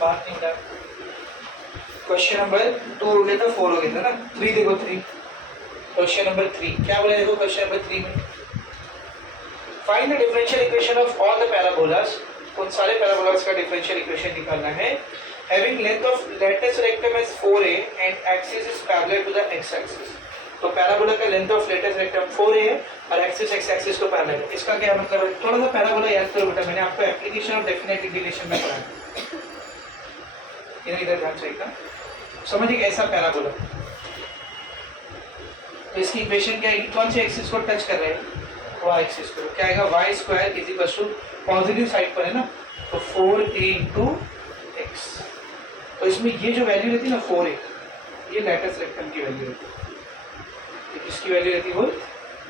बात नहीं था। क्वेश्चन नंबर 2 हो गया था, 4 हो गया था ना, 3 देखो 3, क्वेश्चन नंबर 3 क्या बोला देखो क्वेश्चन नंबर 3 में, find the differential equation of all the parabolas, उन सारे पैराबोलास का डिफरेंशियल इक्वेशन निकालना है, having length of latus rectum as 4a and axis is parallel to the x axis. तो पैराबोला का length of latus rectum 4a है और axis x axis को पैरेलल है। इसका क्या मतलब है, थोड़ा सा पैराबोला याद करो बेटा, मैंने आपको एप्लीकेशन ऑफ डेफिनेट इंटीग्रेशन में पढ़ाया, इधर ध्यान से देखना, समझिए ऐसा पैराबोला, तो इसकी इक्वेशन क्या है, कौन से एक्सिस को टच कर रहे हैं, y एक्सिस को, क्या आएगा y square is equal to positive side पर है ना, तो 4a इंटू एक्स। तो इसमें ये जो वैल्यू रहती है ना 4a, ये लेटेस्ट रेक्टम की वैल्यू रहती है, किसकी वैल्यू रहती है, वो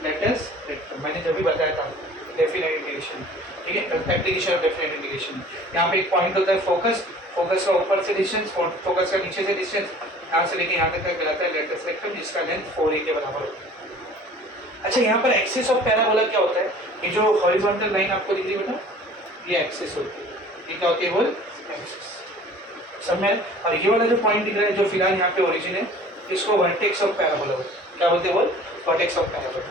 लेटेस्ट रेक्टम, मैंने जब भी बताया था डेफिनेट इंटीग्रेशन, ठीक है, एप्लीकेशन ऑफ डेफिनेट इंटीग्रेशन। यहाँ पे एक पॉइंट होता है फोकस, फोकस का ऊपर से डिस्टेंस, फोकस का नीचे से डिस्टेंस, यहाँ से लेके यहाँ तक का कहलाता है लेटेस्ट रेक्टम, जिसका लेंथ 4a के बराबर होता है। अच्छा, यहाँ पर एक्सिस ऑफ पैराबोला क्या होता है, ये जो हॉरिजॉन्टल लाइन आपको दिख रही है बेटा, ये एक्सिस होती है, ये क्या होती है, वो एक्सिस, समझ में। और ये वाला जो पॉइंट दिख रहा है, जो फिलहाल यहाँ पे ओरिजिन है, इसको वर्टेक्स ऑफ पैराबोला बोलते हैं, क्या बोलते हैं, वो वर्टेक्स ऑफ पैराबोला।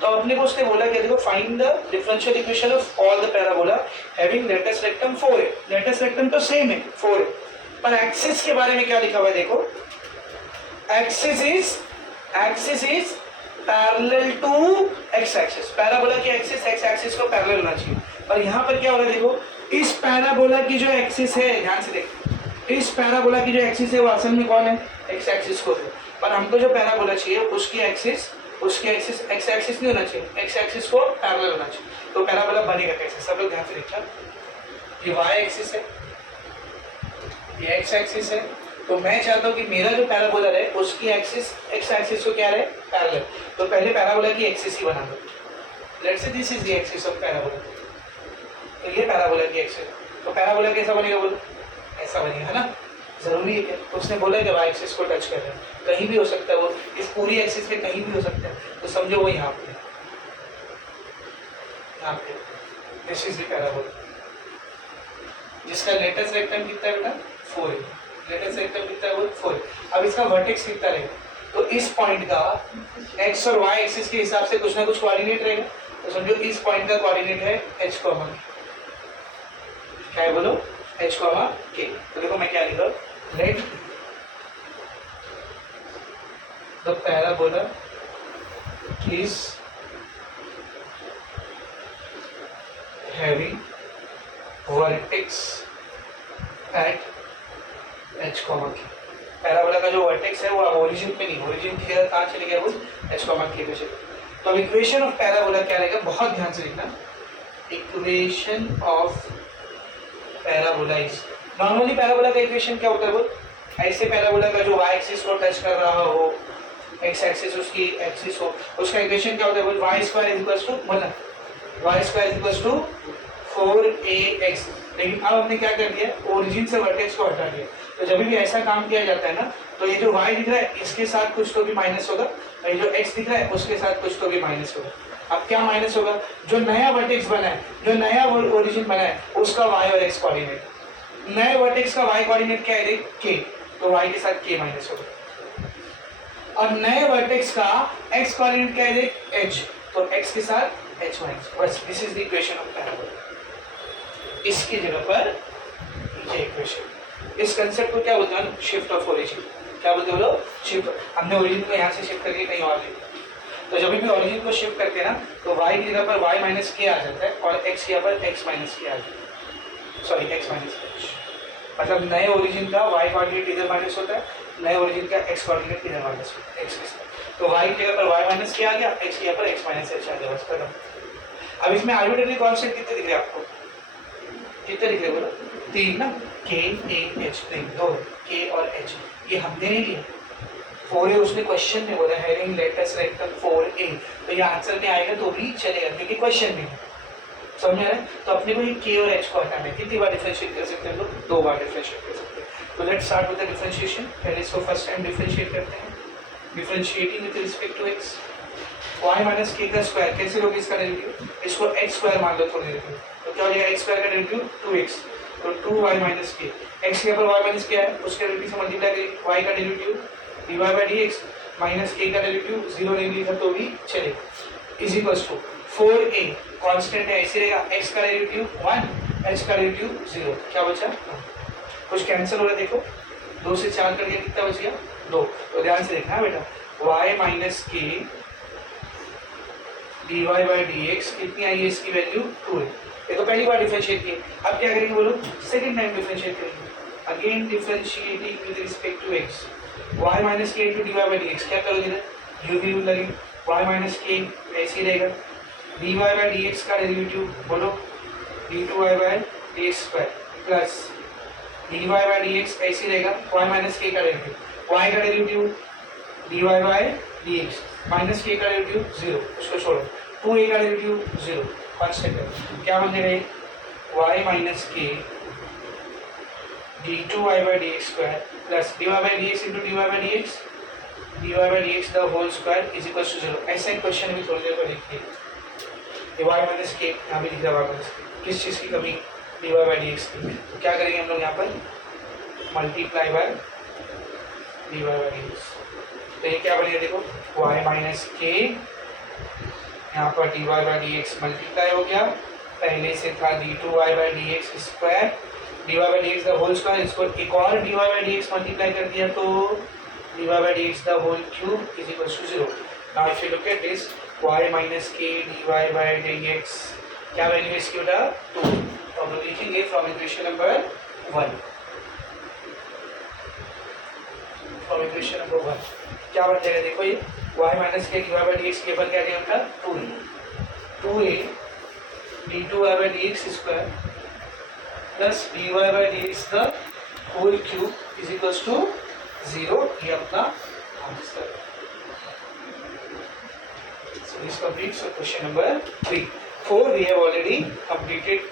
तो अपने को उसने बोला क्या, देखो find the differential equation of all the parabola having latest rectum 4a, latus rectum तो सेम है 4a, पर एक्सिस के बारे में क्या लिखा हुआ है देखो, axis is parallel to x axis, parabola की एक्सिस एक्स एक्सिस को पैरेलल होना चाहिए, पर यहाँ पर क्या हो रहा है देखो, इस पैराबोला की जो एक्सिस है, ध्यान से देखो, इस पैराबोला की जो एक्सिस है वो असल में कौन है, एक्स एक्सिस को है, पर हमको जो पैराबोला चाहिए उसकी एक्सिस एक्स एक्सिस नहीं होना चाहिए, एक्स एक्सिस को पैरेलल होना चाहिए। तो पैराबोला बनेगा कैसे, सब लोग ध्यान से देखना, ये वाई एक्सिस है, ये एक्स एक्सिस है, तो मैं चाहता हूँ कि मेरा जो पैराबोला है उसकी एक्सिस एक्स एक्सिस को क्या रहे, पैरेलल। तो पहले पैराबोला की एक्सिस ही बना दो, let's say this is the axis of parabola, तो ये पैराबोला की एक्सिस, तो पैराबोला कैसा बनेगा, बोलो ऐसा बनेगा, है ना, जरूरी है क्या, उसने बोला कि वाई एक्सिस को टच कर रहे हैं, कहीं भी हो सकता है वो, इस पूरी एक्सिस पे कहीं भी हो सकता है, तो समझो वो यहाँ पे दिस इज द पैराबोला, जिसका लेटेस्ट रेक्टम कितना है बेटा, 4a, लेटेस्ट रेक्टम कितना है वो 4a। अब इसका वर्टेक्स कितना रहेगा, तो इस पॉइंट का x और y एक्सिस के हिसाब से कुछ ना कुछ कोऑर्डिनेट रहेगा, तो समझो इस पॉइंट का कोऑर्डिनेट है h, क्या है बोलो, h, k। तो देखो मैं क्या लिख रहा हूँ, let the parabola is having vertex at h, k। Parabola का जो वर्टेक्स है वो ओरिजिन पे नहीं, ओरिजिन क्लियर कहाँ चले गया, वो h, k पे चले। तो अब इक्वेशन ऑफ पैराबोला क्या रहेगा, बहुत ध्यान से लिखना, equation of parabola is, normally parabola का इक्वेशन क्या होता है, वो ऐसे पैराबोला का जो y एक्सिस को टच कर रहा हो, x एक्सिस उसकी एक्सिस हो, उसका इक्वेशन क्या होता है, वो y square is equals to, बोला y square is equals to 4ax। लेकिन अब हमने क्या कर दिया, ओरिजिन से वर्टेक्स को हटा दिया, तो जब भी ऐसा काम किया जाता है ना, तो ये जो y दिख रहा है इसके साथ कुछ तो भी माइनस होगा, और ये जो x दिख रहा है उसके साथ कुछ तो भी माइनस होगा। अब क्या माइनस होगा, जो नया वर्टेक्स बना है, जो नया ओरिजिन बना है, उसका y और x कोऑर्डिनेट, नए वर्टेक्स का y कोऑर्डिनेट क्या है, k, तो y के साथ k माइनस होगा, और नए वर्टेक्स का x कोऑर्डिनेट क्या है, h, तो x के साथ h माइनस, बस this is the equation of parabola. इसकी जगह पर ये इक्वेशन, इस कंसेप्ट को क्या बोलते हैं, शिफ्ट ऑफ ओरिजिन, क्या बोलते हैं बोलो, शिफ्ट, हमने ओरिजिन को यहाँ से शिफ्ट करके कहीं और ले लिया, तो जब भी ओरिजिन को शिफ्ट करते हैं ना, तो y की जगह पर y माइनस k आ जाता है, और x की जगह पर x माइनस k आ जाता है, सॉरी x माइनस h, मतलब नए ओरिजिन का y कोऑर्डिनेट इधर माइनस होता है, नए ओरिजिन का x कोऑर्डिनेट इधर माइनस होता है, x के साथ, तो y की जगह पर y माइनस k आ गया, x की जगह पर x माइनस h आ गया, बस खत्म। अब इसमें आर्बिट्रेरी कांस्टेंट कितने दिख रहे हैं आपको, कितने दिख रहे बोलो, 3 ना, k a h, दो k और h, ये हमने नहीं लिया, 4a उसने क्वेश्चन में बोला हैविंग लेटेस्ट रेक्टम 4a, तो ये आंसर में आएगा तो भी चलेगा क्योंकि क्वेश्चन में, समझ रहे हैं। तो अपने को ये k और h को हटाना है, कितनी बार डिफरेंशिएट कर सकते हैं लोग, 2 बार डिफरेंशिएट कर सकते हैं। तो let's start with the differentiation, पहले इसको फर्स्ट टाइम डिफरेंशिएट करते हैं, differentiating with respect to x, y minus k का स्क्वायर, कैसे लोग इसका डेरिवेटिव, इसको x स्क्वायर मान लो थोड़ी देर में, तो क्या हो जाएगा x स्क्वायर का डेरिवेटिव 2x, तो 2y माइनस के, x के ऊपर y माइनस क्या है उसके डेरिवेटिव से मल्टीप्लाई करेंगे, y का derivative dy by dx minus k का डेरिवेटिव 0 नहीं लिखा तो भी चलेगा, is equals to 4a constant है ऐसे रहेगा, x का डेरिवेटिव 1 h का डेरिवेटिव 0, क्या बचा कुछ कैंसिल हो रहा है देखो, 2 से 4 करके कितना बच गया 2, तो ध्यान से देखना बेटा y minus K dy by dx कितनी आई है इसकी वैल्यू 2 है, ये तो पहली बार डिफरेंशिएट किए, अब क्या करेंगे बोलो सेकंड टाइम डिफरेंशिएट करेंगे, again differentiating with respect to x, y minus K into D Y by D x, क्या करोगे इधर यू भी लगे, y माइनस के ऐसे ही रहेगा, D Y by D x का डेरिवेटिव बोलो d two Y by D x square plus D Y by D x ऐसे ही रहेगा, y माइनस के का डेरिवेटिव, y का derivative d Y by D x minus के का डेरिवेटिव 0, उसको छोड़ो, 2a का डेरिवेटिव 0 कांस्टेंट है, क्या बन जाएगा y माइनस के d two Y by D x square plus D Y by D x into D Y by D x the whole square is equal to 0। ऐसा एक क्वेश्चन भी थोड़ी देर पर लिखिए, ये y माइनस के यहाँ भी लिख रहा है y माइनस के, किस चीज़ की कमी d Y by D x की, तो क्या करेंगे हम लोग यहाँ पर multiply by d Y by D x, तो ये क्या बनेगा देखो y माइनस के यहाँ पर D Y by D X multiply हो गया, पहले से था D two Y by D x square D Y by D x the whole square, इसको एक और D Y by D X multiply कर दिया तो D Y by D x the whole cube is equal to 0। Now if you look at this y minus के D Y by D x क्या value है इसकी बेटा 2, तो हम लोग लिखेंगे from equation number 1, from equation number 1 क्या बन जाएगा देखो ये y माइनस के D Y by D x के ऊपर क्या दिया उनका 2a d two Y by D x square plus D Y by D x the whole cube is equals to 0, ये अपना answer. So this completes question number 3. 4 we have already completed,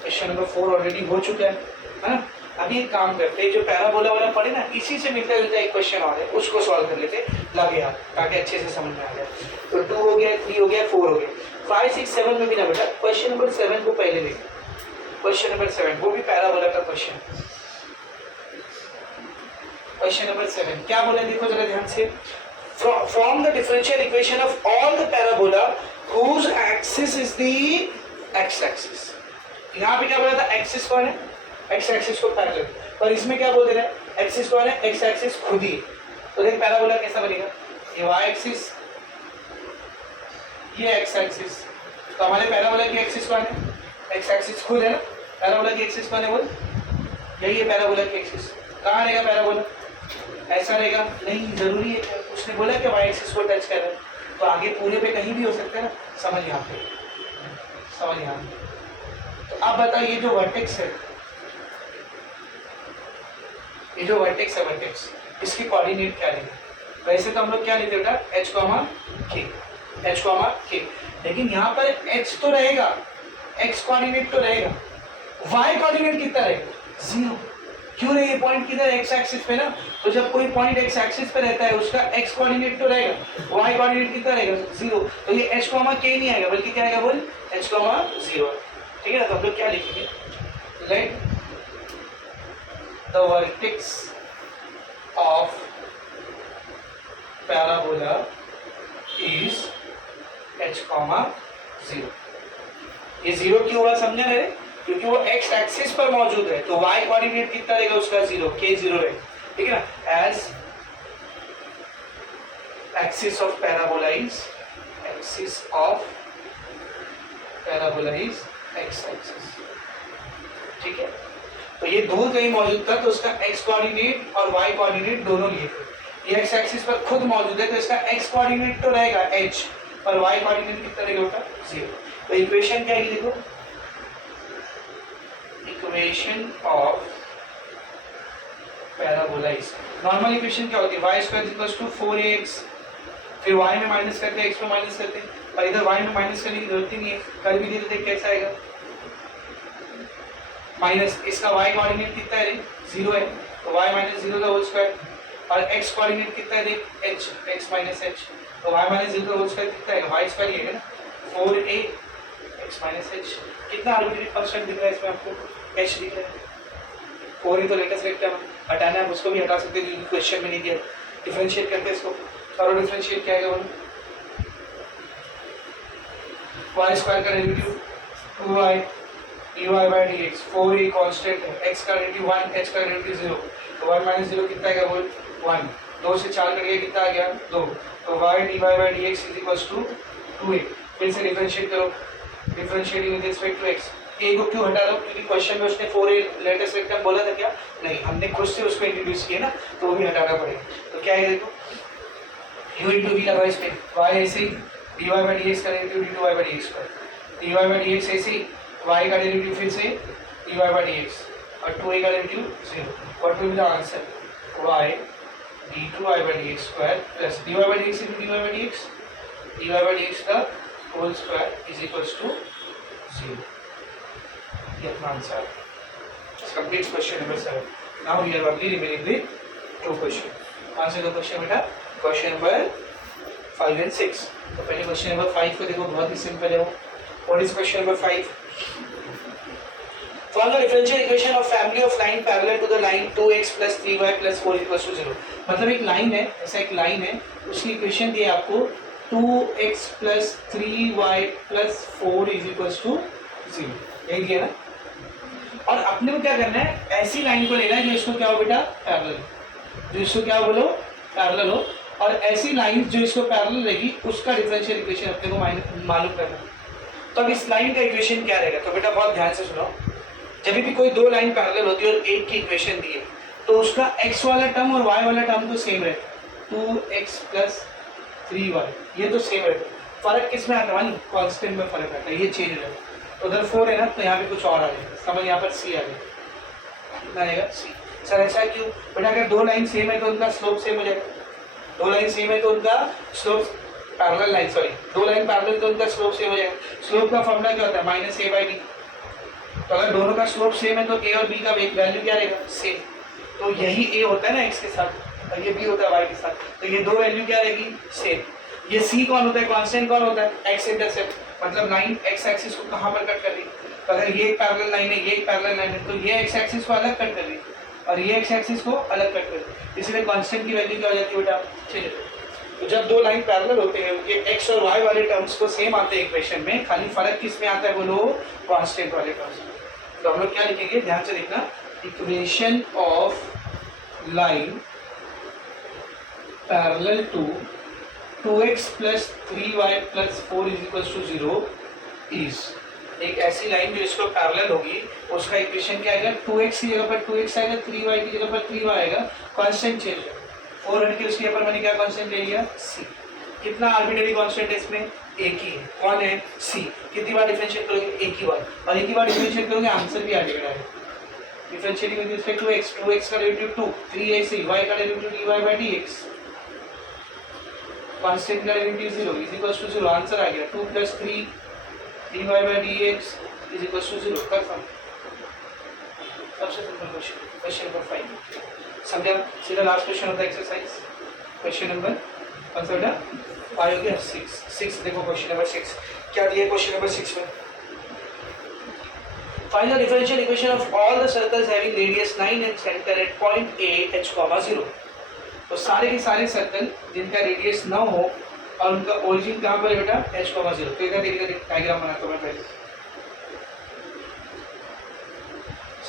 question number 4 already हो चुका है ना। अभी एक काम करते हैं, जो पैराबोला वाला पढ़े ना इसी से मिलता जुलता एक क्वेश्चन और है उसको सॉल्व कर लेते लगे आप, ताकि अच्छे से समझ में आ जाए। तो 2 हो गया, 3 हो गया, 4 हो गया, 5 6 7 में भी ना बेटा क्वेश्चन नंबर 7 को पहले देखो, क्वेश्चन नंबर 7 वो भी पैराबोला का क्वेश्चन, क्वेश्चन नंबर 7 क्या बोला देखो जरा ध्यान से, from the differential equation of all the parabola whose axis is the x axis, यहाँ पे क्या बोला था एक्सिस कौन है, x एक्सिस को पैरेलल, पर इसमें क्या बोल दे रहा है एक्सिस कौन है, x एक्सिस खुद ही, तो देख पैराबोला कैसा बनेगा, ये y एक्सिस ये x एक्सिस, तो हमारे पैराबोला की एक्सिस कौन है, x एक्सिस खुद है ना, पैराबोला की एक्सिस कौन है बोल, यही है पैराबोला की एक्सिस, कहाँ रहेगा पैराबोला, ऐसा रहेगा नहीं, जरूरी है क्या उसने बोला कि y एक्सिस को टच कर रहा है, तो आगे पूरे पे कहीं भी हो सकता है ना, समझ यहाँ पे, समझ यहाँ पे। तो आप बताइए ये जो वर्टेक्स है, ये जो वर्टेक्स है वर्टेक्स, इसकी कोऑर्डिनेट क्या लेंगे, वैसे तो हम लोग क्या लेते बेटा h कॉमा k, लेकिन यहाँ पर h तो रहेगा, x कोऑर्डिनेट तो रहेगा, y कोऑर्डिनेट कितना रहेगा 0, क्यों नहीं, ये पॉइंट किधर x एक्सिस पे ना, तो जब कोई पॉइंट x एक्सिस पे रहता है उसका x कोऑर्डिनेट तो रहेगा, y कोऑर्डिनेट कितना रहेगा 0, तो ये h कॉमा k नहीं आएगा बल्कि क्या आएगा बोल h कॉमा 0, ठीक है ना। तो हम लोग क्या लिखेंगे, let the vertex of parabola is h comma 0, ये 0 क्यों हुआ समझे ना, क्योंकि वो x एक्सिस पर मौजूद है, तो y कोऑर्डिनेट कितना रहेगा उसका 0, k 0 रहेगा, ठीक है ना। As axis of parabola is x axis, ठीक है। तो ये दूर कहीं मौजूद था तो उसका x कोऑर्डिनेट और y कोऑर्डिनेट दोनों लिए थे, ये x एक्सिस पर खुद मौजूद है तो इसका x कोऑर्डिनेट तो रहेगा h, और y कोऑर्डिनेट कितना रहेगा उसका 0। तो इक्वेशन क्या है देखो, equation of parabola is, normal equation क्या होती है y square equals to 4ax, फिर y में माइनस करते हैं x में माइनस करते हैं, और इधर y में माइनस करने की जरूरत ही नहीं है, कर भी देते कैसा आएगा माइनस, इसका y कोऑर्डिनेट कितना है 0 है, तो y माइनस 0 का होल स्क्वायर, और x कोऑर्डिनेट कितना है देख h, x माइनस h, तो y माइनस 0 का होल स्क्वायर कितना है y स्क्वायर ही है ना 4a x माइनस h, कितना आर्बिट्रेरी कांस्टेंट दिख रहा है इसमें आपको एच दिख रहा है, 4 ही तो लेटेस्ट रेक्टम हटाना है, उसको भी हटा सकते हैं क्योंकि क्वेश्चन में नहीं दिया। डिफरेंशिएट करते हैं इसको, और डिफरेंशिएट क्या आएगा वाई स्क्वायर का derivative 2y dy by D x, 4 constant है, x का डेरिवेटिव 1, h का डेरिवेटिव 0, तो 1 माइनस 0 कितना आएगा बोल 1, 2 से 4 कट गया कितना आ गया 2, तो y dy by D x is equals to 2a। फिर से डिफरेंशिएट करो, differentiating with respect to x, a को क्यों हटा रहा हूँ क्योंकि क्वेश्चन में उसने 4a लेटेस्ट रेक्टम बोला था क्या, नहीं, हमने खुद से उसको इंट्रोड्यूस किया ना, तो वो भी हटाना पड़ेगा। तो क्या है देखो, u इंटू वी लगा इसमें, y ऐसे dy बाई डी एक्स का derivative d2y by D X पर, dy बाई डी एक्स ऐसे y का डेरिवेटिव फिर से dy बाई डी एक्स और 2a का derivative 0, what will be the answer, y d2y by D x square plus dy by D x into dy by D X, dy by D x का whole square is equals to 0। ये अपना answer है। Complete question number 7। Now we are only remaining with 2 question. Answer the question बेटा, question number 5 and 6। तो पहले question number 5 को देखो, बहुत ही सिंपल है वो। What is question number 5? Form the differential equation of family of line parallel to the line 2x plus 3y plus 4 equals to 0। मतलब एक लाइन है, ऐसा एक लाइन है, उसकी इक्वेशन दी है आपको 2x plus 3y plus 4 is equals to 0, यही दिया ना। और अपने को क्या करना है, ऐसी लाइन को लेना है जो इसको क्या हो बेटा पैरेलल, जो इसको क्या बोलो पैरेलल हो, और ऐसी लाइन जो इसको पैरेलल रहेगी उसका डिफरेंशियल इक्वेशन अपने को मालूम करना है। तो अब इस लाइन का इक्वेशन क्या रहेगा, तो बेटा बहुत ध्यान से सुनो, जब भी कोई दो लाइन पैरेलल होती है और एक की इक्वेशन दी है तो उसका x वाला टर्म और y वाला टर्म तो सेम रहेगा, 2x प्लस 3y, ये तो सेम रहेगा। फर्क किस में आता है, कांस्टेंट में फर्क आता है, ये चेंज रहेगा। उधर 4 है ना, तो यहाँ पे कुछ और आ जाएगा, समझ, यहाँ पर c आ जाएगा, कितना आएगा c। सर ऐसा क्यों बेटा, अगर दो लाइन सेम है तो उनका स्लोप सेम हो जाएगा, दो लाइन सेम है तो उनका स्लोप पैरेलल लाइन, सॉरी दो लाइन पैरेलल तो उनका स्लोप सेम हो जाएगा। स्लोप का फॉर्मूला क्या होता है, माइनस a बाई डी। तो अगर दोनों का स्लोप सेम है तो a और b का वैल्यू क्या रहेगा, सेम। तो यही a होता है ना x के साथ, और ये b होता है y के साथ, तो ये दो वैल्यू क्या रहेगी, सेम। ये c कौन होता है, कांस्टेंट कौन होता है, x इंटरसेप्ट, मतलब लाइन x एक्सिस को कहाँ पर कट कर रही है, तो अगर ये एक पैरेलल लाइन है, ये एक पैरेलल लाइन है, तो ये x एक्सिस को अलग कट कर रही है और ये x एक्सिस को अलग कट कर रही है, इसलिए कांस्टेंट की वैल्यू क्या हो जाती है बेटा, चेंज। तो जब दो लाइन पैरेलल होते हैं उनके x और y वाले टर्म्स को सेम आते हैं इक्वेशन में, खाली फर्क किस में आता है बोलो, कांस्टेंट वाले टर्म्स में। तो हम लोग क्या लिखेंगे, ध्यान से देखना, equation of line parallel to 2x plus 3y plus 4 is equals to 0 is, एक ऐसी लाइन जो इसको पैरेलल होगी उसका इक्वेशन क्या आएगा, 2x की जगह पर 2x आएगा, 3y की जगह पर 3y आएगा, कांस्टेंट चेंज है, 4 हट के उसके ऊपर मैंने क्या कांस्टेंट ले लिया, c। कितना आर्बिट्रेरी कांस्टेंट है इसमें, एक ही है, कौन है, c। कितनी बार डिफरेंशिएट करोगे, एक ही बार, और एक ही बार डिफरेंशिएट करोगे आंसर भी आ जाएगा direct. Differentiating with respect to x, 2x का डेरिवेटिव 2, 3ac, y का derivative dy bye dx, constant का derivative 0 is equals to 0, answer आ गया 2 plus 3 dy bye dx is equals to 0। Confirm, सबसे सिंपल क्वेश्चन, क्वेश्चन नंबर 5 समझा। सीधा last question होता है एक्सरसाइज, क्वेश्चन नंबर कौन सा बेटा, 5 हो गया, 6। देखो क्वेश्चन नंबर 6 क्या दिया, क्वेश्चन नंबर 6 में find the differential equation of all the circles having radius 9 and centre at point a h, 0। तो सारे के सारे सर्कल जिनका रेडियस 9 हो और उनका ओरिजिन कहाँ पर है बेटा, h, 0। तो इधर देखिए, डायग्राम बनाता हूँ मैं पहले,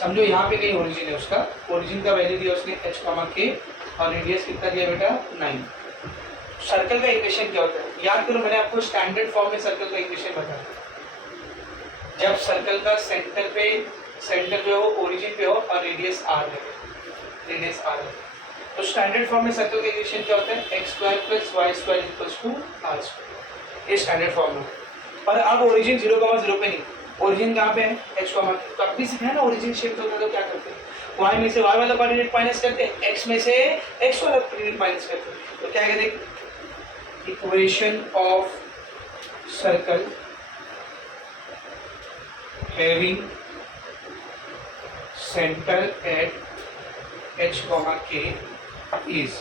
समझो यहाँ पे कहीं ओरिजिन है, उसका ओरिजिन का वैल्यू दिया उसने h, k और रेडियस कितना दिया बेटा 9। सर्कल का इक्वेशन क्या होता है, याद करो मैंने आपको स्टैंडर्ड फॉर्म में सर्कल का इक्वेशन बताया, जब सर्कल का सेंटर जो है वो ओरिजिन पे हो और रेडियस r है, रेडियस r है, तो स्टैंडर्ड फॉर्म में सर्कल का इक्वेशन क्या होता है, x square plus y square equals to r square, ये स्टैंडर्ड फॉर्म है। पर अब ओरिजिन 0, 0 पे नहीं, ओरिजिन कहाँ पे है, h, तो अब भी सीखा है ना, ओरिजिन शिफ्ट होता है तो क्या करते हैं, y में से y वाला कोऑर्डिनेट माइनस करते हैं, x में से x वाला कोऑर्डिनेट माइनस करते हैं, तो क्या कहते हैं, equation of circle having centre at h, k is,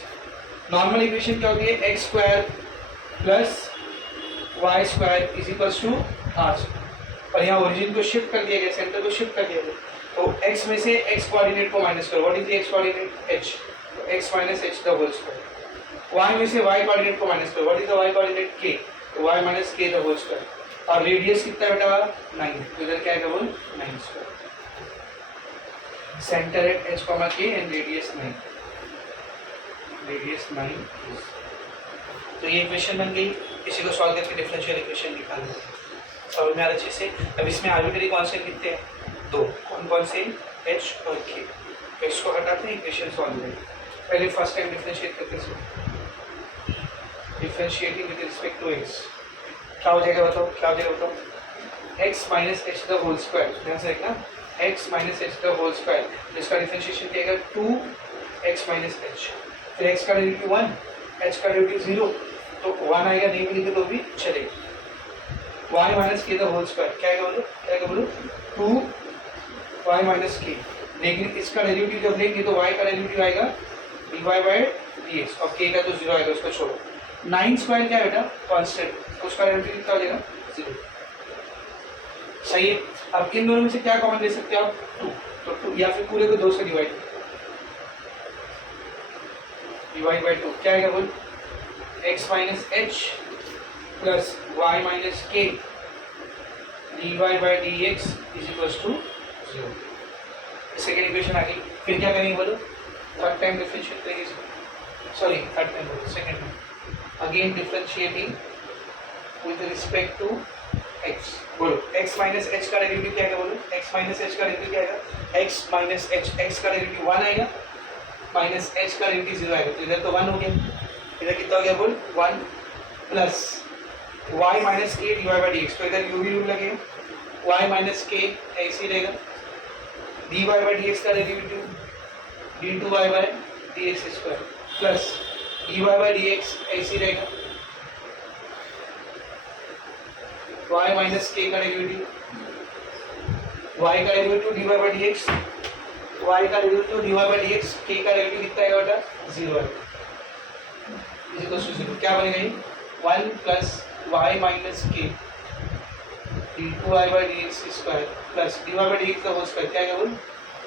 normal equation क्या होती है, x square plus y square is equals to r, और यहाँ ओरिजिन को शिफ्ट कर दिया गया, सेंटर को शिफ्ट कर दिया गया, तो x में से x कोऑर्डिनेट को माइनस करो, what is the x coordinate h, तो x minus h the whole square. y में से y कोऑर्डिनेट को माइनस करो, what is the y coordinate k, तो y minus k the whole square. और radius कितना बेटा 9, तो इधर क्या है बोल 9 square. Centre at h comma k and radius 9, radius 9। तो ये इक्वेशन बन गई। इसी को सॉल्व करके डिफरेंशियल इक्वेशन निकालना है। समझ में आ रहा अच्छे से। अब इसमें आर्बिट्ररी कांस्टेंट कितने हैं, 2, कौन कौन से, h और k। तो इसको हटाते हैं, इक्वेशन सॉल्व करें। पहले फर्स्ट टाइम डिफरेंशिएट करते हैं, differentiating with respect to x क्या हो जाएगा बताओ, क्या हो जाएगा बताओ, x minus h the whole square. ध्यान से देखना, x minus h the whole square, जिसका डिफरेंशिएशन किया गया 2x माइनस एच, फिर x का डेरिवेटिव 1, h का डेरिवेटिव 0, तो 1 आएगा, नहीं भी लिखे तो भी चलेगा। y minus k the whole square क्या आएगा बोलो, क्या आएगा बोलो 2y माइनस के, लेकिन इसका डेरिवेटिव जब लेंगे तो y का डेरिवेटिव आएगा dy बाय dx और k का तो 0 आएगा, उसको छोड़ो। 9 स्क्वायर क्या है बेटा, कांस्टेंट, उसका डेरिवेटिव कितना हो जाएगा 0। सही है। अब इन दोनों में से क्या कॉमन ले सकते हो आप, 2, तो 2 या फिर पूरे को 2 से डिवाइड बाय 2 क्या आएगा बोल, x minus H plus y minus K dy bye dx is equals to 0। Second equation आ गई। फिर क्या करेंगे बोलो, थर्ड टाइम डिफरेंशिएट करेंगे इसको, सॉरी थर्ड टाइम बोलो, second time again differentiating with respect to x। बोलो x माइनस एच का डेरिवेटिव क्या है बोलो, x माइनस एच का डेरिवेटिव क्या आएगा, x माइनस एच, x का डेरिवेटिव 1 आएगा, माइनस h का डेरिवेटिव 0 आएगा, तो इधर तो 1 हो गया, इधर कितना हो गया बोल 1 प्लस y माइनस के D Y by D x, तो इधर u भी रूल लगेगा, y माइनस के ऐसे ही रहेगा, D Y by D x का derivative d2y by dx square plus dy bye dx ऐसे ही रहेगा, y माइनस के का डेरिवेटिव, y का derivative dy bye dx, y का derivative dy bye dx, k का डेरिवेटिव कितना आएगा बेटा 0 आएगा, इज इक्वल टू 0। क्या बनेगा ये 1 plus y minus k d2y by dx square plus dy bye dx का होल स्क्वायर क्या आएगा बोल,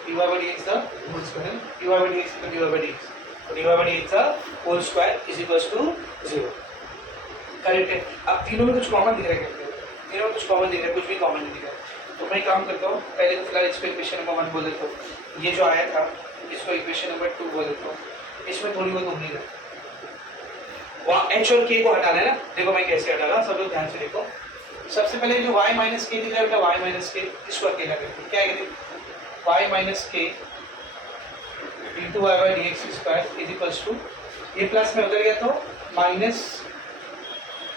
dy बाय dx का whole square, dy bye dx का dy बाय dx, तो dy बाय dx का whole square is equals to 0। Correct है। अब तीनों में कुछ कॉमन दिख रहा है, तीनों में कुछ कॉमन दिख रहा है, कुछ भी कॉमन नहीं दिख रहा है। तो मैं काम करता हूँ, पहले तो फिलहाल इसको इक्वेशन नंबर 1 बोल देता हूँ, ये जो आया था इसको इक्वेशन नंबर 2 बोल देता हूँ। इसमें थोड़ी बहुत उम्मीद है, वहाँ h और k को हटाना है ना, देखो मैं कैसे हटा रहा हूँ, सब लोग ध्यान से देखो। सबसे पहले जो y माइनस के दिख रहा है बेटा, y माइनस के, इसको अकेला करते क्या है, y minus k d2y by dx square is equals to, ये प्लस में उधर गया तो माइनस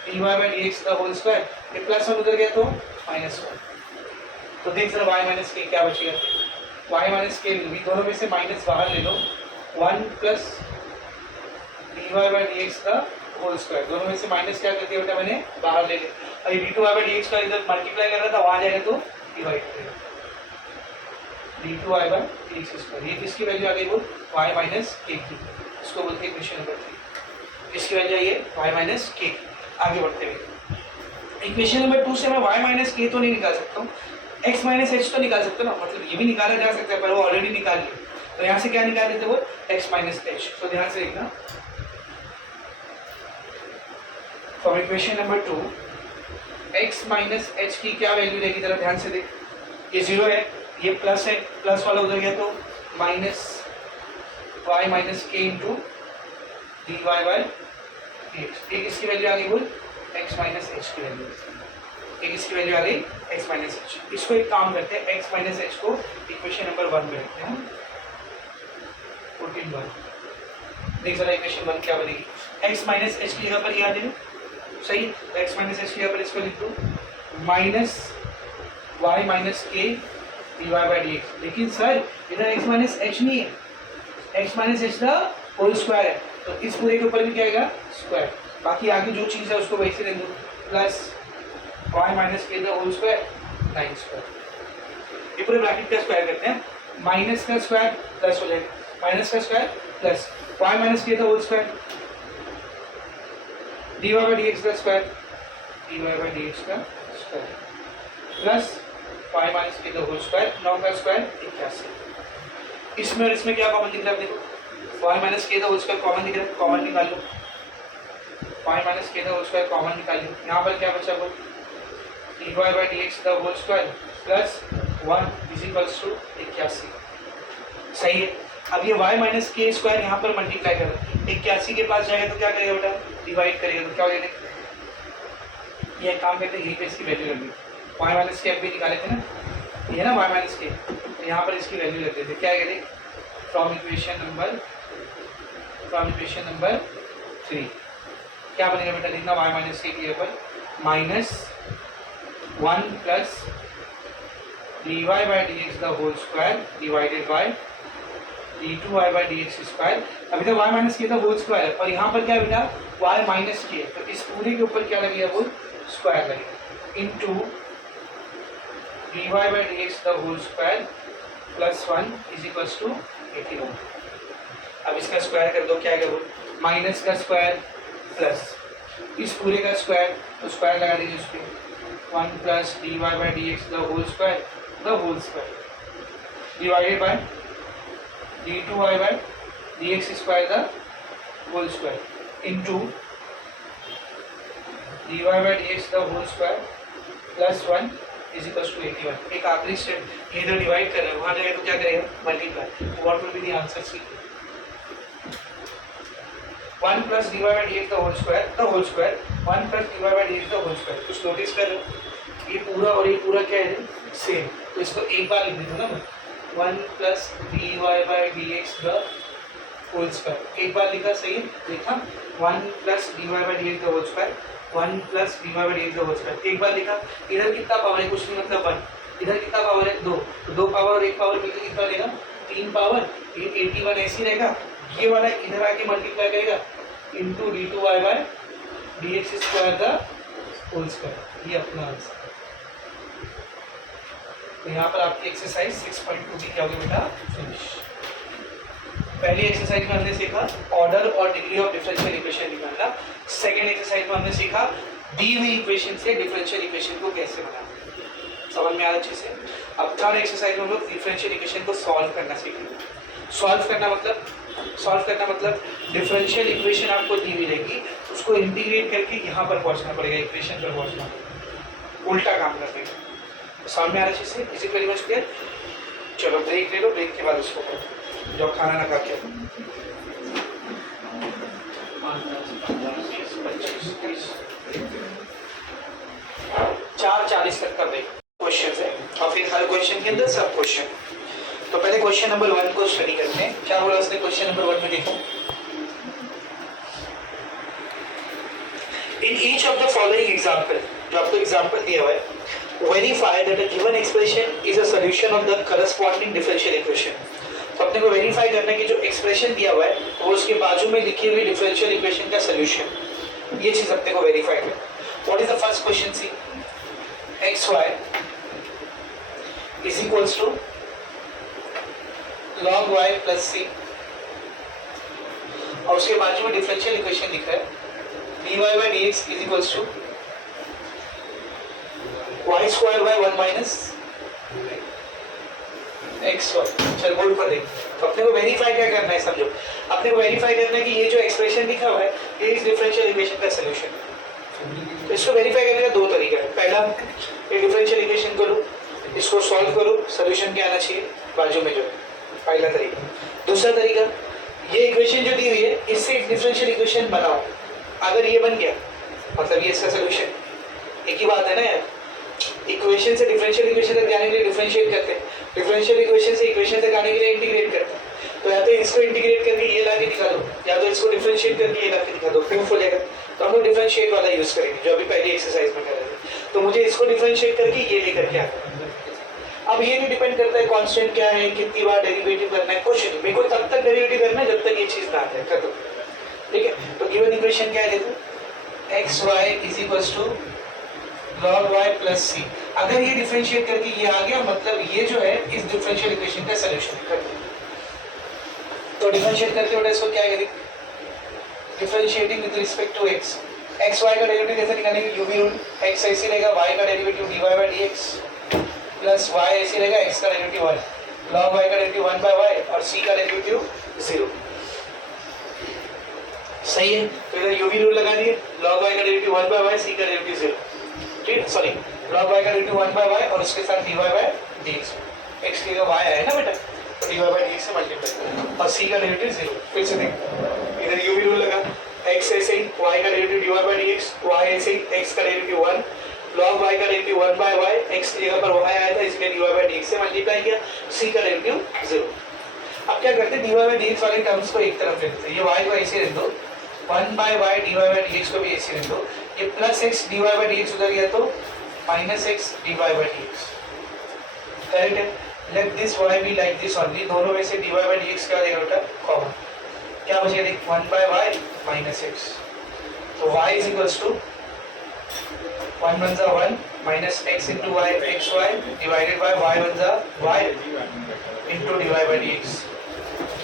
dy बाय dx का होल स्क्वायर, ये प्लस में उधर गया तो माइनस 1। तो देख जरा y माइनस के क्या बचेगा, y माइनस के दोनों में से माइनस बाहर ले लो, 1 प्लस dy बाय dx का होल स्क्वायर, दोनों में से माइनस क्या कर दिया बेटा मैंने, बाहर ले लिया। अभी d2y बाय dx का इधर मल्टीप्लाई कर रहा था, वहां जाएगा तो डिवाइड करेगा, d2y बाय dx स्क्वायर, ये किसकी वैल्यू आ गई बोल, y माइनस k की, इसको बोलते हैं इक्वेशन नंबर 3, इसकी वैल्यू आई है y माइनस k। आगे बढ़ते हुए इक्वेशन नंबर 2 से मैं y माइनस k तो नहीं निकाल सकता हूँ, x माइनस h तो निकाल सकता हूँ ना, मतलब ये भी निकाला जा सकता है, पर वो ऑलरेडी निकाल लिया, तो यहाँ से क्या निकाल लेते वो x माइनस h। तो ध्यान से देखना, from equation number 2 x minus h की क्या वैल्यू रहेगी, जरा ध्यान से देख, ये 0 है, ये प्लस है, प्लस वाला उधर गया तो minus y minus k into D Y by dx। एक इसकी वैल्यू आ गई बोल x माइनस h की वैल्यू, एक इसकी वैल्यू आ गई x माइनस h। इसको एक काम करते हैं, x माइनस h को इक्वेशन नंबर 1 में रखते हैं, 14 देख जरा इक्वेशन 1 क्या बनेगी, x माइनस h की जगह पर ये आ जाएगा, सही है, तो x माइनस h की जगह पर इसको लिख दो minus y minus k dy by dx। लेकिन सर इधर x माइनस h नहीं है, x माइनस h का होल स्क्वायर है, तो इस पूरे के ऊपर भी क्या आएगा स्क्वायर, बाकी आगे जो चीज़ है उसको वैसे ले दो, plus y minus k the whole square 9 square, ये पूरे ब्रैकेट का स्क्वायर करते हैं, माइनस का स्क्वायर प्लस हो जाएगा, माइनस का square plus y minus k the whole square dy by dx का स्क्वायर, dy बाई dx का square plus y minus k the whole square, 9 का स्क्वायर 81। इसमें और इसमें क्या कॉमन दिख रहा है? देखो y minus k the whole square common दिख रहा है, कॉमन निकाल लो। y minus k the whole square common निकाल लो। यहाँ पर क्या बचा? बोल dy by D x the whole square plus 1 is equals to 81। सही है। अब ये y माइनस के स्क्वायर यहाँ पर मल्टीप्लाई करो, 81 के पास जाएगा तो क्या करेगा बेटा? डिवाइड करेगा तो क्या हो जाएगा? ये काम करते हैं, यहीं पे इसकी वैल्यू लग गई। y माइनस के अब भी निकाले थे ना, ये ना y माइनस के, तो यहाँ पर इसकी वैल्यू लग देते। क्या करें? फ्रॉम इक्वेशन नंबर 3 क्या बनेगा बेटा? लिखना y माइनस के लिए पर minus 1 plus dy by D x the whole square divided by d2y by D x square. अभी तक y माइनस के था होल स्क्वायर है और यहाँ पर क्या है बेटा? y माइनस के, तो इस पूरे के ऊपर क्या लगेगा? वो स्क्वायर लगेगा into dy by D x the whole square plus 1 is equals to 81। अब इसका स्क्वायर कर दो, क्या आएगा? वो माइनस का स्क्वायर प्लस इस पूरे का स्क्वायर, तो स्क्वायर लगा दीजिए उस पर 1 plus dy by D x the whole square divided by d2y by D x square the whole square into dy by D x the whole square plus 1 is equals to 81। एक आखिरी step, ये जो divide कर रहे हैं वहाँ जाएगा तो क्या करेगा? Multiply. What will be the answer? See 1 plus dy by D x the whole square 1 plus dy by D x the whole square. कुछ नोटिस कर रहे हो? ये पूरा और ये पूरा क्या है? सेम। तो इसको एक बार लिख देता हूँ ना, 1 plus dy by D x the whole square. एक बार लिखा, सही है? लिखा 1 plus dy by D x the whole square 1 plus dy by D x the whole square. एक बार लिखा। इधर कितना पावर है? कुछ नहीं, मतलब 1। इधर कितना पावर है? 2। तो 2 पावर और 1 पावर मिलकर कितना लेगा? 3 पावर। ये 81 ऐसी रहेगा। ये वाला इधर आके मल्टीप्लाई करेगा into d2y by D x square the whole square. ये अपना आंसर। तो यहाँ पर आपकी एक्सरसाइज 6.2 की क्या होगी बेटा? फिनिश। पहली एक्सरसाइज में हमने सीखा ऑर्डर और डिग्री ऑफ डिफरेंशियल इक्वेशन निकालना। सेकेंड एक्सरसाइज में हमने सीखा दी हुई इक्वेशन से डिफरेंशियल इक्वेशन को कैसे बनाना। समझ में आ रहा अच्छे से? अब थर्ड एक्सरसाइज में हम लोग डिफरेंशियल इक्वेशन को सॉल्व करना सीखेंगे। सॉल्व करना मतलब डिफरेंशियल इक्वेशन आपको दी हुई रहेगी, उसको इंटीग्रेट करके यहाँ पर पहुँचना पड़ेगा, इक्वेशन पर पहुँचना पड़ेगा, उल्टा काम करने का। सामने आ रहा है चीज़? इसी वेरी मच क्लियर। चलो ब्रेक ले लो, ब्रेक के बाद उसको करो जब खाना ना खा के। 4:40 तक का ब्रेक। क्वेश्चन है और फिर हर क्वेश्चन के अंदर सब क्वेश्चन। तो पहले क्वेश्चन नंबर 1 को स्टडी करते हैं। क्या बोला उसने क्वेश्चन नंबर 1 में? देखो, in each of the following example, जो आपको एग्जाम्पल दिया हुआ है, verify that a given expression is a solution of the corresponding differential equation। तो अपने को वेरीफाई करना है कि जो एक्सप्रेशन दिया हुआ है वो उसके बाजू में लिखी हुई डिफरेंशियल इक्वेशन का सोल्यूशन। ये चीज अपने को वेरीफाई करना। What is the first question? See xy is equals to log y plus c और उसके बाजू में डिफरेंशियल इक्वेशन लिखा है dy by D x is equals to y square by 1 minus x. चल बोर्ड पर देख। तो अपने को वेरीफाई क्या करना है? समझो, अपने को वेरीफाई करना है कि ये जो एक्सप्रेशन लिखा हुआ है ये इस डिफरेंशियल इक्वेशन का सोल्यूशन। तो इसको वेरीफाई करने का 2 तरीका है। पहला, ये डिफरेंशियल इक्वेशन को लो, इसको सॉल्व करो, सोल्यूशन क्या आना चाहिए बाजू में जो है, पहला तरीका। दूसरा तरीका, ये इक्वेशन जो दी हुई है इससे डिफरेंशियल इक्वेशन बनाओ। अगर ये बन गया मतलब ये इसका सोल्यूशन। एक ही बात है ना यार, इक्वेशन से डिफरेंशियल इक्वेशन तक जाने के लिए डिफरेंशिएट करते हैं, डिफरेंशियल इक्वेशन से इक्वेशन तक आने के लिए इंटीग्रेट करते हैं। तो या तो इसको इंटीग्रेट करके ये ला के दिखा दो, या तो इसको डिफरेंशिएट करके ये ला के दिखा दो, प्रूफ हो जाएगा। तो हम लोग डिफरेंशिएट वाला यूज करेंगे जो अभी पहली एक्सरसाइज में कर रहे थे। तो मुझे इसको डिफरेंशिएट करके ये लेकर के आता है। अब ये नहीं डिपेंड करता है कांस्टेंट क्या है, कितनी बार डेरिवेटिव करना है, कुछ नहीं। मेरे को तब तक डेरिवेटिव करना है जब तक ये चीज ना आ जाए, खत्म। ठीक है। तो गिवन इक्वेशन क्या है देखो, xy is equals to log y plus c। अगर ये डिफरेंशिएट करके ये आ गया मतलब ये जो है इस डिफरेंशियल इक्वेशन का सॉल्यूशन कर। तो डिफरेंशिएट करके बेटा इसको क्या करेंगे, differentiating with respect to x। xy का डेरिवेटिव कैसे निकालेंगे, u v रूल। x ऐसे रहेगा, y का derivative dy by dx plus Y ऐसे रहेगा, एक्स का डेरिवेटिव 1, लॉग वाई का डेरिवेटिव 1 बाय वाई और सी का डेरिवेटिव 0। सही है, तो इधर यूवी रूल लगा दिए, लॉग वाई का डेरिवेटिव 1 बाय वाई, सी का डेरिवेटिव 0। ठीक, सॉरी, लॉग वाई का डेरिवेटिव 1 बाय वाई और उसके साथ dy बाय dx, x की जगह y आया ना बेटा, तो dy बाय dx से मल्टीप्लाई और c का डेरिवेटिव 0। फिर से देख, इधर यूवी रूल लगा, x ऐसे ही, y का derivative dy bye dx, y ऐसे ही, x का डेरिवेटिव 1, log y का डेरिवेटिव 1 बाय y, x की जगह पर y आया था इसलिए dy बाय dx से मल्टीप्लाई किया, c का डेरिवेटिव 0। अब क्या करते हैं, dy बाय dx वाले टर्म्स को एक तरफ रख देते हैं, ये y को ऐसे रख दो, 1 by y dy bye dx को भी ऐसे रख दो, ये plus x dy bye dx उधर गया तो minus x dy bye dx। Correct है, let this y be like this only, दोनों में से dy बाय dx क्या रहेगा बेटा, कॉमन, क्या बचेगा देख, 1 बाय y माइनस x, तो y इज इक्वल्स टू 1 1 जा 1 minus x into y xy divided by y 1 जा y into dy bye dx।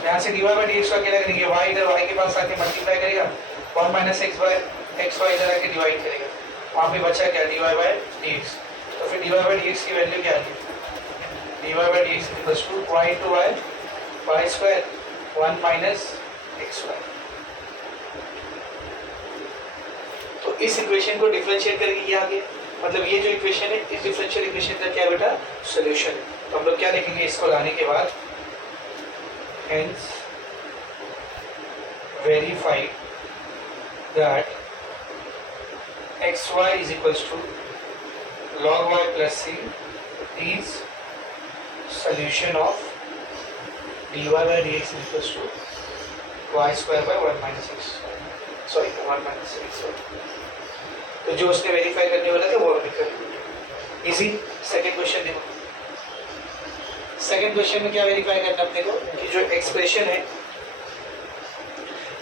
यहाँ से dy बाय dx का क्या करेंगे, y इधर y के पास आके मल्टीप्लाई करेगा, 1 माइनस x बाय xy इधर आके डिवाइड करेगा, वहाँ पे बचा क्या, dy बाय dx। तो फिर dy बाय dx की वैल्यू क्या है, dy bye dx equals to y into y square 1 minus xy। तो इस इक्वेशन को डिफरेंशिएट करके ये आ गया, मतलब ये जो इक्वेशन है इस डिफरेंशियल इक्वेशन का क्या बेटा, सॉल्यूशन है। तो हम लोग क्या लिखेंगे इसको लाने के बाद, hence verified that xy is equals to log y plus c is solution of dy by dx is equals to y square by 1 minus x, sorry 1 minus x। तो जो उसने वेरीफाई करने वाला था वो हमने कर लिया, इजी। सेकंड क्वेश्चन देखो, सेकंड क्वेश्चन में क्या वेरीफाई करना अपने को, कि जो एक्सप्रेशन है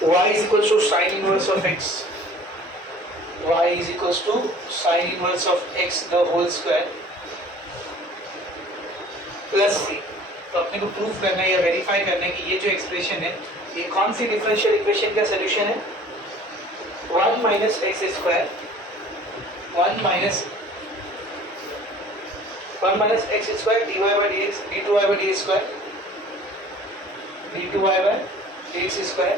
y is equals to sin inverse of x, y is equals to sin inverse of x the whole square plus c। तो अपने को प्रूफ करना है या वेरीफाई करना है कि ये जो एक्सप्रेशन है ये कौन सी डिफरेंशियल इक्वेशन का सॉल्यूशन है, 1 minus x square 1 minus x square dy bye dx d2y by dx square d2y by dx square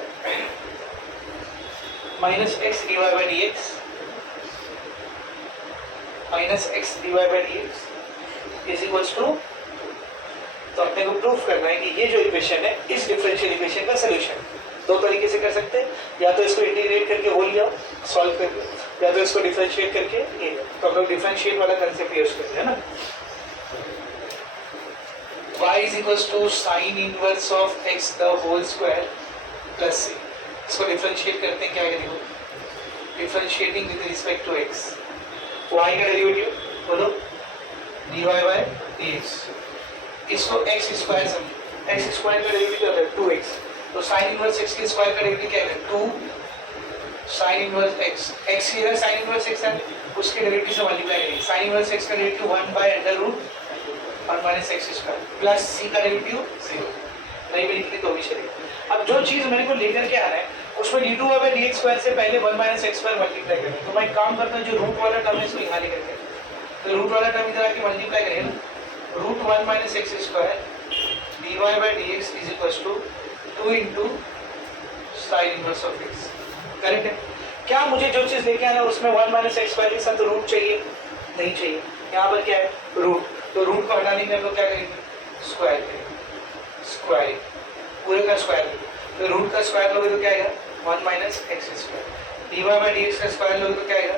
minus x dy bye dx minus x dy bye dx is equals to, तो अपने को proof करना है कि ये जो equation है इस डिफरेंशियल इक्वेशन का सॉल्यूशन। दो तरीके से कर सकते हैं, या तो इसको इंटीग्रेट करके हो लिया सॉल्व करके, या तो इसको डिफरेंशिएट करके ये। तो हम लोग डिफरेंशिएट वाला कंसेप्ट यूज करते हैं ना, y is equals to sin inverse of x the whole square plus c। इसको डिफरेंशिएट करते हैं, क्या करेंगे, differentiating with respect to x, y का डेरिवेटिव बोलो dy बाय dx, इसको x स्क्वायर समझो, x स्क्वायर का डेरिवेटिव क्या है 2x, तो sin इनवर्स x के स्क्वायर का डेरिवेटिव क्या है 2 sin इनवर्स x, x की जगह sin इनवर्स x है उसके डेरिवेटिव से मल्टीप्लाई करेंगे, sin इनवर्स x का derivative 1 by under root 1 minus x square plus c का डेरिवेटिव 0, नहीं भी लिखनी तो भी चलेगा। अब जो चीज मेरे को लेकर के आना है उसमें d2 बाय dx स्क्वायर से पहले 1 माइनस x स्क्वायर मल्टीप्लाई करेंगे, तो मैं एक काम करता हूं जो रूट वाला टर्म है इसको यहां लेकर के, तो रूट वाला टर्म इधर आके मल्टीप्लाई करेंगे ना, root 1 minus x square dy bye dx is equals to 2 into sine inverse of x। Correct है, क्या मुझे जो चीज लेके आना है उसमें 1 माइनस एक्स स्क्वायर के साथ रूट चाहिए, नहीं चाहिए, यहाँ पर क्या है रूट, तो रूट को हटाने के लिए हम लोग क्या करेंगे, स्क्वायर करेंगे, स्क्वायरिंग पूरे का स्क्वायर, तो रूट का स्क्वायर लोगे तो क्या आएगा 1 minus x square, dy bye dx का स्क्वायर लोगे तो क्या आएगा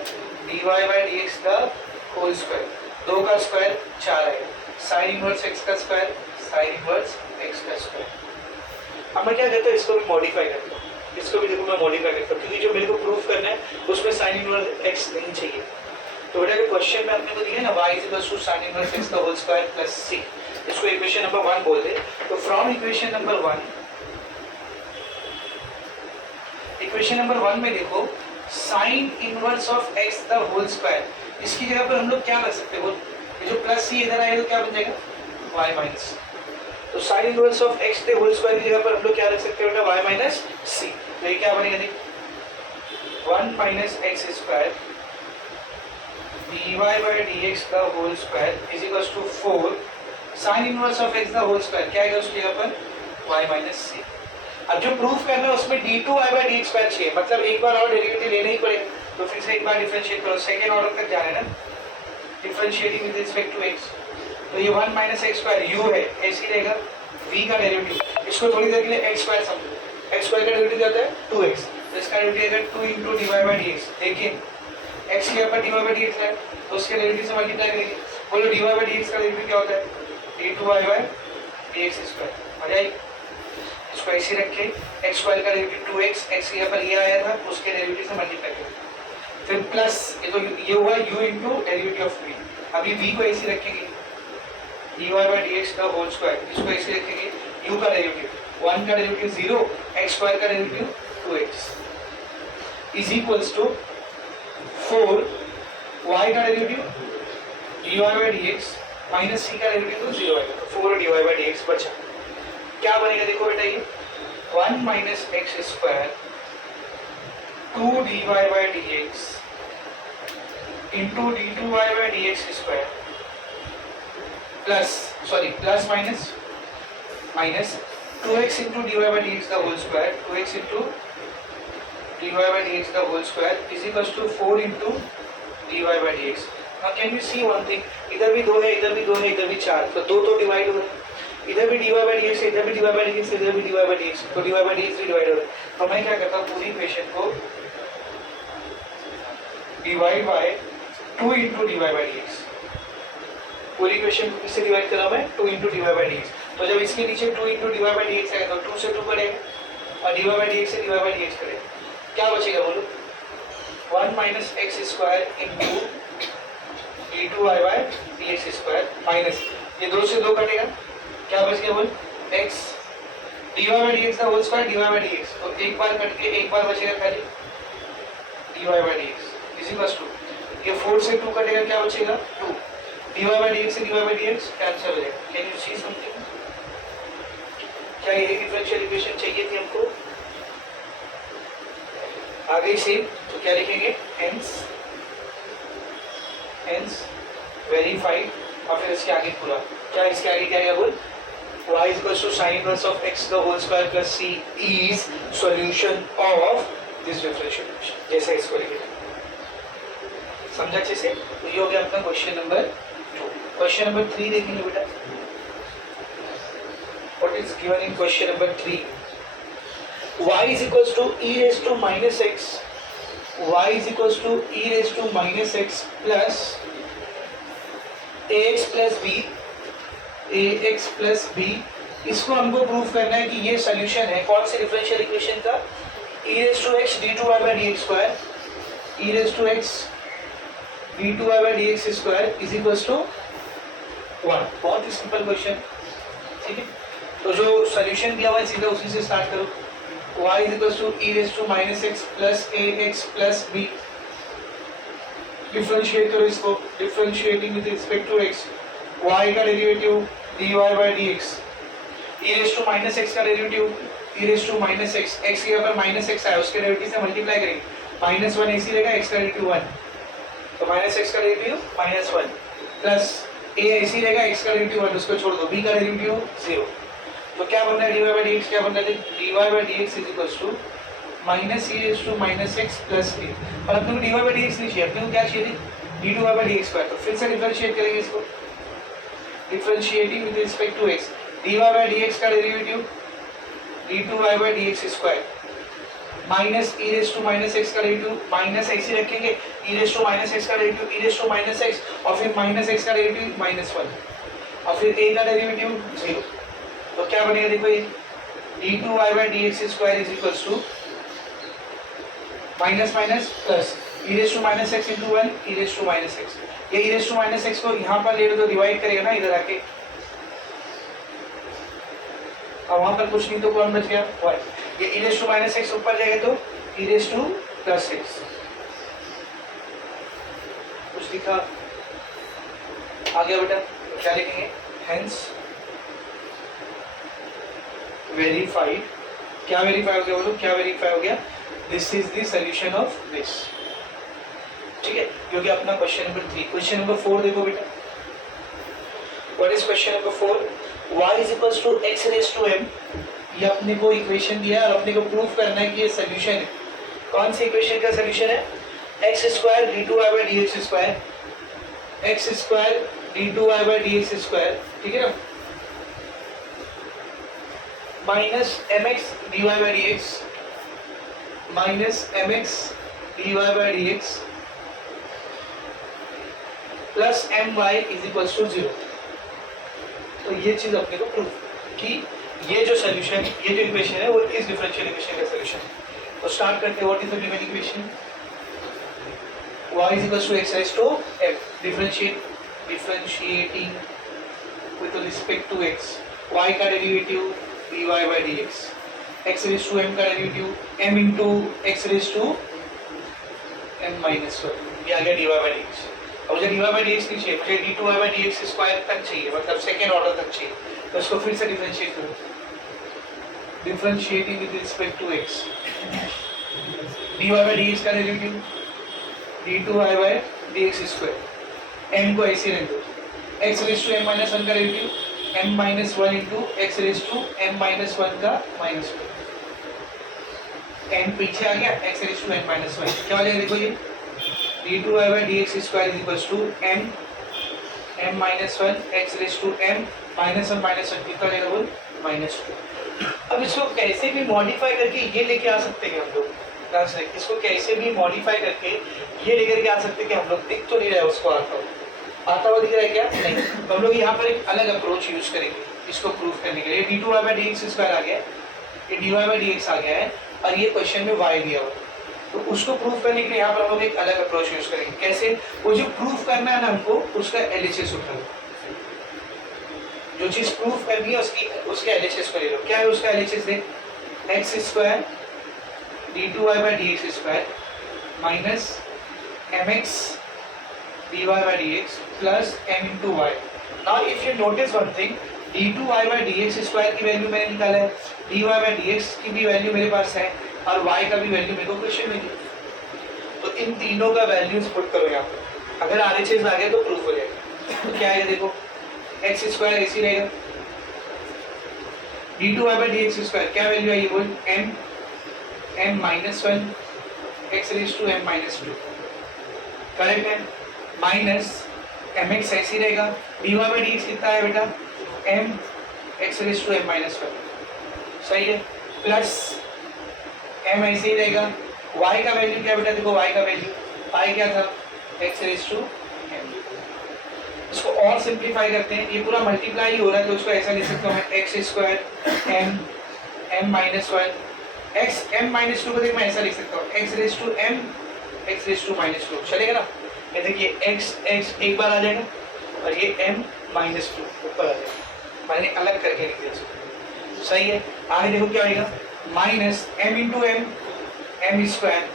dy bye dx the whole square, 2 का स्क्वायर 4 आएगा, साइन इनवर्स x का स्क्वायर साइन इनवर्स x का स्क्वायर। अब मैं क्या कहता हूँ इसको भी मॉडिफाई करता हूँ, इसको भी देखो मैं मॉडिफाई करता हूँ, क्योंकि जो मेरे को प्रूफ करना है उसमें साइन इनवर्स x नहीं चाहिए। तो बेटा क्वेश्चन में आपने को दिया ना y is equals to sine inverse x का होल स्क्वायर प्लस c, इसको इक्वेशन नंबर 1 बोल दे। तो फ्रॉम इक्वेशन नंबर 1 में देखो sine inverse of x the whole square, इसकी जगह पर हम लोग क्या रख सकते हैं, ये जो प्लस c इधर आएगा तो क्या बन जाएगा y माइनस, तो sine inverse of x the whole square की जगह पर हम लोग क्या रख सकते हैं बेटा y माइनस c, तो ये क्या बनेगा देख 1 minus x square dy by dx का whole square is equals to 4 sine inverse of x का होल स्क्वायर क्या आएगा उसकी जगह पर y माइनस c। अब जो प्रूफ करना है उसमें d2y by dx स्क्वायर चाहिए, मतलब एक बार और डेरिवेटिव लेना ही पड़ेगा, तो फिर से एक बार डिफरेंशिएट करो, सेकेंड ऑर्डर तक जाना है ना, differentiating with respect to x। तो ये 1 माइनस एक्स स्क्वायर u है, ऐसे ही रहेगा v का डेरिवेटिव, इसको थोड़ी देर के लिए x स्क्वायर समझो, x स्क्वायर का डेरिवेटिव क्या होता है 2x, तो इसका डेरिवेटिव है 2 into dy by dx, लेकिन x के ऊपर dy by dx है तो उसके डेरिवेटिव से मल्टीप्लाई करेंगे, बोलो dy by dx का डेरिवेटिव क्या होता है d2y by dx स्क्वायर, मजा आई। इसको ऐसे रखे x स्क्वायर का डेरिवेटिव 2x, x के ऊपर ये आया था उसके डेरिवेटिव से मल्टीप्लाई करेंगे, फिर प्लस ये हुआ u into derivative of v, अभी v को ऐसे रखेंगे dy by dx का होल स्क्वायर, इसको ऐसे रखेंगे u का डेरिवेटिव 1 का डेरिवेटिव 0, x स्क्वायर का derivative 2x is equals to 4 y का derivative dy by dx minus c का डेरिवेटिव तो 0 आएगा, तो 4 dy by dx बचा, क्या बनेगा देखो बेटा ये 1 minus x square 2 dy by dx into d2y by dx square plus minus 2x into dy by dx का whole square 2x into dy by dx का whole square is equals to 4 into dy by dx। Now can you see one thing, इधर भी 2 है, इधर भी 2 है, इधर भी 4, तो 2 तो डिवाइड हो रहा है, इधर भी dy by dx, इधर भी dy by dx, इधर भी dy by dx, तो dy by dx भी डिवाइड हो रहा है, तो मैं क्या करता हूँ पूरी इक्वेशन को divide by 2 into dy by dx, पूरी इक्वेशन को किससे डिवाइड कर रहा हूँ मैं 2 इंटू dy by dx, तो जब इसके नीचे 2 इंटू dy by dx आएगा तो 2 से 2 करेगा और dy by dx से dy by dx करेगा, क्या बचेगा बोलो 1 minus x square into d2y by dx square minus ये 2 से 2 कटेगा, क्या बच गया बोल x dy by dx का whole square dy by dx, तो एक बार कट के एक बार बचेगा खाली dy by dx is equals to ये 4 से 2 कटेगा, क्या बचेगा 2 dy by dx से dy by dx कैंसिल हो जाएगा। कैन यू सी समथिंग, क्या ये डिफरेंशियल इक्वेशन चाहिए थी हमको, आ गई सेम, तो क्या लिखेंगे हेंस वेरीफाइड, और फिर इसके आगे पूरा क्या, इसके आगे क्या है बोल y is equals to sin inverse of x the whole square plus c is solution of this differential equation, जैसा इसको लिखेंगे, समझा अच्छे से। तो ये हो गया अपना क्वेश्चन नंबर 2। क्वेश्चन नंबर 3 देखेंगे बेटा, what is given in question number 3, y is equals to e raised to minus x, y is equals to e raised to minus x plus ax plus b, इसको हमको proof करना है कि ये solution है कौन से डिफरेंशियल इक्वेशन का, e raised to x d2y by dx square, e raised to x d2y by dx square is equals to 1। बहुत ही सिंपल क्वेश्चन, ठीक है। तो जो सॉल्यूशन दिया हुआ है सीधा उसी से स्टार्ट करो, y is equals to e raised to minus x plus ax plus b, differentiate करो इसको, differentiating with respect to x, y का derivative dy by dx, e raised to minus x का derivative e raised to minus x, x के ऊपर minus x आया उसके derivative से multiply करेंगे, माइनस 1 ऐसी रहेगा, x का डेरिवेटिव 1, तो माइनस x का डेरिवेटिव माइनस 1 प्लस a ऐसी रहेगा, x का डेरिवेटिव 1 उसको छोड़ दो, b का डेरिवेटिव 0, तो क्या बनना है dy by dx, क्या बनना है dy by dx is equals to minus e raised to minus x plus a, और अपने को dy by dx नहीं चाहिए, अपने को क्या चाहिए d2y by dx स्क्वायर, तो फिर से डिफरेंशिएट करेंगे इसको, differentiating with respect to x, dy by dx का derivative d2y by dx square minus e raised to minus x का डेरिवेटिव, माइनस ऐसे रखेंगे e raised to minus x का derivative e raised to minus x, और फिर minus x का derivative minus 1, और फिर a का डेरिवेटिव 0, तो क्या बनेगा देखो ये d2y by dx square is equals to minus minus plus e raised to minus x into 1 e raised to minus x, ये e raised to minus x को यहाँ पर ले लो तो डिवाइड करेगा ना इधर आके, और वहां पर कुछ नहीं तो कौन बच गया y, ये e raised to minus x ऊपर जाएगा तो e raised to plus x, कुछ लिखा आ गया बेटा, क्या लिखेंगे हेंस वेरीफाइड, क्या वेरीफाई हो गया बोलो, क्या वेरीफाई हो गया, this is the solution of this, ठीक है। क्योंकि अपना क्वेश्चन नंबर 3। क्वेश्चन नंबर 4 देखो बेटा, what is question number 4? y is equals to x raise to m। ये अपने को इक्वेशन दिया और अपने को प्रूव करना है कि ये सोल्यूशन है। कौन सी इक्वेशन का सोल्यूशन है? x square d2y by dx square, x square d2y by dx square, ठीक है ना, minus mx dy by dx, minus mx dy by dx plus my is equals to 0। तो ये चीज अपने को प्रूव कि ये जो सोल्यूशन, ये जो इक्वेशन है वो इस डिफरेंशियल इक्वेशन का सोल्यूशन है। तो स्टार्ट करते हैं। What is the given equation? y is equals to x raised to m, differentiating with respect to x, y का derivative dy by dx, x raised to m का derivative m into x raised to m minus 1, ये आ गया dy by dx। अब मुझे dy by dx नहीं चाहिए, मुझे d2y by dx square तक चाहिए, मतलब सेकेंड ऑर्डर तक चाहिए। तो इसको फिर से डिफरेंशिएट करो, differentiating with respect to x, dy by dx का derivative d2y by dx square, m को ऐसे रहने दो, x raise to m minus 1 का derivative m minus 1 into x raise to m minus 1 का माइनस 1, m पीछे आ गया, x raise to m minus 1 क्या हो जाएगा? देखो ये d2y by dx square is equals to m minus 1 x raise to m minus 1 कितना हो जाएगा? बोल -2। अब इसको कैसे भी मॉडिफाई करके ये लेके आ सकते हैं हम लोग, इसको कैसे भी मॉडिफाई करके ये लेकर के आ सकते हैं कि हम लोग दिख तो नहीं रहा है उसको आता हुआ दिख रहा है क्या? नहीं। तो हम लोग यहाँ पर एक अलग अप्रोच यूज करेंगे इसको प्रूव करने के लिए। d2y by dx स्क्वायर आ गया, ये dy by dx आ गया है और ये क्वेश्चन में y दिया हुआ, तो उसको प्रूव करने के लिए यहाँ पर हम लोग एक अलग अप्रोच यूज करेंगे। कैसे? वो जो प्रूव करना है ना हमको, उसका LHS उठा लो, जो चीज प्रूव करनी है उसके LHS को ले लो। क्या है उसका LHS? देख, x square d2y by dx square minus mx dy by dx plus m into y। Now if you notice one thing, d2y by dx square की वैल्यू मैंने निकाला है, dy by dx की भी वैल्यू मेरे पास है और y का भी वैल्यू मेरे को क्वेश्चन में दी। तो इन तीनों का वैल्यूज पुट करो यहाँ पर, अगर RHS आ गया तो प्रूफ हो जाएगा। तो क्या आएगा? देखो x स्क्वायर ऐसी रहेगा, d2y by dx स्क्वायर क्या वैल्यू आई? बोल m minus 1 x raise to m minus 2, correct है, माइनस mx ऐसी रहेगा, dy by dx कितना है बेटा? m x raise to m minus 1, सही है, प्लस m ऐसे ही रहेगा। y का वैल्यू क्या बेटा? देखो y का वैल्यू y क्या था? x raise to m। इसको और सिंप्लीफाई करते हैं, ये पूरा मल्टीप्लाई ही हो रहा है तो उसको ऐसा लिख सकता हूँ मैं x square m minus 1 x m minus 2 को देख मैं ऐसा लिख सकता हूँ x raise to m x raise to minus 2, चलेगा ना? ये देखिए x एक बार आ जाएगा और ये m माइनस 2 ऊपर आ जाएगा, मैंने अलग करके लिख दिया इसको, सही है। आगे देखो क्या आएगा? Minus m into m square,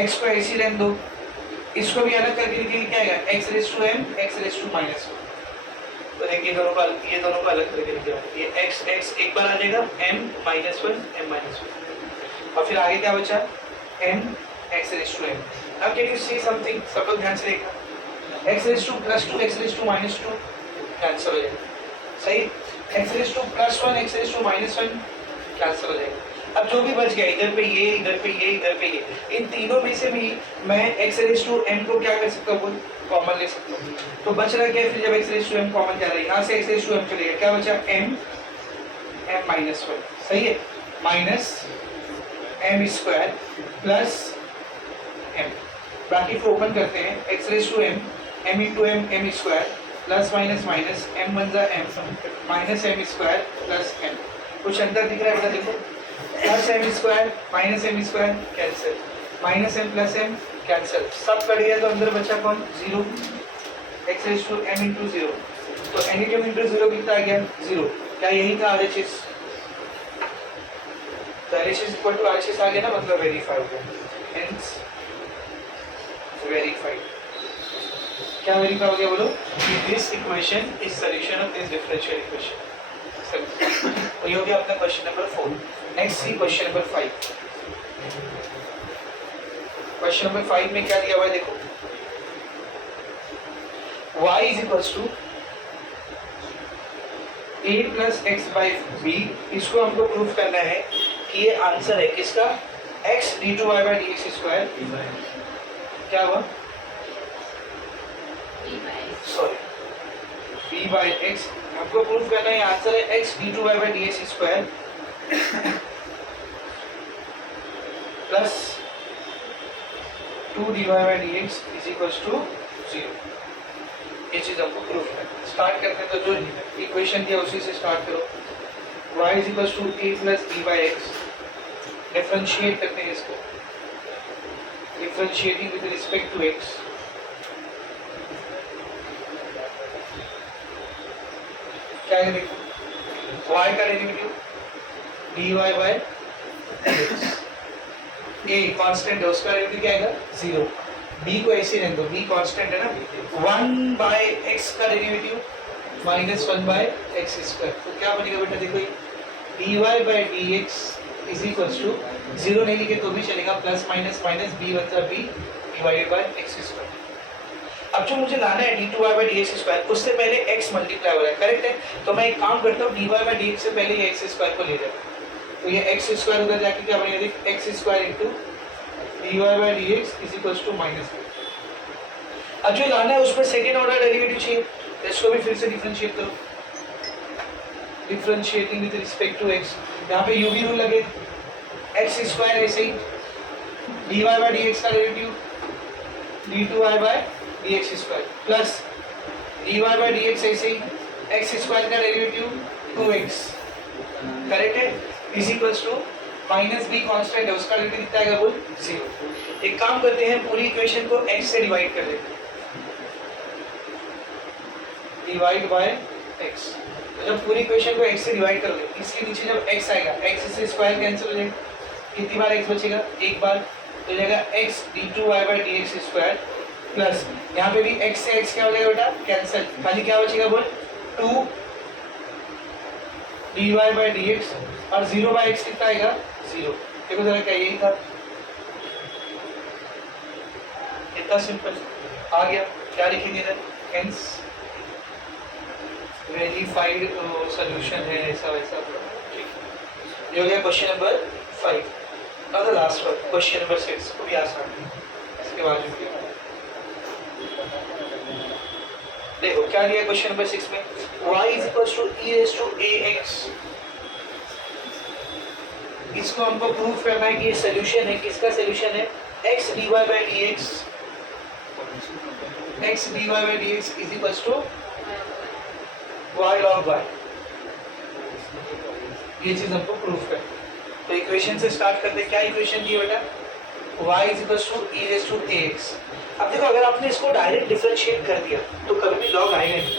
x को ऐसी रहने दो, इसको भी अलग करके लिखेंगे, क्या आएगा? x raise to m x raise to minus 1। तो देखिए ये दोनों को अलग करके लिख दिया, ये x एक बार आ जाएगा, m माइनस 1 m माइनस 1 और फिर आगे क्या बचा? m x raise to m। अब कैन यू सी समथिंग? सब लोग ध्यान से देखना, x raise to plus 2 x raise to minus 2 cancel हो जाएगा, सही, x raise to plus 1 x raise to minus 1 cancel हो जाएगा। अब जो भी बच गया, इधर पे ये, इधर पे ये, इधर पे ये, इन तीनों में से भी मैं x रेज टू m को क्या कर सकता हूँ? कॉमन ले सकता हूँ। तो बच रहा क्या? फिर जब x raise to m common जा रहा है, यहाँ से x रेज टू m चलेगा, क्या बचा? m माइनस 1, सही है, minus m square plus m, बाकी को ओपन करते हैं, x raise to m into m square plus minus minus m बन जा m minus m square plus m। कुछ अंदर दिख रहा है बेटा? देखो, plus m square cancel, minus m plus m cancel, सब कट गया तो अंदर बचा कौन? 0, x raise to m into 0, तो एनी टाइम इंटू 0 कितना आ गया? 0। क्या यही था RHS? तो RHS इक्वल टू RHS आ गया ना, मतलब वेरीफाई हो गया, हेंस वेरीफाइड। क्या वेरीफाई हो गया? बोलो कि this equation is solution of this differential equation. तो ये हो गया अपना question number 4। Next see question number 5। Question number 5 में क्या दिया हुआ है? देखो, y is equals to a plus x by बी। इसको हमको प्रूफ करना है कि ये आंसर है किसका, x d two Y by D x square, क्या हुआ सॉरी b बाई एक्स, हमको प्रूफ करना है आंसर है x d two Y by D x square plus 2 dy by dx is equals to 0। ये चीज हमको प्रूफ है। स्टार्ट करते हैं तो जो इक्वेशन दिया उसी से स्टार्ट करो। y is equals to a plus b by x, differentiate करते हैं इसको, differentiating with respect to x, क्या है देखो y का derivative dy by dx, a constant है उसका डेरिवेटिव क्या आएगा 0, b को ऐसे रहने दो, b कांस्टेंट है ना, 1 बाय x का derivative minus 1 by x square, तो क्या बनेगा बेटा देखो dy bye dx is equals to 0 नहीं लिखे तो भी चलेगा, प्लस माइनस माइनस b बचा b divided by x square. अब जो मुझे लाना है d2y बाय dx स्क्वायर, उससे पहले x मल्टीप्लाई हो रहा है, करेक्ट है, तो मैं एक काम करता हूँ dy बाय dx से पहले ये x स्क्वायर को ले जाए, तो ये एक्स स्क्वायर उधर जाके क्या बनेगा देख, x square into D Y by D x is equals to minus. अब जो लाना है उसमें सेकेंड ऑर्डर डेरिवेटिव चाहिए, तो इसको भी फिर से डिफरेंशिएट करो, differentiating with respect to X, यहाँ पे यूवी रूल लगे, एक्स स्क्वायर ऐसे ही D Y by D x का derivative D two Y by D x square plus D Y by D x ऐसे ही एक्स स्क्वायर का डेरिवेटिव 2x, करेक्ट है, is equals to minus B constant है उसका derivative कितना आएगा बोल 0। एक काम करते हैं पूरी इक्वेशन को x से डिवाइड कर देते हैं, डिवाइड बाय x, तो जब पूरी इक्वेशन को x से डिवाइड कर दे, इसके नीचे जब x आएगा x से स्क्वायर कैंसिल हो जाएगा, कितनी बार x बचेगा एक बार, तो जाएगा x d2y by dx square plus यहाँ पे भी x से x क्या हो जाएगा बेटा कैंसिल, खाली क्या बचेगा बोल 2 dy बाय dx और 0 बाय x कितना आएगा 0। देखो जरा क्या यही था, इतना सिंपल आ गया, क्या लिखेंगे इधर, हेंस वेरीफाइड सॉल्यूशन है ऐसा वैसा, ठीक। ये हो गया question number 5। Now the last one question number 6, को भी आसान है, इसके बाद देखो क्या दिया क्वेश्चन नंबर 6 में, y is equals to e raise to ax, इसको हमको प्रूफ करना है कि ये सॉल्यूशन है, किसका सॉल्यूशन है, x dy by dx, x dy by dx is equals to y log y, ये चीज हमको प्रूफ करना है। तो इक्वेशन से स्टार्ट करते, क्या इक्वेशन दी बेटा, y is equals to e raise to ax। अब देखो अगर आपने इसको डायरेक्ट डिफरेंशिएट कर दिया तो कभी भी लॉग आएगा नहीं,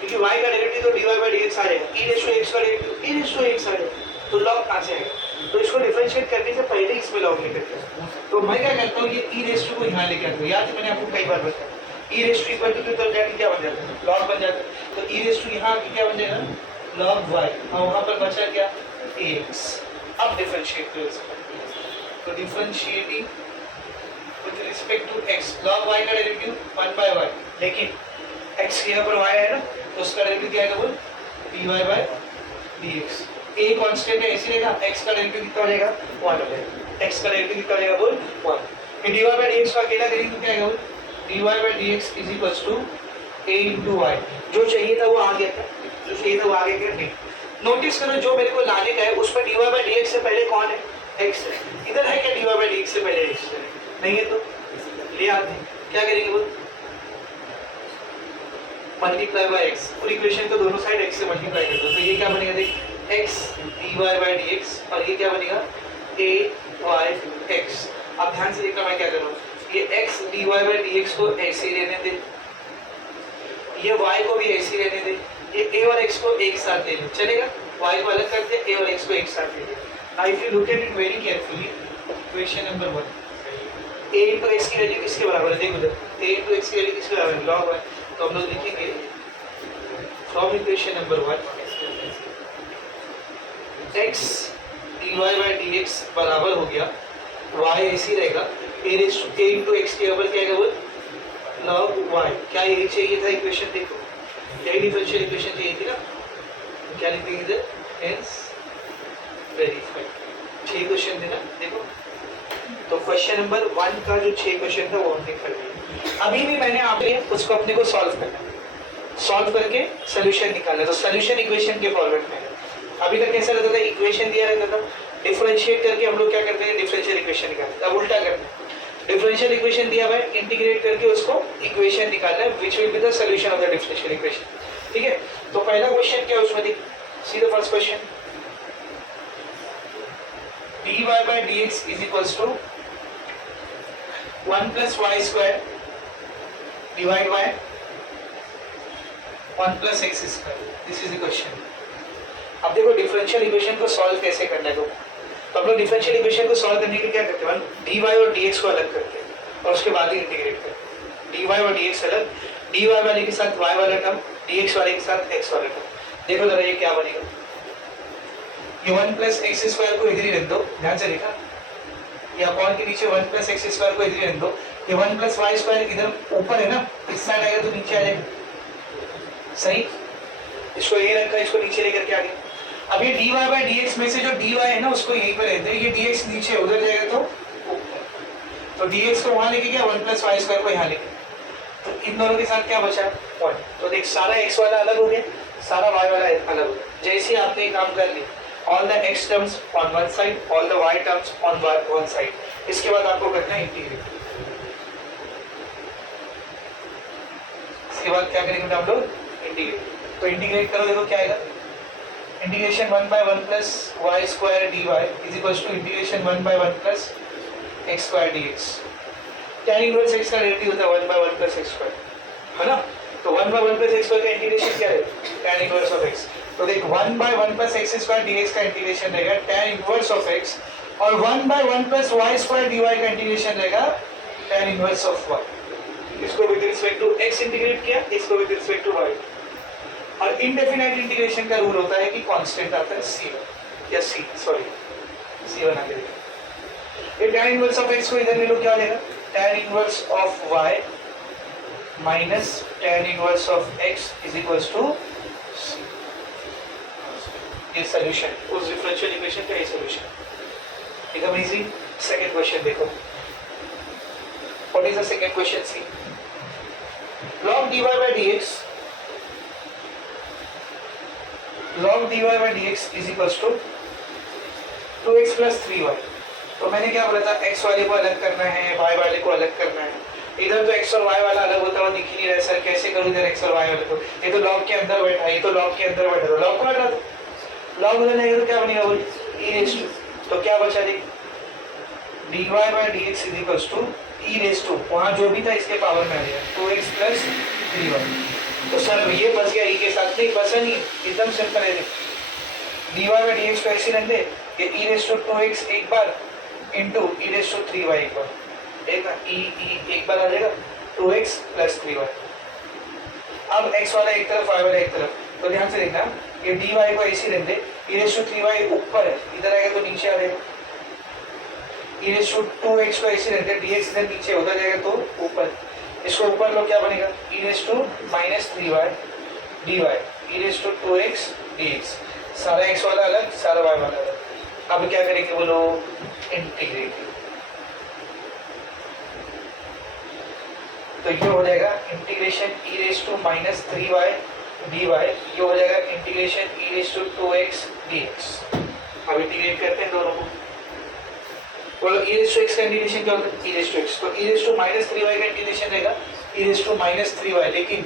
क्योंकि y का डेरिवेटिव तो dy by dx आ जाएगा, e रेज़ टू x का derivative e raise to x आ जाएगा, तो लॉग कहाँ से आएगा, तो इसको डिफरेंशिएट करने से पहले इसमें लॉग लेकर के, तो मैं क्या करता हूँ ये e रेज़ टू को यहाँ लेकर आता हूँ, याद मैंने आपको कई बार बताया, e raise to equal to तो जाके क्या बन जाता है लॉग बन जाता है, तो e रेज़ टू यहाँ आके क्या बन जाएगा लॉग y, और वहाँ पर बचा क्या ax। अब डिफरेंशिएट करो इसको, तो differentiating with respect to x, log y का डेरिवेटिव 1 by y, लेकिन x के यहाँ पर y है ना, तो उसका डेरिवेटिव क्या आएगा बोल dy by dx, a constant है ऐसे रहेगा, x का डेरिवेटिव कितना हो जाएगा 1 हो जाएगा, x का डेरिवेटिव कितना हो जाएगा बोल 1, फिर dy by dx का अकेला डेरिवेटिव क्या आएगा बोल dy by dx is equals to a into y, जो चाहिए था वो आ गया था, जो चाहिए था वो आ गया क्या नहीं। नोटिस करो जो मेरे को लाने का है उस पर dy by dx से पहले कौन है x है, इधर है क्या dy by dx से पहले x है, नहीं है तो ले आते हैं, क्या करेंगे बोल मल्टीप्लाई बाय x, पूरी इक्वेशन को दोनों साइड x से मल्टीप्लाई कर दो, तो ये क्या बनेगा देख x dy बाय dx और ये क्या बनेगा a y x। अब ध्यान से देखना मैं क्या कर रहा हूँ, ये x dy बाय dx को ऐसे ही रहने दे, ये y को भी ऐसे ही रहने दे, ये a और x को एक साथ ले लो, चलेगा, y को अलग करते a और x को एक साथ ले लो। Now if you look at it very carefully, equation number 1 a into x की वैल्यू किसके बराबर है, देखो उधर a into x की वैल्यू किसके बराबर है log y, तो हम लोग लिखेंगे from equation number 1 x dy by dx बराबर हो गया y ऐसे ही रहेगा a into x के ऊपर क्या आएगा बोल log y, क्या यही चाहिए था इक्वेशन? देखो यही डिफरेंशियल इक्वेशन चाहिए थी ना, क्या लिख देंगे इधर? Hence verified. 6 क्वेश्चन थे ना, देखो तो क्वेश्चन नंबर 1 का जो 6 क्वेश्चन था वो हमने कर दिया। अभी भी मैंने आपके उसको अपने को सॉल्व करना है, सॉल्व करके सोल्यूशन निकालना है। तो सोल्यूशन इक्वेशन के फॉर्मेट में है। अभी तक कैसा रहता था, इक्वेशन दिया रहता था, डिफरेंशिएट करके हम लोग क्या करते हैं, डिफरेंशियल इक्वेशन निकालते हैं। अब उल्टा करना है, डिफरेंशियल इक्वेशन दिया हुआ है, इंटीग्रेट करके उसको इक्वेशन निकालना है, which will be the solution of the differential equation. ठीक है, तो पहला क्वेश्चन क्या है उसमें देख, see the first question, dy by dx is equals to 1 plus y square divided by 1 plus x square. This is the question. अब देखो डिफरेंशियल इक्वेशन को सॉल्व कैसे करना है। तो हम लोग डिफरेंशियल इक्वेशन को सॉल्व करने के लिए क्या करते हैं, dy और dx को अलग करते हैं और उसके बाद ही इंटीग्रेट करते हैं। dy और dx अलग, dy वाले के साथ y वाला टर्म, dx वाले के साथ x वाला टर्म। देखो जरा ये क्या बनेगा, ये 1 प्लस एक्स स्क्वायर को इधर ही रख दो, ध्यान से देखा, ये अपॉन के नीचे 1 प्लस एक्स स्क्वायर को इधर ही रख दो। ये 1 प्लस वाई स्क्वायर इधर ऊपर है ना, इस साइड आएगा तो नीचे आ जाएगा, सही। इसको ये रखा, इसको नीचे लेकर के आ गया। अब ये dy बाई dx में से जो dy है ना उसको यहीं पर रहते हैं, ये dx नीचे उधर जाएगा तो ऊपर, तो dx को वहां लेके गया, 1 प्लस वाई स्क्वायर को यहाँ लेके, तो इन दोनों के साथ क्या बचा, 1। तो देख सारा x वाला अलग हो गया, सारा y वाला अलग हो गया। जैसे आपने काम कर लिया, all the x terms on one side, all the y terms on one side, इसके बाद आपको करना है इंटीग्रेट। इसके बाद क्या करेंगे हम लोग, इंटीग्रेट। तो इंटीग्रेट करो, देखो क्या आएगा, integration 1 by 1 plus y square dy is equals to integration 1 by 1 plus x square dx। tan inverse x का डेरिवेटिव होता है 1 by 1 plus x square, है ना। तो 1 by 1 plus x square का इंटीग्रेशन क्या है, tan इनवर्स ऑफ x। तो देख 1 by 1 plus x square dx का इंटीग्रेशन रहेगा tan इनवर्स ऑफ x, और 1 by 1 plus y square dy का इंटीग्रेशन रहेगा tan इनवर्स ऑफ y। इसको with respect to x integrate किया, इसको विद रिस्पेक्ट टू y। और इनडेफिनाइट इंटीग्रेशन का रूल होता है कि कांस्टेंट आता है c1 या c1 आगे देखो। ये tan इनवर्स ऑफ x को इधर ले लो, क्या लेगा, tan inverse of y minus tan inverse of x is equals to c। ये सॉल्यूशन उस डिफरेंशियल इक्वेशन का, ये सॉल्यूशन एकदम इजी। सेकंड क्वेश्चन देखो, what is the second question, see log dy by dx, log dy by dx is equals to 2x plus 3y। तो मैंने क्या बोला था, x वाले को अलग करना है, y वाले को अलग करना है। इधर तो x और y वाला अलग होता है, दिख ही नहीं रहा सर, कैसे करूं इधर x और y वाले को, ये तो log के अंदर बैठा है, ये तो log के अंदर बैठा है, log को हटा दो, log उधर नहीं तो क्या बनेगा, बोल e रेज़ टू, तो क्या बचा देख, dy by dx is equals to e raise to, वहाँ जो भी था इसके पावर में आ गया 2x plus 3y। तो सर ये बच गया e के साथ, नहीं बचा नहीं, एकदम सिंपल है। dy by dx को ऐसे रख दे, ये e रेज़ टू 2x एक बार into e raise to 3y एक बार, एक एक बार आ जाएगा 2x plus 3y। अब x वाला एक तरफ, y वाला एक तरफ, तो ध्यान से देखना, ये dy को ऐसे रख दे, e रेज़ टू 3y ऊपर है, इधर आएगा तो नीचे आ जाएगा, e रेज़ टू 2x को ऐसे रख दे, dx इधर नीचे उधर जाएगा तो ऊपर, इसको ऊपर लो क्या बनेगा, e raise to minus 3y dy, e raise to 2x dx, सारा x वाला अलग, सारा y वाला अलग। अब क्या करेंगे बोलो, इंटीग्रेट। तो ये हो जाएगा integration e raise to minus 3y dy, ये हो जाएगा integration e raise to 2x dx। अब इंटीग्रेट करते हैं दोनों को, बोलो e रेज़ टू x का इंटीग्रेशन क्या होगा, e रेज़ टू x, तो e raise to minus 3y का इंटीग्रेशन रहेगा e raise to minus 3y, लेकिन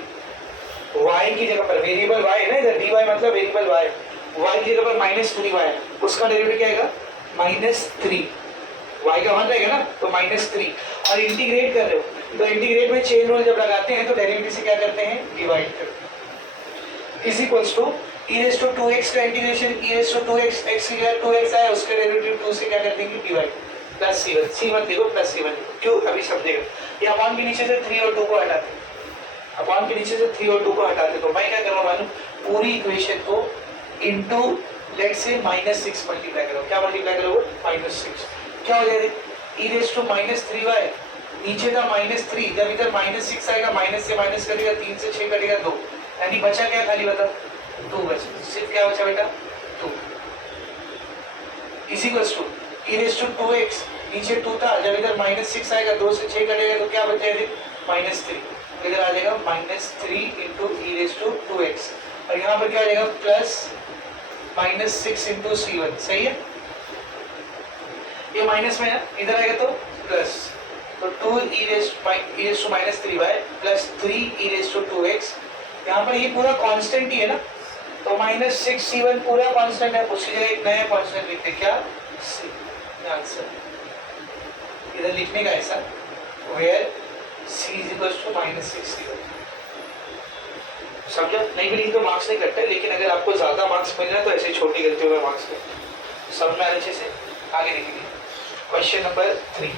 y की जगह पर वेरिएबल y है ना, इधर dy मतलब वेरिएबल y, y की जगह पर माइनस 3y है, उसका डेरिवेटिव क्या आएगा, माइनस 3, y का वन रहेगा ना, तो माइनस 3, और इंटीग्रेट कर रहे हो, तो इंटीग्रेट में चेन रूल जब लगाते हैं तो डेरिवेटिव से क्या करते हैं, डिवाइड करते हैं, is equals to e raise to 2x का integration e raise to 2x, x की जगह 2x आया, उसके डेरिवेटिव 2 से क्या कर देंगे, डिवाइड, प्लस c1 देखो, प्लस c1 क्यों, अभी समझेगा। ये अपॉन के नीचे से 3 और 2 को हटाते, अपॉन के नीचे से 3 और 2 को हटाते, तो मैं क्या करूँगा मालूम, पूरी इक्वेशन को इंटू लेट से -6 मल्टीप्लाई करो, क्या मल्टीप्लाई करोगे, -6, क्या हो जाएगा, e raise to minus 3y नीचे था -3, जब इधर -6 आएगा, माइनस से माइनस कटेगा, 3 से 6 कटेगा 2, यानी बचा क्या खाली बता 2 बचा, सिर्फ क्या बचा बेटा 2 इज इक्वल्स टू e⁻²x, नीचे 2 था, जब इधर -6 आएगा 2 से 6 कटेगा तो क्या बचेगा -3, इधर आ जाएगा -3 × e⁻²x, और यहाँ पर क्या आ जाएगा प्लस -6 × c1, सही है, ये माइनस में है, इधर आएगा तो प्लस, तो 2e⁻³ प्लस 3e⁻²x, यहाँ पर ये पूरा कांस्टेंट ही है ना, तो -6 c1 पूरा कांस्टेंट है, उसकी जगह एक नया कांस्टेंट लिखते क्या c, आंसर इधर लिखने का ऐसा, वेयर c = -6 c1, समझा? नहीं भी लिखी तो मार्क्स नहीं कटते, लेकिन अगर आपको ज्यादा मार्क्स मिल रहा है तो ऐसे छोटी गलतियों में मार्क्स कटते, समझ में अच्छे से, आगे देखेंगे क्वेश्चन नंबर 3।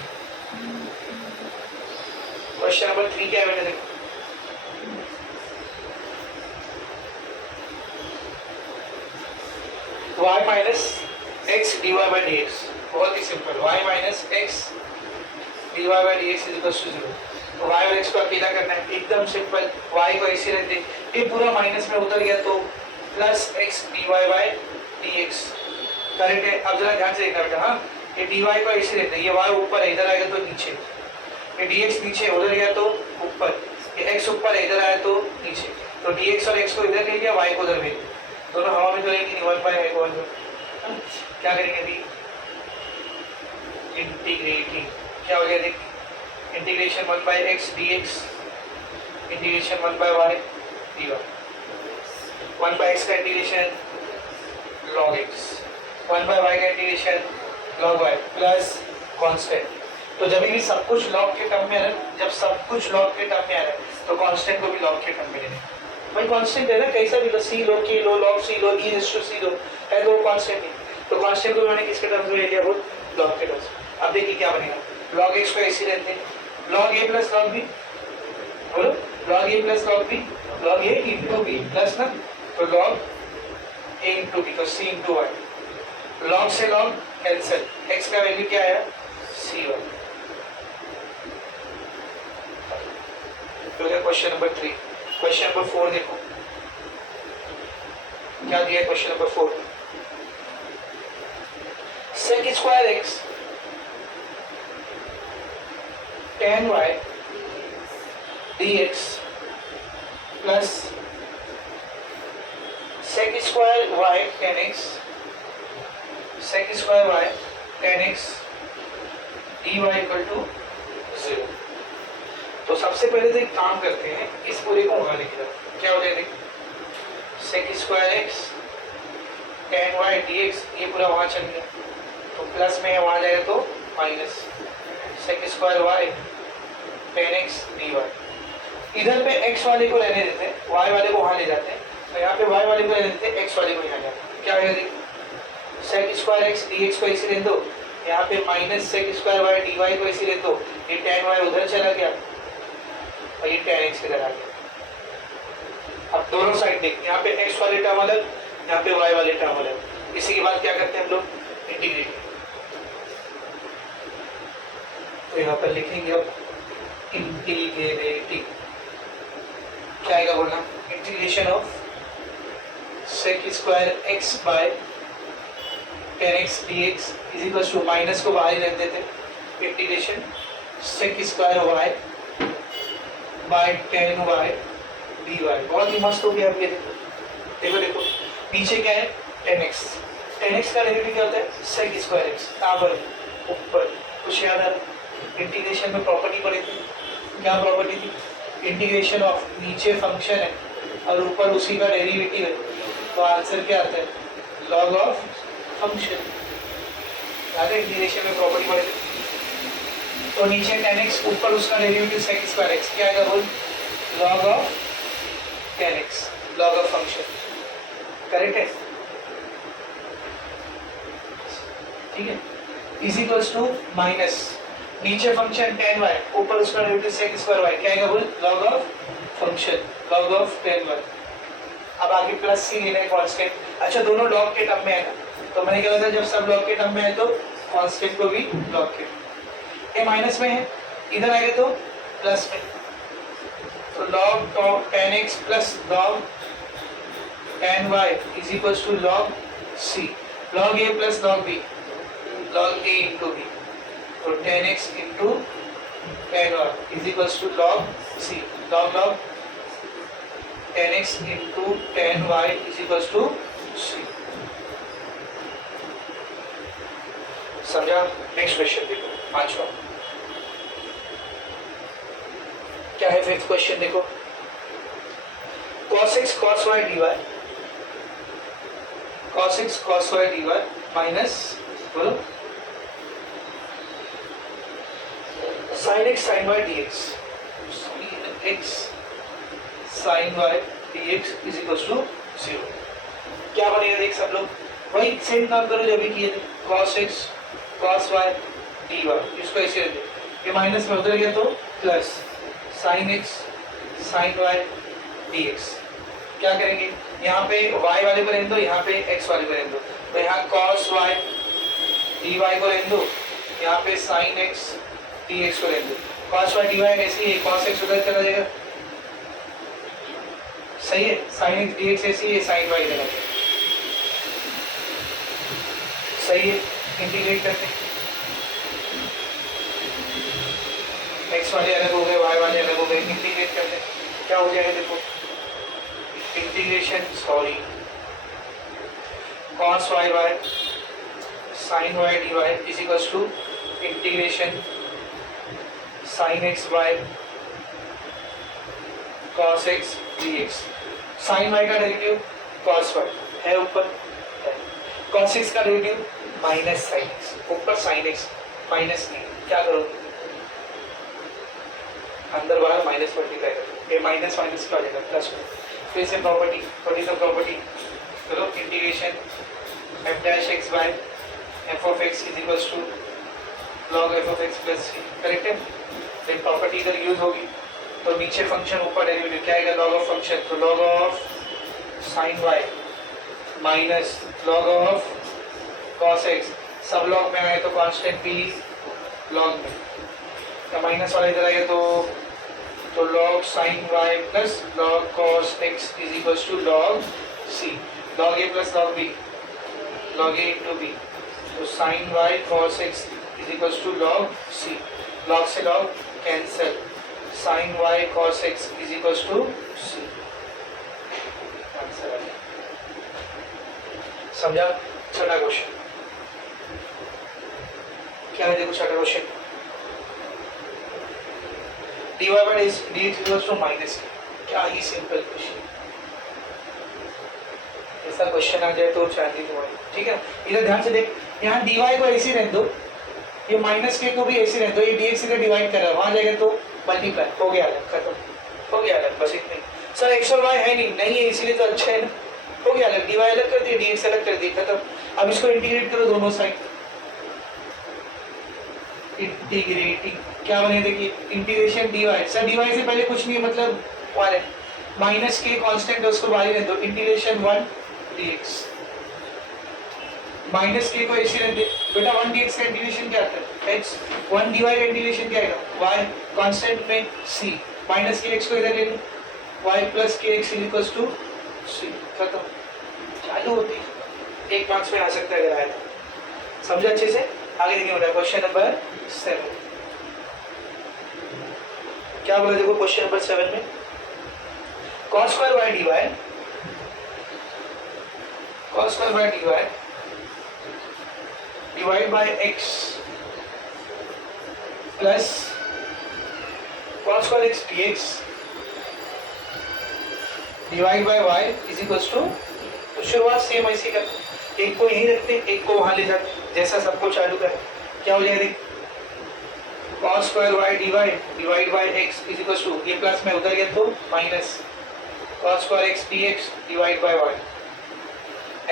क्वेश्चन नंबर 3 क्या है बेटा, देखो y - x dy/dx, बहुत ही सिंपल, y - x dy/dx = 0, तो y और x को अकेला करना है, एकदम सिंपल, y को ऐसे रहते, ये पूरा माइनस में उतर गया तो प्लस x dy/dx, करेक्ट है। अब जरा ध्यान से देखना बेटा, हाँ ये dy को ऐसे रहते, ये y ऊपर है, इधर आएगा तो नीचे, ये dx नीचे, उधर गया तो ऊपर, ये x ऊपर है, इधर आया तो नीचे, तो dx और x को इधर ले लिया, y को उधर भेज, दोनों हवा में तो रहेंगे नहीं, 1/1 क्या करेंगे अभी, इंटीग्रेटिंग, क्या हो गया देख, integration 1/x dx, integration 1/y dy, 1/x का इंटीग्रेशन log x, 1/y का integration log y plus constant, तो जब भी सब कुछ log के टर्म में है, जब सब कुछ log के टर्म में आ रहा है तो कांस्टेंट को भी log के टर्म में लेना, भाई कांस्टेंट है ना, कैसा भी लो, c लो, k लो, log c लो, e⁻c लो, है तो कांस्टेंट ही, तो कांस्टेंट को मैंने किसके टर्म्स में ले लिया, वो log के टर्म्स। अब देखिए क्या बनेगा, log x को ऐसे रहते हैं, log a plus log b, बोलो log a plus log b, log a × b plus ना, तो log a × b, तो c × y, log से log कैंसिल, x का वैल्यू क्या आया c1, तो क्या क्वेश्चन नंबर 3। क्वेश्चन नंबर 4 देखो क्या दिया है, question number 4, sec² x tan y dx plus sec² y tan x, sec² y tan x dy = 0। तो सबसे पहले तो एक काम करते हैं, इस पूरे को वहां लिख दो, क्या हो जाएगा, sec² x tan y dx, ये पूरा वहां चल गया, तो प्लस में वहां जाएगा तो minus sec² y tan x dy, इधर पे x वाले को रहने देते हैं, y वाले को वहां ले जाते हैं, तो यहाँ पे y वाले को रहने देते हैं, x वाले को यहाँ जाते हैं, क्या होगा sec² x dx को ऐसे रहने दो, यहाँ पे माइनस sec² y dy को ऐसे रहने दो, ये tan y उधर चला गया और ये tan x इधर आ गया। अब दोनों साइड देख, यहाँ पे x वाले टर्म अलग, यहाँ पे y वाले टर्म अलग, इसी के बाद क्या करते हैं हम लोग, इंटीग्रेट, तो यहाँ पर लिखेंगे अब इंटीग्रेटिंग, क्या आएगा बोलना, integration of sec² x by tan x dx is equal to, minus को बाहर ही रख देते, integration sec² y by tan y dy, बहुत ही मस्त हो गया। अब ये देखो देखो नीचे क्या है, tan x, tan x का डेरिवेटिव क्या होता है, sec² x, कहाँ पर ऊपर, कुछ याद आ रहा, इंटीग्रेशन में प्रॉपर्टी पढ़ी थी, क्या प्रॉपर्टी थी, इंटीग्रेशन ऑफ, नीचे फंक्शन है और ऊपर उसी का डेरिवेटिव है, तो आंसर क्या आता है, log ऑफ फंक्शन, याद है इंटीग्रेशन में प्रॉपर्टी पढ़ी थी, तो नीचे tan x, ऊपर उसका डेरिवेटिव sec² x, क्या आएगा बोल, log of tan x, log of function, correct है, ठीक है, इज इक्वल्स टू माइनस, नीचे फंक्शन tan y, ऊपर उसका डेरिवेटिव sec² y, क्या आएगा बोल, log of function, log of tan y। अब आगे प्लस c लेना है कांस्टेंट, अच्छा दोनों log के टर्म में है ना, तो मैंने क्या बताया, जब सब log के टर्म में है तो कांस्टेंट को भी log के, ये माइनस में है, इधर आएगा तो प्लस में, तो log tan x plus log tan y is equal to log c, log a plus log b, log a into b, तो tan x into tan y is equal to log c, log tan x into tan y is equal to c। समझा? Next question देखो, पांचवा क्या है? Fifth question देखो, cos x cos y dy, cos x cos y dy minus बोलो sin x sin y dx, sin x sin y dx is equal to 0। क्या बनेगा देख सब लोग, वही सेम काम करो जो अभी किए थे, cos x cos y dy, इसको ऐसे रख दो, ये माइनस में उधर गया तो plus sin x sin y dx। क्या करेंगे, यहाँ पे y वाले को रहने दो, यहाँ पे x वाले को रहने दो, तो यहाँ cos y dy को रहने दो, यहाँ पे sin x dx को रहने दो। cos y dy ऐसे ही, cos x उधर चला जाएगा, सही है, sin x dx ऐसे ही, sin y इधर सही है। इंटीग्रेट करते हैं, x वाले अलग हो गए, y वाले अलग हो गए, इंटीग्रेट करते हैं, क्या हो जाएगा देखो, integration sorry cos y by sin y dy is equal to integration sin x by cos x dx। sin y का डेरिवेटिव cos y है ऊपर, cos x का डेरिवेटिव माइनस sin x, ऊपर sin x माइनस नहीं, क्या करोगे अंदर बाहर माइनस मल्टीप्लाई करो, ये माइनस माइनस क्या हो जाएगा प्लस में, फिर से प्रॉपर्टी, थोड़ी सा प्रॉपर्टी करो, integration f dash x by f of x is equal to log f of x plus c, correct है। फिर प्रॉपर्टी इधर यूज होगी, तो नीचे फंक्शन ऊपर डेरिवेटिव क्या आएगा, log ऑफ फंक्शन, तो log of sin y minus log of cos x, सब log में आए तो कांस्टेंट भी log में, तो माइनस वाला इधर आएगा तो log sin y plus log cos x is equal to log c, log a plus log b, log a into b, तो sin y cos x is equal to log c, log से log cancel, sin y cos x is equal to c, answer आ गया। समझा? छठा question क्या है देखो, छठा question dy by dx equals to minus, क्या ही सिंपल क्वेश्चन, ऐसा क्वेश्चन आ जाए तो चांदी तुम्हारी, ठीक है। इधर ध्यान से देख, यहाँ dy को ऐसे रहने दो, ये माइनस के को भी ऐसे रहने दो, ये dx इधर डिवाइड कर रहा है, वहां जाएगा तो मल्टीप्लाई हो गया, अलग खत्म हो गया, अलग बस इतना ही। सर x और y है नहीं है, इसीलिए तो अच्छा है ना, हो गया अलग, dy अलग कर दिए, dx अलग कर दिए, खत्म। अब इसको इंटीग्रेट करो दोनों साइड, इंटीग्रेटिंग क्या बने देखिए, इंटीग्रेशन dy, सर dy से पहले कुछ नहीं है, मतलब वाले माइनस के कांस्टेंट है उसको बाहर रहने दो, इंटीग्रेशन 1 dx, माइनस के को ऐसे रहने दे बेटा, 1 dx का इंटीग्रेशन क्या आता है x, 1 dy का इंटीग्रेशन क्या आएगा y, कांस्टेंट में c, माइनस के x को इधर ले लो, y प्लस के x is equal to c, खत्म, चालू होती है, एक मार्क्स में आ सकता है अगर आया तो। समझा अच्छे से? आगे देखिए बेटा, क्वेश्चन नंबर 7 क्या बोला देखो, क्वेश्चन नंबर 7 में cos square y dy, cos square y dy divide by x plus cos square x dx divide by y is equal to, तो शुरुआत सेम ऐसी कर, एक को यहीं रखते एक को वहां ले जाते, जैसा सबको चालू कर, क्या हो जाएगा cos square y divide by x is equal to, ये प्लस में उधर गया तो minus cos square x dx divide by y,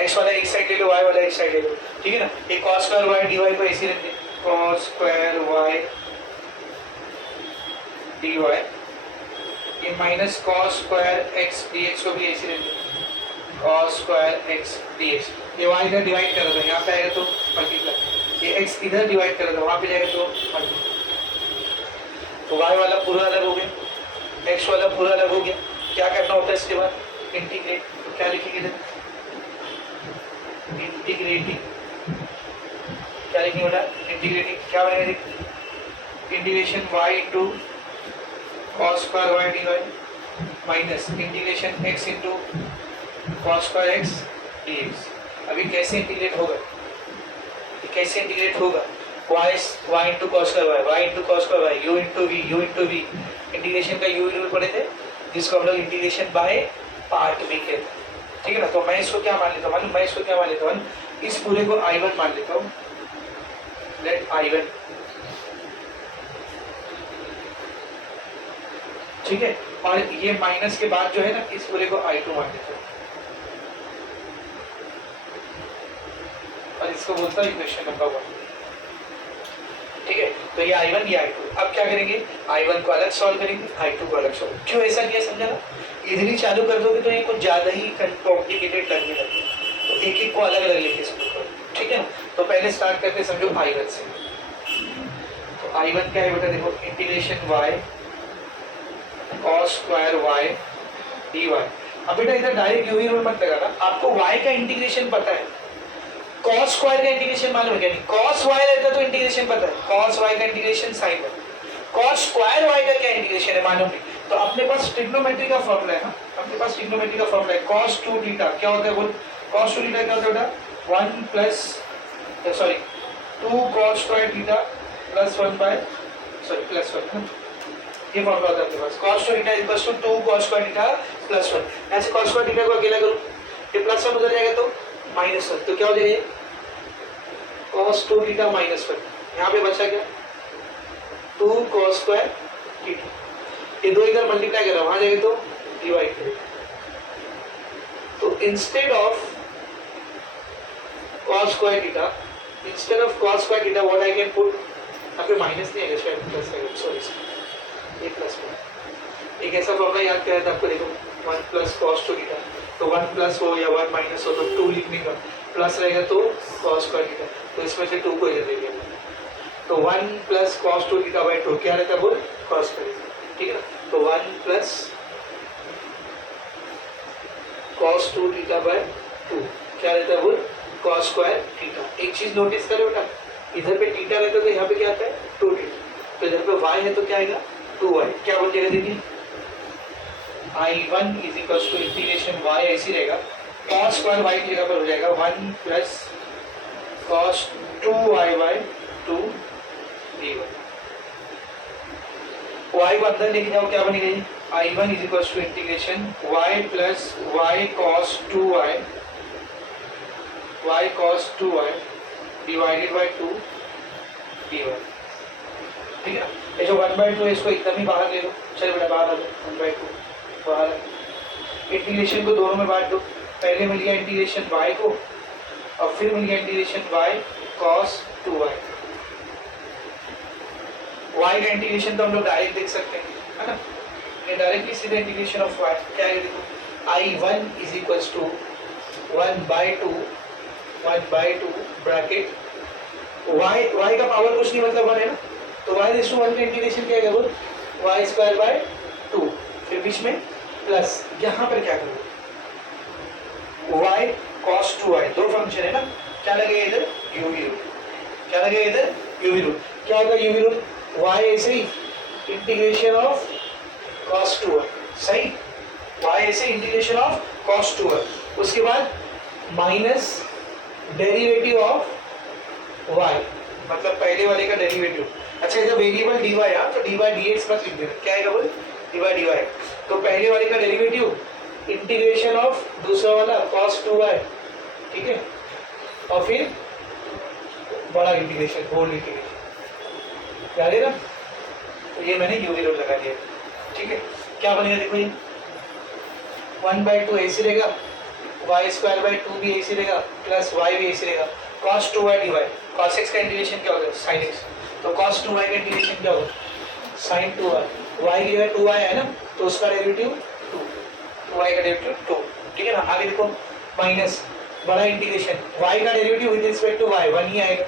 x वाला एक साइड ले लो, y वाला एक साइड ले लो, ठीक है ना। ये cos स्क्वायर y dy को ऐसे रखते, cos स्क्वायर y dy, ये minus cos square x dx को भी ऐसे रखते, cos स्क्वायर x dx, ये y इधर डिवाइड कर दो, यहाँ पे आएगा तो मल्टीप्लाई, ये x इधर डिवाइड कर दो, वहाँ पे जाएगा तो मल्टीप्लाई, तो y वाला पूरा अलग हो गया, x वाला पूरा अलग हो गया। क्या करना होता है इसके बाद? इंटीग्रेट। तो क्या लिखेंगे इधर? इंटीग्रेटिंग। क्या लिखेंगे बेटा? इंटीग्रेटिंग। क्या बनेगा? Integration y into cos square y d y minus integration x into cos square x d x. अभी कैसे इंटीग्रेट होगा? कैसे इंटीग्रेट होगा? y into cos square y, y into cos square y, u into v। Integration का u rule पढ़े थे, जिसको हम लोग इंटीग्रेशन बाय पार्ट भी कहते हैं। ठीक है ना? तो मैं इसको क्या मान लेता हूँ? मैं इसको क्या मान लेता हूँ? इस पूरे को I1 मान लेता हूँ। लेट I1, ठीक है, और ये माइनस के बाद जो है ना, इस पूरे को I2 मान लेता हूँ, और इसको बोलता हूँ इक्वेशन नंबर 1। ठीक है, तो ये I1 ये I2। अब क्या करेंगे? I1 को अलग सॉल्व करेंगे, I2 को अलग सॉल्व। क्यों ऐसा किया समझा ना? इजीली चालू कर दोगे तो ये कुछ ज्यादा ही कॉम्प्लिकेटेड लगने लगे, तो एक एक को अलग अलग लेके शुरू करो। ठीक है ना? तो पहले स्टार्ट करते समझो I1 से। तो I1 क्या है बेटा? देखो, integration y cos square y dy। अब बेटा इधर डायरेक्ट यूवी रूल मत लगाना, आपको y का इंटीग्रेशन पता है, cos स्क्वायर का इंटीग्रेशन मालूम है क्या? नहीं, cos y रहता तो इंटीग्रेशन पता है, cos y का integration sin y। cos square y का क्या इंटीग्रेशन है मालूम नहीं, तो अपने पास ट्रिग्नोमेट्री का फॉर्मूला है ना, अपने पास ट्रिग्नोमेट्री का फॉर्मूला है। cos 2 थीटा क्या होता है बोल? cos 2 थीटा क्या होता है बेटा? 1 plus 2 cos square theta plus 1 by plus 1 है, ये फॉर्मूला होता है अपने पास। cos 2 theta equals to 2 cos square theta plus 1। ऐसे cos स्क्वायर थीटा को अकेला करो, ये प्लस 1 उधर जाएगा तो माइनस 1, तो क्या हो जाएगा? cos 2 theta minus 1। यहाँ पे बचा क्या? 2 cos स्क्वायर थीटा। ये दो इधर मल्टीप्लाई करा, वहां जाएगा तो डिवाइड करेगा। तो instead of cos square theta, instead of cos square theta what I can put? यहाँ पे माइनस नहीं आएगा, शायद प्लस आएगा, सॉरी ये प्लस 1। एक ऐसा फॉर्मूला याद कराया था आपको, देखो 1 प्लस cos 2 थीटा, तो 1 प्लस हो या 1 माइनस हो तो 2 लिखने का, प्लस रहेगा तो cos स्क्वायर थीटा, तो इसमें से 2 को इधर दे दिया, तो 1 प्लस cos 2 थीटा बाय 2 क्या रहता है बोल? cos square. ठीक है ना? तो 1 प्लस cos 2 थीटा बाय 2 क्या रहता है बोल? cos square theta. एक चीज नोटिस करो बेटा, इधर पे थीटा रहता है तो यहाँ पे क्या आता है? 2 थीटा, तो इधर पे y है तो क्या आएगा? 2y। क्या बोल जाएगा? देखिए I1 is equals to integration y ऐसी रहेगा, cos स्क्वायर y की जगह पर हो जाएगा 1 plus cos 2y by 2 dy। y को अंदर लेके जाओ, क्या बनेगा? I1 is equals to integration y plus y cos 2y divided by 2 dy। ठीक है ना? ये जो 1/2 है इसको एकदम ही बाहर ले लो, चलो बेटा बाहर आ जाओ, 1/2 बाहर। इंटीग्रेशन को दोनों में बांट दो, पहले मिल गया इंटीग्रेशन y को, और फिर मिल गया integration y cos 2y। y का इंटीग्रेशन तो हम लोग डायरेक्ट देख सकते हैं, है ना? ये डायरेक्टली सीधे इंटीग्रेशन ऑफ y क्या है? देखो I1 is equals to 1/2 bracket y का पावर कुछ नहीं, मतलब 1 है ना, तो y रेज़ टू 1 का इंटीग्रेशन क्या है बोल? y स्क्वायर बाय 2, फिर बीच में प्लस, यहाँ पर क्या करोगे? y cos 2y, दो फंक्शन है ना, क्या लगेगा इधर? UV rule. क्या लगेगा इधर? UV rule. क्या होगा यूवी रूल? y ऐसे ही इंटीग्रेशन ऑफ cos 2y, सही, y ऐसे इंटीग्रेशन ऑफ cos 2y, उसके बाद माइनस डेरिवेटिव ऑफ y, मतलब पहले वाले का डेरिवेटिव। अच्छा, इधर वेरिएबल dy है तो dy dx प्लस लिख देना, क्या आएगा बोल? dy। तो पहले वाले का डेरिवेटिव इंटीग्रेशन ऑफ दूसरा वाला cos 2y, ठीक है, और फिर बड़ा इंटीग्रेशन, होल इंटीग्रेशन, याद है ना? तो ये मैंने यूवी रूल लगा दिया। ठीक है, क्या बनेगा? देखो ये 1/2 ऐसे रहेगा, y स्क्वायर बाय 2 भी ऐसे रहेगा, प्लस y भी ऐसे रहेगा, cos 2y dy। cos x का इंटीग्रेशन क्या होगा? sin x। तो cos 2y का इंटीग्रेशन क्या होगा? sin 2y। y की जगह 2y है ना, तो उसका डेरिवेटिव 2y का डेरिवेटिव 2। ठीक है ना? आगे देखो माइनस बड़ा इंटीग्रेशन, y का derivative with respect to y 1 ही आएगा,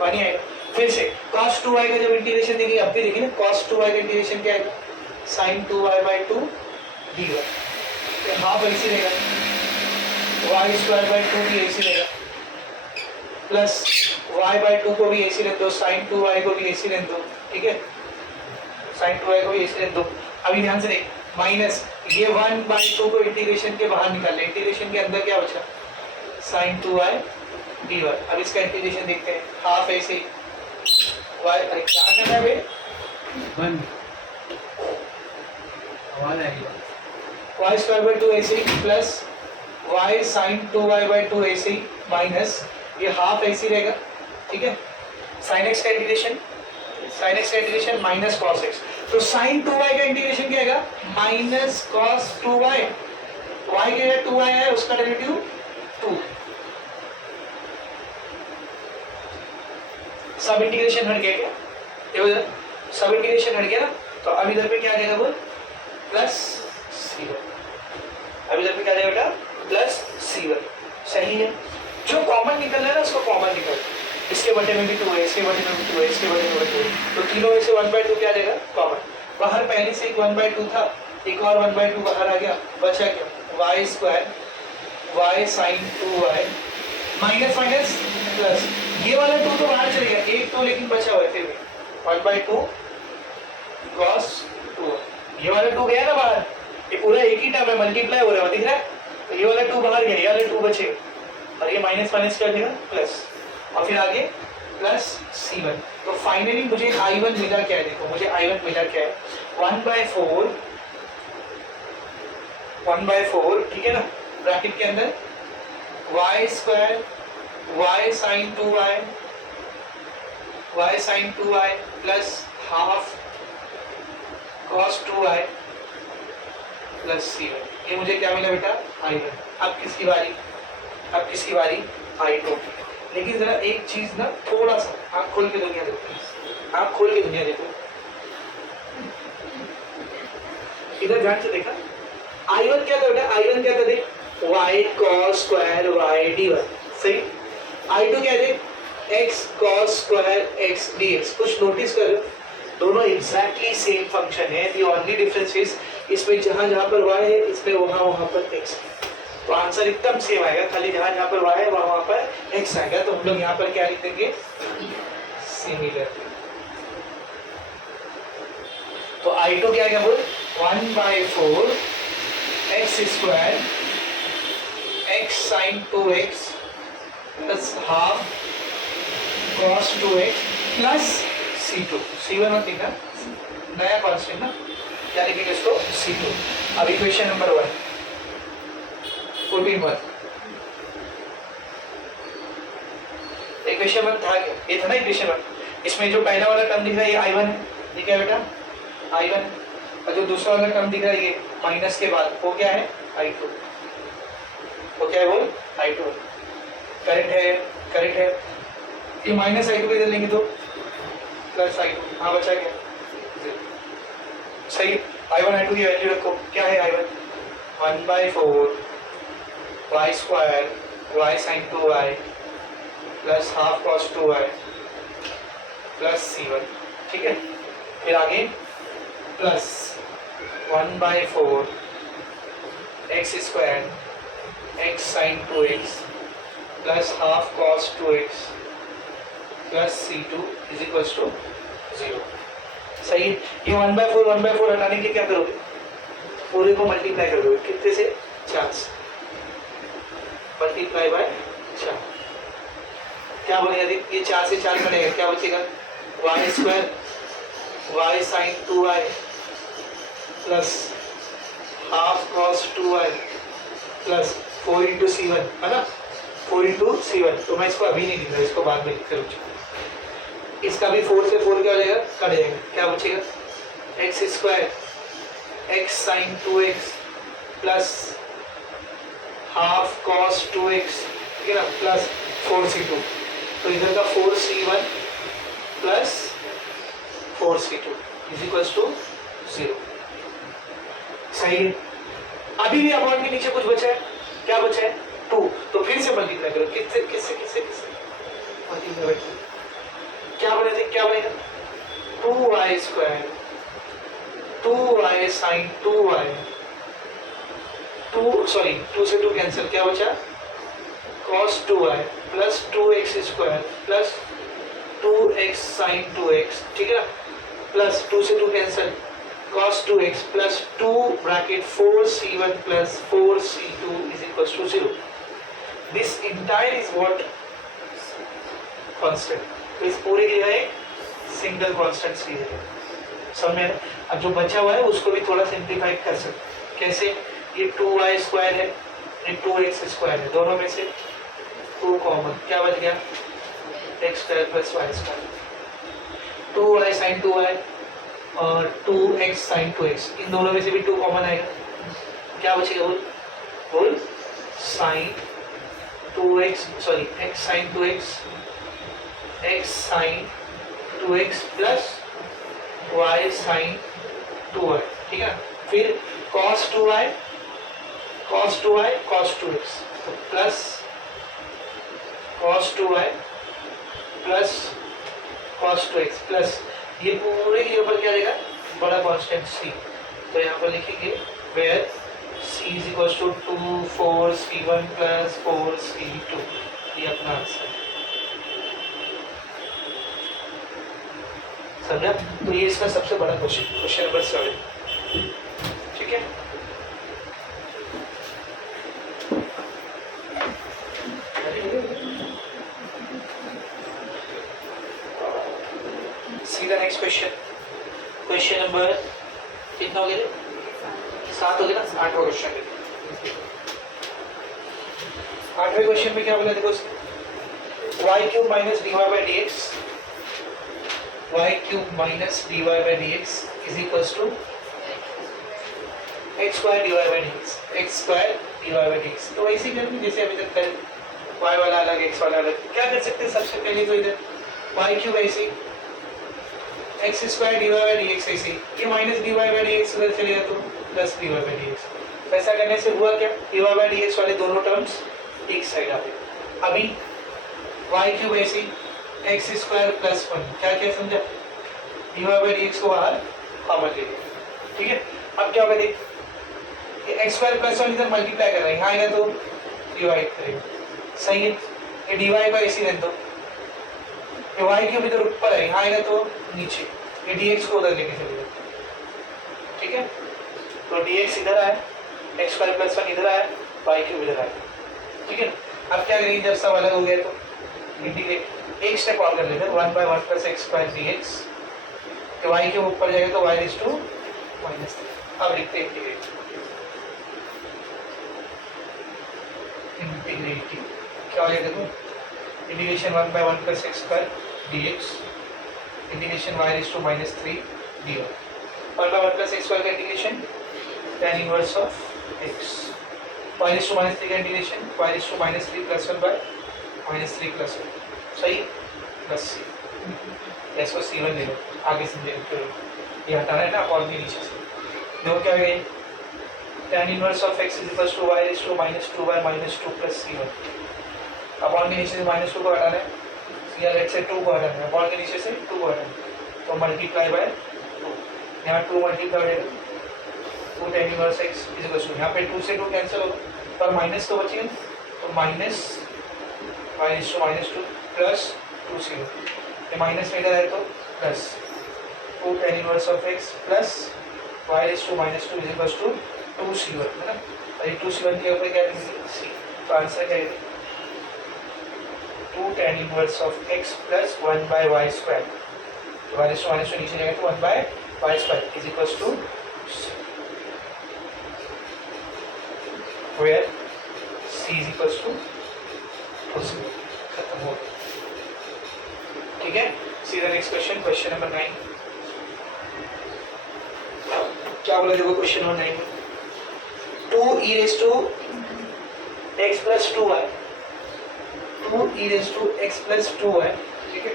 1 ही आएगा। फिर से cos 2y का जब इंटीग्रेशन देंगे, अब भी देखिए ना cos 2y का इंटीग्रेशन क्या आएगा, sin 2y by 2 dy, half ऐसे रहेगा, y स्क्वायर बाई 2 भी ऐसे रहेगा, प्लस y बाई 2 को भी ऐसे रख दो, sin 2y को भी ऐसे रख दो, ठीक है, sin 2y को भी ऐसे रख दो। अभी ध्यान से देख, माइनस ये 1 बाई 2 को इंटीग्रेशन के बाहर निकाल ले, इंटीग्रेशन के अंदर क्या बचा, sin 2y dy। अब इसका इंटीग्रेशन देखते हैं, हाफ ऐसे ही y, अरे क्या करना है बे, आवाज आएगी, y स्क्वायर बाई 2 ऐसे ही, plus y sin 2y by 2 ऐसे ही, माइनस ये हाफ ऐसे ही रहेगा, ठीक है, sin x का इंटीग्रेशन, sin x का इंटीग्रेशन माइनस cos x, तो sin 2y का इंटीग्रेशन क्या आएगा, माइनस cos 2y, y के जगह 2y है, उसका डेरिवेटिव 2, सब इंटीग्रेशन हट गया क्या, देखो सब इंटीग्रेशन हट गया ना, तो अब इधर पे क्या आ जाएगा बोल, प्लस c1, अब इधर पे क्या आ जाएगा बेटा, प्लस c1, सही है, जो कॉमन निकलना है ना उसको कॉमन निकल, इसके बटे में भी 2 है, इसके बटे में भी 2 है, इसके बटे में भी 2 है, तो तीनों में से 1/2 क्या आ जाएगा, कॉमन, बाहर पहले से एक 1/2 था, एक और 1/2 बाहर आ गया, बचा क्या, y square y sin 2y minus minus plus, ये वाला 2 तो बाहर चले गया, एक तो लेकिन बचा हुआ है फिर भी 1/2 cos 2, ये वाला 2 गया ना बाहर, ये पूरा एक ही टर्म है, मल्टीप्लाई हो रहा है, दिख रहा है, तो ये वाला 2 बाहर गया, ये वाला 2 बचे, और ये माइनस माइनस कर देगा प्लस, और फिर आगे प्लस c1, तो फाइनली मुझे i1 मिला क्या है, देखो मुझे i1 मिला क्या है, 1/4, ठीक है ना, ब्रैकेट के अंदर y square y sin 2y plus half cos 2y plus c1, ये मुझे क्या मिला बेटा, i1। अब किसकी बारी, i2। लेकिन जरा एक चीज ना, थोड़ा सा आँख खोल के दुनिया देखो, आँख खोल के दुनिया देखो, इधर ध्यान से देखा, i1 क्या था बेटा, i1 क्या था देख, y cos square y dy, सही, i2 क्या है, x cos square x dx, कुछ नोटिस कर, दोनों एग्जैक्टली सेम फंक्शन है, दी ओनली डिफरेंस इज इसमें जहां जहां पर y है, इसमें वहां पर x है, तो आंसर एकदम सेम आएगा, खाली जहां जहां पर y है वहां पर x आएगा, तो हम लोग यहाँ पर क्या लिख देंगे, सिमिलर। तो i2 क्या क्या बोल, 1/4 x square x sin 2x plus half cos 2x plus c2, c1 मत लिखना, नया कॉन्स्टेंट ना, क्या लिखेंगे इसको, c2। अब इक्वेशन नंबर 1, 14 1, इक्वेशन 1 था क्या, ये था ना इक्वेशन 1, इसमें जो पहला वाला टर्म दिख रहा है ये i1 दिख रहा है बेटा, i1, और जो दूसरा वाला टर्म दिख रहा है ये माइनस के बाद वो क्या है, i2, वो क्या है बोल, i2, करेक्ट है, ये माइनस i2 इधर लेंगे तो प्लस i2, हाँ बचा क्या, सही, i1 i2 की वैल्यू रखो, क्या है i1, 1/4 y square y sin 2y plus half cos 2y plus c1, ठीक है, फिर आगे plus 1/4 x square x sin 2x plus half cos 2x plus c2 is equals to 0, सही है। ये 1/4 हटाने के क्या करोगे, पूरे को मल्टीप्लाई कर दोगे, कितने से, 4 से, मल्टीप्लाई बाय 4, क्या बनेगा, ये 4 से 4 कटेगा, क्या बचेगा, y square y sin 2y plus half cos 2y plus 4 into c1, है ना, 4 इंटू c1, तो मैं इसको अभी नहीं लिख रहा, इसको बाद में लिख कर, इसका भी 4 से 4 क्या हो जाएगा, कट जाएगा, क्या बचेगा, x square x sin 2x plus half cos 2x, ठीक है ना, प्लस 4c2, तो इधर का 4c1 plus 4c2 is equals to 0, सही है। अभी भी अपॉइंट के नीचे कुछ बचा है, क्या बचा है, 2, तो फिर से मल्टीप्लाई करो, किससे मल्टीप्लाई, क्या बनेगा 2y square 2y sine 2y 2 से 2 कैंसिल, क्या बचा cos 2y plus 2x square plus 2x sine 2x, ठीक है ना, प्लस 2 से 2 cancel cos 2x plus 2 bracket 4c1 plus 4c2 is equal to 0. This entire is what constant. तो इस पूरे की जगह सिंगल कांस्टेंट सी है. समझ में? अब जो बचा हुआ है उसको भी थोड़ा सिंप्लीफाई कर सकते. कैसे? ये 2y स्क्वायर है, ये 2x स्क्वायर है, दोनों में से 2 कॉमन, क्या बच गया x square plus y square. 2y sine 2y और 2x साइन 2x, इन दोनों में से भी 2 कॉमन आएगा, क्या बचेगा बोल sine 2x x sine 2x x sine 2x plus y sine 2y, ठीक है. फिर cos 2y cos 2x plus cos 2y plus cos 2x plus ये पूरे के ऊपर क्या रहेगा बड़ा कांस्टेंट c. तो यहाँ पर लिखेंगे where c is equal to 2 4c1 plus 4c2. ये अपना आंसर है. समझा? तो ये इसका सबसे बड़ा क्वेश्चन नंबर 7, ठीक है. सीधा नेक्स्ट क्वेश्चन नंबर कितना हो गया? 7 हो गया ना. 8वां क्वेश्चन. 8वें क्वेश्चन में क्या बोला देखो, y cube minus dy by dx y cube minus dy by dx is equals to x square dy by dx, x square dy by dx. तो वैसे ही करेंगे जैसे अभी तक करें, y वाला अलग x वाला अलग. क्या कर सकते हैं सबसे पहले तो इधर y क्यूब ऐसे x square dy by dx ऐसे, ये माइनस dy बाई dx उधर चलेगा तो प्लस dy बाई dx. ऐसा करने से हुआ क्या, dy बाई dx वाले दोनों टर्म्स एक साइड आ गए. अभी y क्यूब ऐसे x स्क्वायर प्लस 1, क्या समझा, dy बाई dx को बाहर कॉमन ले लिया, ठीक है. अब क्या होगा देख, ये x स्क्वायर प्लस 1 इधर मल्टीप्लाई कर रहे हैं, यहाँ आएगा तो डिवाइड करेगा, सही है. ये dy को ऐसे रहने दो, ये y क्यूब इधर ऊपर है, यहाँ आएगा तो नीचे, ये dx को उधर लेके चलेगा, ठीक है. तो dx इधर आया, x स्क्वायर प्लस 1 इधर आया, y क्यूब इधर आया, ठीक है. अब क्या करेंगे, जब सब अलग हो गया तो इंटीग्रेट एक स्टेप और कर लेते हैं, 1 by 1 plus x square dx, तो y के ऊपर जाएगा तो y इज टू माइनस 3. अब लिखते हैं इंटीग्रेटिंग क्या हो जाएगा, देखो integration 1 by 1 plus x square dx integration y is to minus 3 dy. 1 by 1 plus x square का integration tan inverse of x, y is to minus 3 का integration y is to minus 3 plus 1 by minus 3 plus 1, सही, plus सी. इसको c1 ले लो, आगे से देखते हो ये हटाना है ना अपॉन के नीचे से. देखो क्या है, tan inverse of x is equal to y is to minus 2 by minus 2 plus c1. Upon के नीचे से माइनस 2 को हटाना है, या लेट से 2 को हटाना है, अपॉन के नीचे से 2 को हटाना है, तो मल्टीप्लाई बाय 2, यहाँ 2 मल्टीप्लाई हो जाएगा 2 tan inverse x is equal to, यहाँ पे 2 से 2 कैंसिल होगा पर माइनस तो बचेगा, तो minus y is to minus 2 plus 2c1, ये माइनस में इधर है तो plus 2 tan inverse of x plus y is to minus 2 is equal to 2c1, है ना. और ये 2c1 के ऊपर क्या लिखेंगे c, तो आंसर क्या है 2 tan inverse of x plus 1 by y square, तो y इज टू माइनस 2 नीचे जाएगा तो 1 by y square is equal to where c is equal to खत्म हो गया, ठीक है. सीधा नेक्स्ट क्वेश्चन नंबर 9. क्या बोला देखो क्वेश्चन नंबर 9 में, 2 e raise to x plus 2y 2 e raise to x plus 2y, ठीक है,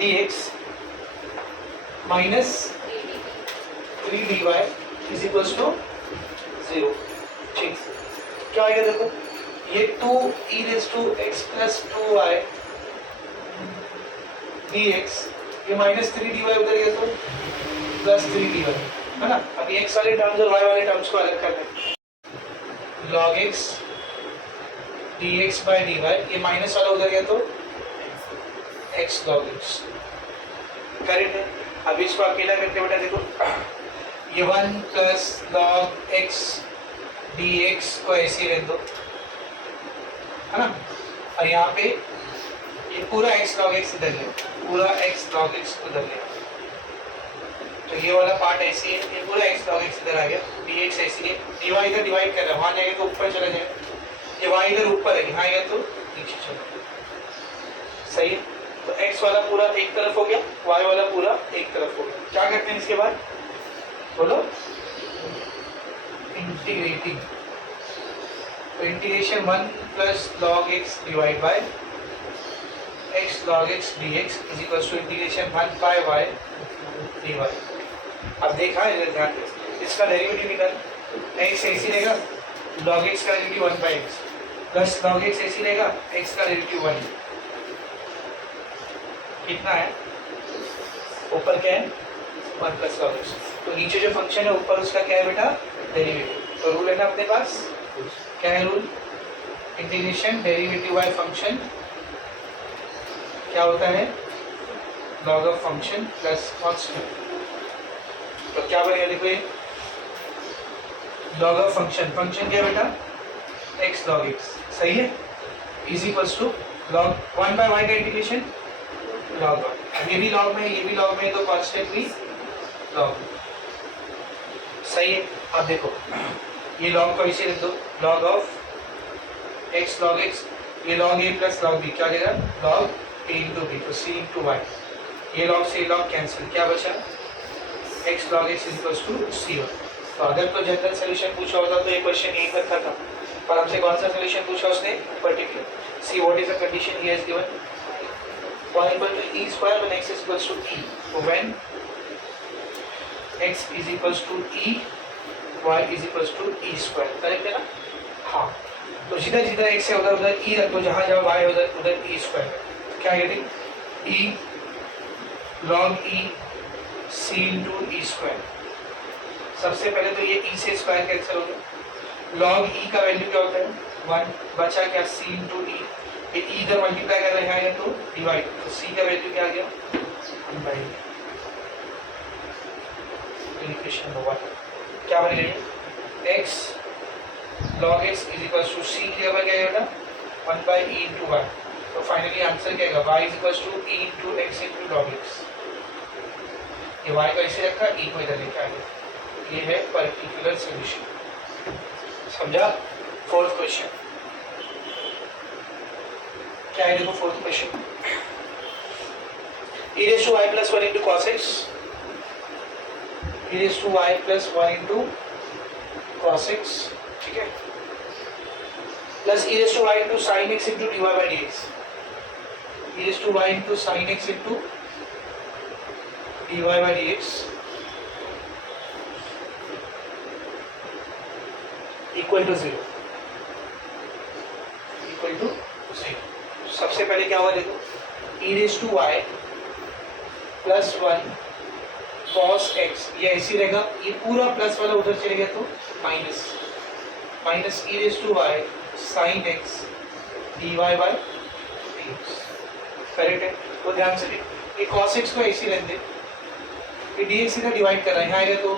dx minus 3 dy is equal to 0, ठीक. क्या आएगा देखो, ये 2 e raise to x plus 2y dx, ये -3 dy उधर गया तो +3 dy, है ना। अब ये x वाले टर्म्स और y वाले टर्म्स को अलग कर दें। log x dx by dy, ये माइनस वाला उधर गया तो x log x, करेक्ट है। अब इसको अकेला करके बेटा देखो, ये 1 प्लस log x dx को ऐसे रख दो, है ना। और यहाँ पे ये पूरा x log x इधर ले, पूरा x log x उधर ले, तो ये वाला पार्ट ऐसे है, ये पूरा x log x इधर आ गया, dx ऐसे है, dy इधर डिवाइड कर रहा है, वहाँ जाएगा तो ऊपर चला जाएगा, ये y इधर ऊपर है, यहाँ आएगा तो नीचे चला, सही है। तो x वाला पूरा एक तरफ हो गया, y वाला पूरा एक तरफ हो गया। क्या करते हैं इसके बाद, बोलो, इंटीग्रेटिंग, तो integration 1 plus log x divide by x log x dx is equal to integration 1 by y dy। अब देखा है, इधर ध्यान दे, इसका डेरिवेटिव निकाल, x ऐसी रहेगा, log x का derivative 1 by x plus log x ऐसी रहेगा, x का डेरिवेटिव 1, कितना है, ऊपर क्या है 1 प्लस log x, तो नीचे जो फंक्शन है ऊपर उसका क्या है बेटा, डेरिवेटिव। तो रूल है ना अपने पास, क्या है rule, integration derivative by function क्या होता है, log of function plus constant. तो क्या बनेगा देखो, ये log ऑफ फंक्शन, फंक्शन क्या बेटा x log x, सही है, is equals to log 1 by y का इंटीग्रेशन log 1, ये भी log में, ये भी log में, तो कांस्टेंट भी log, सही है। अब देखो ये log को इसे लिख दो, log of x log x, ये log a plus log b क्या देगा, log a इंटू b, तो c इंटू y, ये log से log कैंसिल, क्या बचा, x log x is equals to c1। तो अगर तो जनरल सोल्यूशन पूछा होता तो ये क्वेश्चन यहीं पर खत्म, पर हमसे कौन सा सोल्यूशन पूछा उसने, particular. See what is the condition he has given, y equal to e square when x is equals to e, so when x is equals to e, y is equals to e square, correct है ना। हाँ, तो जिधर जिधर x है उधर उधर e रख दो, जहाँ जहाँ y है उधर उधर e square, क्या getting, e log e c into e square। सबसे पहले तो ये e से स्क्वायर कैंसिल हो गया, log e का वैल्यू क्या होता है 1, बचा क्या c into e, ये e इधर मल्टीप्लाई कर रहे हैं तो डिवाइड, तो c का वैल्यू क्या आ गया 1/, इक्वेशन नंबर 1 क्या बन रही है, x log x is equals to c क्या बन गया बेटा 1/e into 1, तो फाइनली आंसर क्या आएगा, y is equals to e into x into log x, ये y को ऐसे रखा, e को इधर लेके आ गया, ये है पर्टिकुलर सॉल्यूशन, समझा। फोर्थ क्वेश्चन क्या है, देखो fourth question, e raised to y plus 1 into cos x, e raised to y plus 1 into cos x, ठीक है, plus e raised to y into sin x into dy by dx, e raised to y into sin x into dy by dx equal to 0, equal to 0। सबसे पहले क्या हुआ देखो, e raised to y plus 1 cos x, ये ऐसी रहेगा, ये पूरा प्लस वाला उधर चले गया तो minus, minus e raised to y sin x dy by dx, correct है। तो ध्यान से देख, ये cos x को ऐसी रहते, ये dx इधर डिवाइड कर रहा है, यहाँ आएगा तो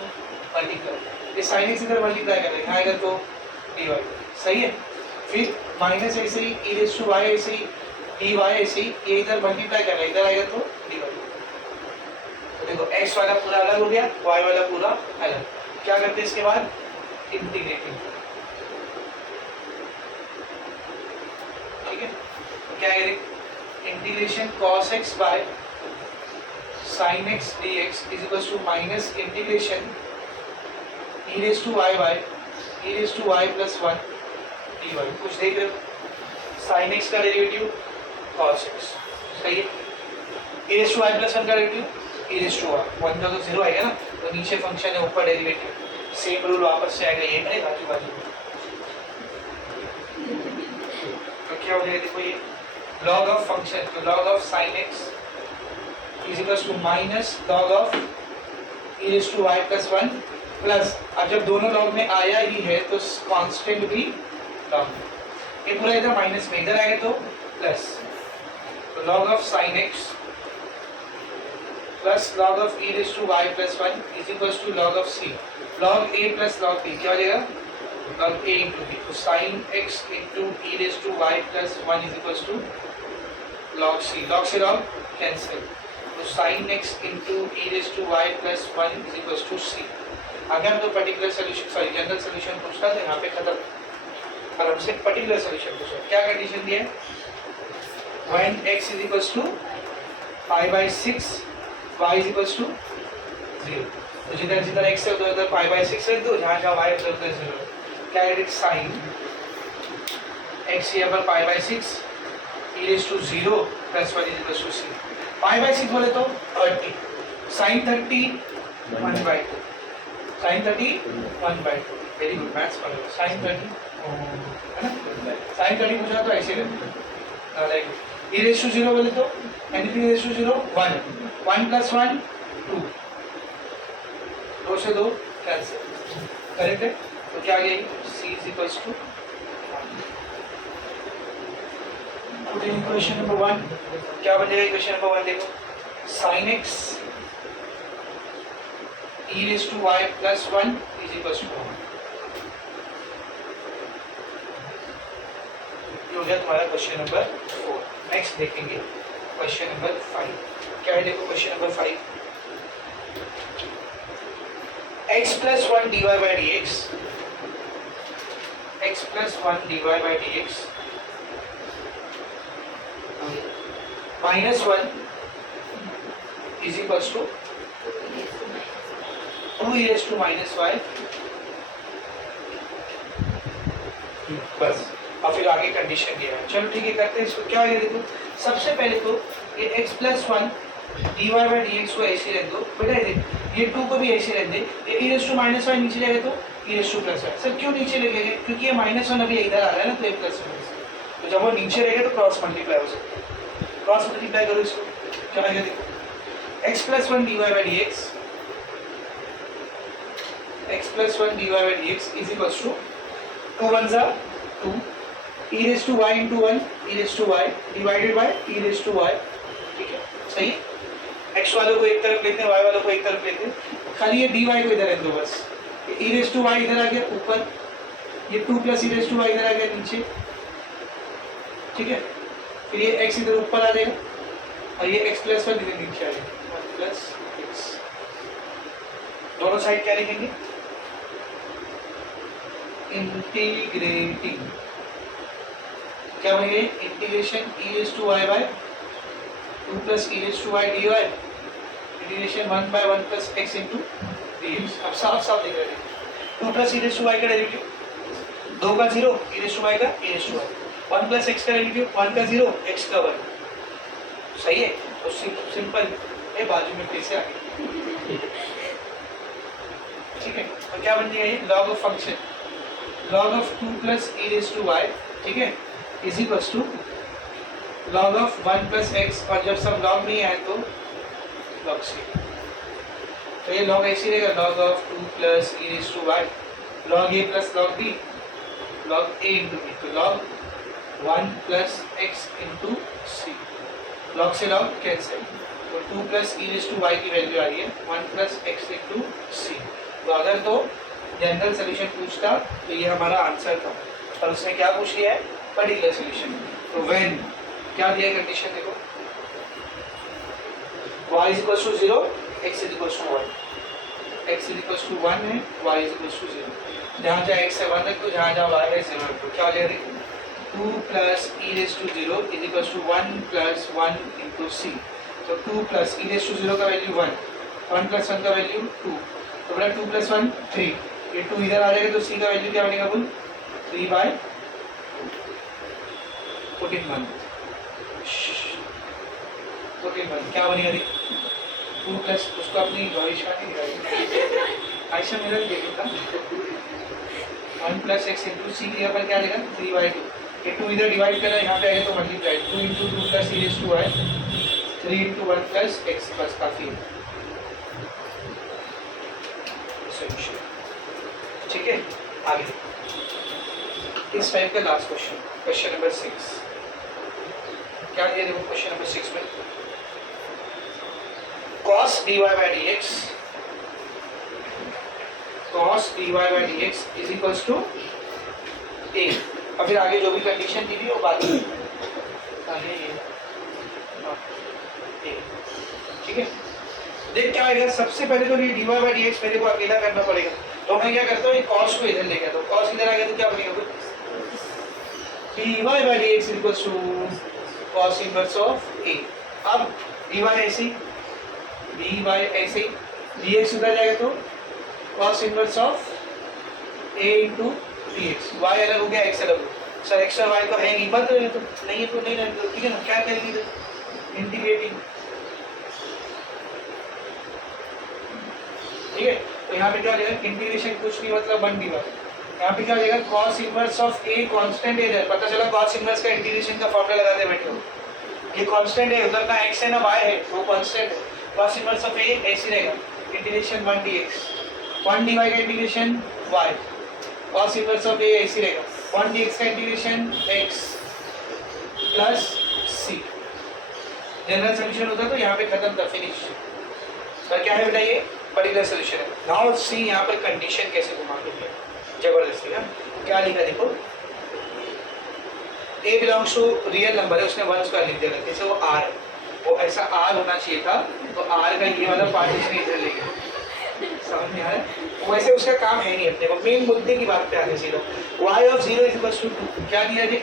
मल्टीप्लाई, ये sin x इधर मल्टीप्लाई कर रहा है, यहाँ आएगा तो डिवाइड, सही है। फिर माइनस ऐसे ही e raised to y ऐसे ही dy ऐसे ही, ये इधर मल्टीप्लाई कर रहा है, इधर आएगा तो डिवाइड, तो देखो x वाला पूरा अलग हो गया, y वाला पूरा अलग, क्या करते हैं इसके बाद, इंटीग्रेटिंग, ठीक है, क्या करें, integration cos x by sin x dx is equals to minus integration e raised to y by e raised to y plus 1 dy, कुछ देख रहे हो, sin x का डेरिवेटिव cos x, सही है, e raised to y plus 1 का derivative e raised to y, 1 का तो 0 आएगा ना, तो नीचे फंक्शन है ऊपर डेरिवेटिव, सेम रूल वापस से आएगा, ये है बाजू बाजू, तो क्या हो जाएगा देखो, ये log ऑफ फंक्शन, तो log of sin x is equals to minus log of e raise to y plus one plus, अब जब दोनों लॉग में आया ही है तो कांस्टेंट भी लॉग, ये पूरा इधर माइनस में, इधर आएगा तो प्लस, तो log of sine x plus log of e raise to y plus one is equals to log of c, log a plus log b क्या हो जाएगा, log a into b, तो sin x into e raised to y plus 1 is equals to log c, log से log cancel, तो sin x into e raised to y plus 1 is equals to c। आगे हम तो particular solution, sorry general solution पूछता था, यहाँ पे खत्म, और हमसे पर्टिकुलर सोल्यूशन पूछा, क्या कंडीशन दिया है, when x is equals to pi by 6 y is equals to 0, तो जिधर जिधर x है उधर pi by 6 रख दो, जहाँ जहाँ y है उधर 0, क्या है साइन x यहाँ पर pi by 6 e raise to 0 plus 1 is equal to c, pi by 6 बोले तो 30, sine 30 1 by 2, sine 30 1 by 2, very good maths पढ़ो, साइन 30 है ना, साइन 30 पूछा तो ऐसे रहते लाइक e रेज़ टू 0 बोले तो एनीथिंग रेज़ टू 0 1, 1 प्लस 1 2, 2 से 2 कैंसिल, करेक्ट है, तो क्या आ गया c is equals to put in equation number 1, क्या बन जाएगा इक्वेशन नंबर 1, देखो sin x e raised to y plus 1 is equals to 1, ये हो गया तुम्हारा क्वेश्चन नंबर 4। नेक्स्ट देखेंगे क्वेश्चन नंबर 5, क्या है देखो question number 5, x plus 1 dy by dx, x plus 1 dy by dx minus 1 is equals to 2 e raised to minus y, बस, और फिर आगे कंडीशन दिया है, चलो ठीक है करते हैं इसको, क्या है देखो, सबसे पहले तो ये x plus 1 dy by dx को ऐसे रख दो, बेटा ये 2 को भी ऐसे रख दे, ये e raised to minus y नीचे जाएगा तो e raised to plus y, sir क्यों नीचे लगेगा, क्योंकि ये -1 अभी इधर आ रहा है ना, तो ये प्लस 1, तो जब वो नीचे रहेगा तो क्रॉस मल्टीप्लाई हो सकता है, क्रॉस मल्टीप्लाई करो इसको, क्या आएगा देखो, x plus 1 dy by dx, x plus 1 dy by dx is equals to 2 1s are 2, e raised to y into 1 e raised to y divided by e raised to y, ठीक है सही है, x वालों को एक तरफ लेते हैं, y वालों को एक तरफ लेते हैं, खाली ये dy को इधर रख दो बस, e raised to y इधर आ गया ऊपर, ये 2 plus e raised to y इधर आ गया नीचे, ठीक है, फिर ये x इधर ऊपर आ जाएगा और ये x प्लस 1 इधर नीचे आ जाएगा, 1 प्लस x, दोनों साइड क्या लिखेंगे, इंटीग्रेटिंग, क्या बनेगा, integration e raised to y by 2 plus e raised to y dy, integration 1 by 1 plus x into dx, अब साफ साफ दिख रहा है, 2 plus e raised to y का डेरिवेटिव 2 का 0 e raised to y का e raised to y, 1 plus x का डेरिवेटिव 1 का 0 x का 1, सही है, तो सिंपल ये बाजू में फिर से आ गया, ठीक है, तो क्या बन गया ये log of function, log of 2 plus e raised to y, ठीक है, is equals to log of 1 plus x, और जब सब log नहीं आए तो log c, तो ये log ऐसे रहेगा, log of 2 plus e raised to y, log a plus log b, log a into b, तो log 1 plus x into c, log से log कैंसिल, तो 2 plus e raised to y की value आ रही है 1 plus x into c, तो अगर तो general solution पूछता तो ये हमारा आंसर था, और उसने क्या पूछ लिया है, पर्टिकुलर सोल्यूशन, तो व्हेन क्या दिया है कंडीशन देखो, y is equals to 0, x is equals to 1, x is equals to 1 है, y is equals to 0, जहाँ जहाँ x है 1 रख दो, जहाँ जहाँ y है 0 रख दो, क्या हो जाएगा देखो, 2 plus e raised to 0 is equals to 1 plus 1 into c, तो 2 plus e raised to 0 का वैल्यू 1, 1 plus 1 का वैल्यू 2, तो बेटा 2 plus 1 3, ये 2 इधर आ जाएगा तो c का वैल्यू क्या बनेगा बोल, 3 by 14 क्या बनेगा देख, 2 प्लस, उसको अपनी भविष्य की दिखाई आयशा मेरा भी देखो 1 प्लस एक्स इंटू सी की पर क्या देगा 3/2, ये 2 इधर डिवाइड करना, यहाँ पे आएगा तो multiply 2 into 2 plus e raised to y 3 into 1 plus x बस काफी है सॉल्यूशन। ठीक है, आगे इस टाइप का लास्ट क्वेश्चन, क्वेश्चन नंबर 6। क्या दिया देखो क्वेश्चन नंबर 6 में, cos dy by dx, cos dy by dx is equals to a। और फिर आगे जो भी कंडीशन दी थी वो बात आगे ठीक है। देख क्या आएगा, सबसे पहले तो ये dy by dx मेरे को अकेला करना पड़ेगा, तो मैं क्या करता हूँ, cos को इधर लेके आता हूँ, cos इधर आ गया तो क्या बनेगा, dy by dx equals to cos inverse of a। अब dy ऐसे dx उधर जाएगा तो cos inverse of a into dx, y अलग हो गया x अलग हो गया। सर x और y को है नहीं, बंद रहने तो नहीं है तो नहीं रहने दो, ठीक है ना। क्या करेंगे, इंटीग्रेटिंग, ठीक है। तो यहाँ पे क्या हो जाएगा, इंटीग्रेशन कुछ नहीं मतलब 1 dy, यहाँ पे क्या हो जाएगा, cos inverse of a constant है, इधर पता चला cos इनवर्स का इंटीग्रेशन का फॉर्मूला लगाते बैठे हो, ये कांस्टेंट है, उधर ना x है ना y है, वो कांस्टेंट है। cos इनवर्स ऑफ a ऐसे रहेगा, इंटीग्रेशन 1 dx, 1 dy का integration y, cos inverse of a ऐसे रहेगा, 1 dx का integration x plus c। General solution होता तो यहाँ पे खत्म था, फिनिश। पर क्या है बेटा, ये पर्टिकुलर सॉल्यूशन है। नाउ सी यहाँ पर कंडीशन कैसे घुमा के दिया, जबरदस्ती है। क्या लिखा देखो, a belongs to real number है, उसने 1 स्क्वायर लिख दिया, जैसे वो r है, वो ऐसा r होना चाहिए था, तो r का ये वाला पार्ट इसने इधर ले गया, समझ में आ रहा है। वैसे उसका काम है नहीं, अपने को मेन मुद्दे की बात पे आने सीधा, y of 0 is equals to 2, क्या दिया जी,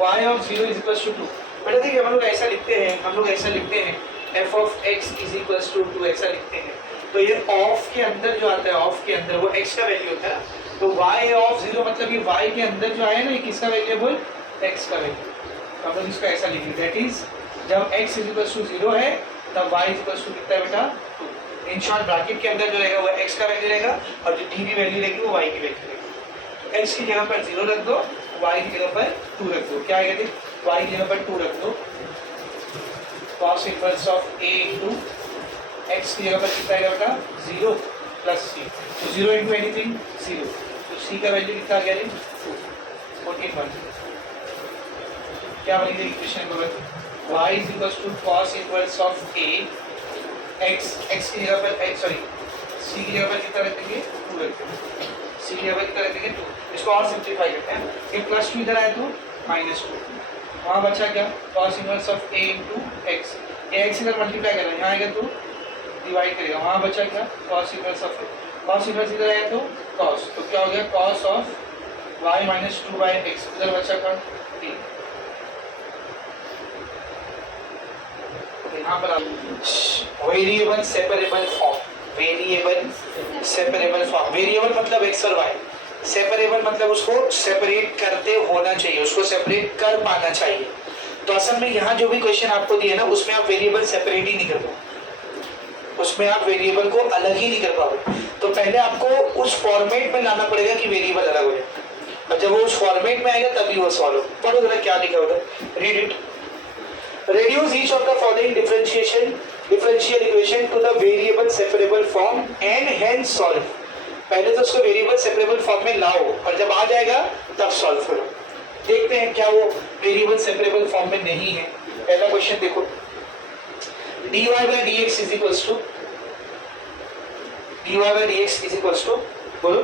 y of 0 is equals to 2। बेटा देखिए हम लोग ऐसा लिखते हैं, f of x is equals to 2 ऐसा लिखते हैं, तो ये ऑफ के अंदर जो आता है, ऑफ के अंदर वो x का वैल्यू होता है, तो y ऑफ 0 मतलब ये y के अंदर जो आया ना, ये किसका वेरिएबल, x का वैल्यू। तो हम लोग इसको ऐसा लिखेंगे, दैट इज जब x इज इक्वल्स टू 0 है तब y इज इक्वल्स टू कितना है बेटा, 2। इन शॉर्ट ब्रैकेट के अंदर जो रहेगा वो x का वैल्यू रहेगा, और जो t की वैल्यू रहेगी वो y की वैल्यू रहेगी। x की जगह पर 0 रख दो, y की जगह पर 2 रख दो, क्या आएगा, y की जगह पर 2 रख दो, cos inverse of a into x की जगह पर कितना आएगा बेटा, 0 प्लस c, तो 0 into एनीथिंग 0, तो c का वैल्यू कितना आ गया, 2, 14 क्या बनेगी equation number, y is equals to cos inverse of a, x की जगह पर c की जगह पर कितना रख देंगे, 2 रख देंगे, c की जगह पर कितना रख देंगे 2। इसको और सिंप्लीफाई करते हैं, ये प्लस 2 इधर आया तो -2, वहाँ बचा क्या, cos inverse of a into x, ये x इधर मल्टीप्लाई करना है, यहाँ आएगा तो डिवाइड करेगा, वहाँ बचा क्या, cos inverse of a, cos inverse इधर आया तो cos, तो क्या हो गया, cos of y minus 2 by x, इधर बचा क्या, a। यहाँ पर वेरिएबल सेपरेबल फॉर्म, वेरिएबल मतलब x और y, सेपरेबल मतलब उसको सेपरेट करते होना चाहिए, उसको सेपरेट कर पाना चाहिए। तो असल में यहाँ जो भी क्वेश्चन आपको दिए ना, उसमें आप वेरिएबल सेपरेट ही नहीं कर पाओगे, उसमें आप वेरिएबल को अलग ही नहीं कर पाओगे। तो पहले आपको उस फॉर्मेट में लाना पड़ेगा कि वेरिएबल अलग हो जाए, और जब वो उस फॉर्मेट में आएगा तभी वो सॉल्व हो। पढ़ो जरा क्या लिखा होगा, read it. Reduce each of the following differential equation to the variable separable form and hence solve। पहले तो उसको वेरिएबल सेपरेबल फॉर्म में लाओ, और जब आ जाएगा तब सॉल्व करो। देखते हैं क्या वो वेरिएबल सेपरेबल फॉर्म में नहीं है। पहला क्वेश्चन देखो, dy by dx is equals to बोलो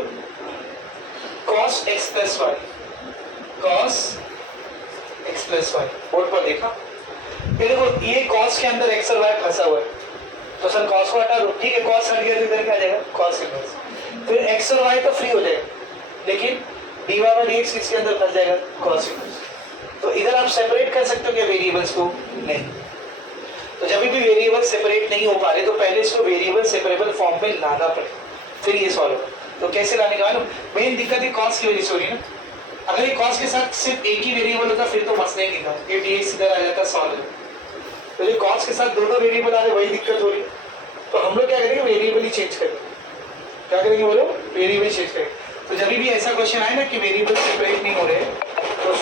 cos x plus y, cos x plus y, board पर देखा, देखो ये cos के अंदर x और y फंसा हुआ है, तो सर cos को हटा दो, ठीक है, cos हट गया तो इधर क्या आ जाएगा, cos इनवर्स, फिर x और y तो फ्री हो जाएगा, लेकिन dy by dx किसके अंदर फंस जाएगा, cos इनवर्स। तो इधर आप सेपरेट कर सकते हो क्या वेरिएबल्स को, नहीं। तो जब भी वेरिएबल सेपरेट नहीं हो पा रहे तो पहले इसको वेरिएबल सेपरेबल फॉर्म में लाना पड़ेगा, फिर ये सॉल्व हो। तो कैसे लाने का मालूम, मेन दिक्कत है cos की वजह से हो रही है ना। अगर ये cos के साथ सिर्फ एक ही वेरिएबल होता फिर तो मसला ही नहीं था, ये dx इधर आ जाता, सॉल्व हो। तो ये cos के साथ दोनों वेरिएबल आ रहे, वही दिक्कत हो रही। तो हम लोग क्या करेंगे, वेरिएबल ही चेंज करेंगे। क्या करेंगे बोलो, वेरिएबल चेंज करेंगे। तो जब भी ऐसा क्वेश्चन आए ना कि वेरिएबल सेपरेट नहीं हो रहे, तो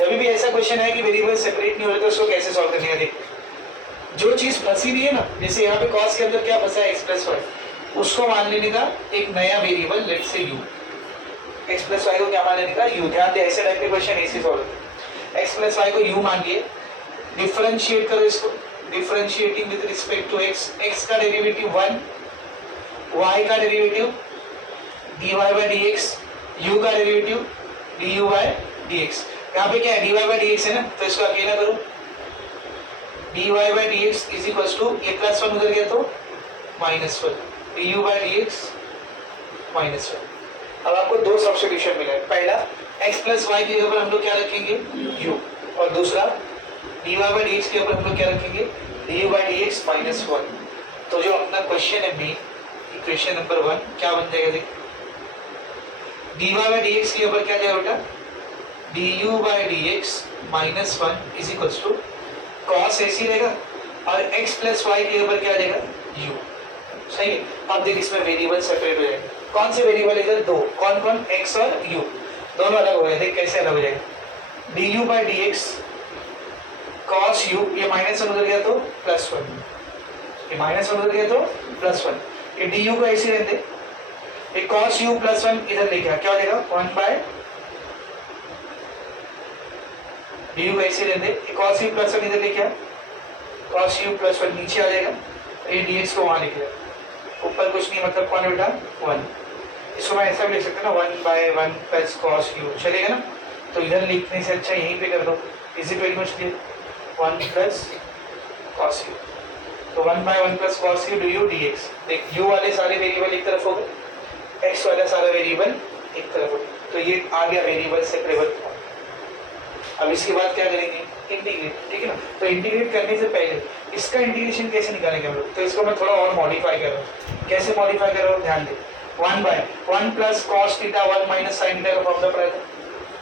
जब भी ऐसा क्वेश्चन है कि वेरिएबल सेपरेट नहीं हो रहे तो उसको कैसे सॉल्व करने का देख, जो चीज फंसी रही है ना, जैसे यहाँ पे कॉस के अंदर क्या फंसा है एक्स प्लस वाई, उसको मान लेने का एक नया वेरिएबल लेट से यू, एक्स प्लस वाई को क्या मान लेने का यू। ध्यान दे ऐसे टाइप के क्वेश्चन ऐसे सॉल्व होते, एक्स प्लस वाई को यू मान लिए, डिफरेंशिएट करो इसको, differentiating with respect to x, x का डेरिवेटिव 1, वाई का derivative dy by D x, u का derivative du by D x. यहाँ पे क्या है dy बाई डी एक्स है ना, तो इसको अकेला करो, dy by D x is equal to ये प्लस 1 उधर गया तो minus 1, du by D x minus 1। अब आपको दो सब्स्टिट्यूशन मिला है, पहला x प्लस वाई के ऊपर हम लोग क्या रखेंगे u, और दूसरा dy बाई डी एक्स के ऊपर हम लोग क्या रखेंगे du by D x minus 1। तो जो अपना क्वेश्चन है मेन इक्वेशन नंबर 1 क्या बन जाएगा देख, dy बाई डी एक्स के ऊपर क्या जाएगा बेटा du by D x minus 1 is equal to cos ऐसी रहेगा, और x प्लस वाई के ऊपर क्या आ जाएगा u। सही है। अब देख इसमें वेरिएबल सेपरेट हो जाएगा, कौन से वेरिएबल इधर दो, कौन कौन x और u दोनों अलग हो गए, देख कैसे अलग हो जाएगा, du by D x cos u, ये माइनस 1 उधर गया तो प्लस 1, ये माइनस 1 उधर गया तो प्लस 1, ये du को ऐसे रहने दे, ये cos u प्लस 1 इधर लेके क्या हो जाएगा 1 बाय du को ऐसे रहने दे, ये cos u प्लस 1 इधर लेके cos u प्लस 1 नीचे आ जाएगा, ये dx को वहां लिख ऊपर कुछ नहीं, मतलब कौन है बेटा 1। इसको मैं ऐसा भी लिख सकता ना 1 बाय 1 प्लस cos u, चलेगा ना। तो इधर लिखने से अच्छा यहीं पे कर दो, is it very much clear 1 plus cos u, तो 1 by 1 plus cos u du dx। देख u वाले सारे वेरिएबल एक तरफ हो गए, x वाला सारा वेरिएबल एक तरफ हो गया, तो ये आ गया वेरिएबल सेपरेबल। अब इसके बाद क्या करेंगे इंटीग्रेट, ठीक है ना। तो इंटीग्रेट करने से पहले इसका इंटीग्रेशन कैसे निकालेंगे हम लोग, तो इसको मैं थोड़ा और मॉडिफाई कर रहा हूँ। कैसे मॉडिफाई कर रहा हूँ ध्यान दे, 1 by 1 plus cos theta 1 minus sine theta का फॉर्मूला पढ़ा था,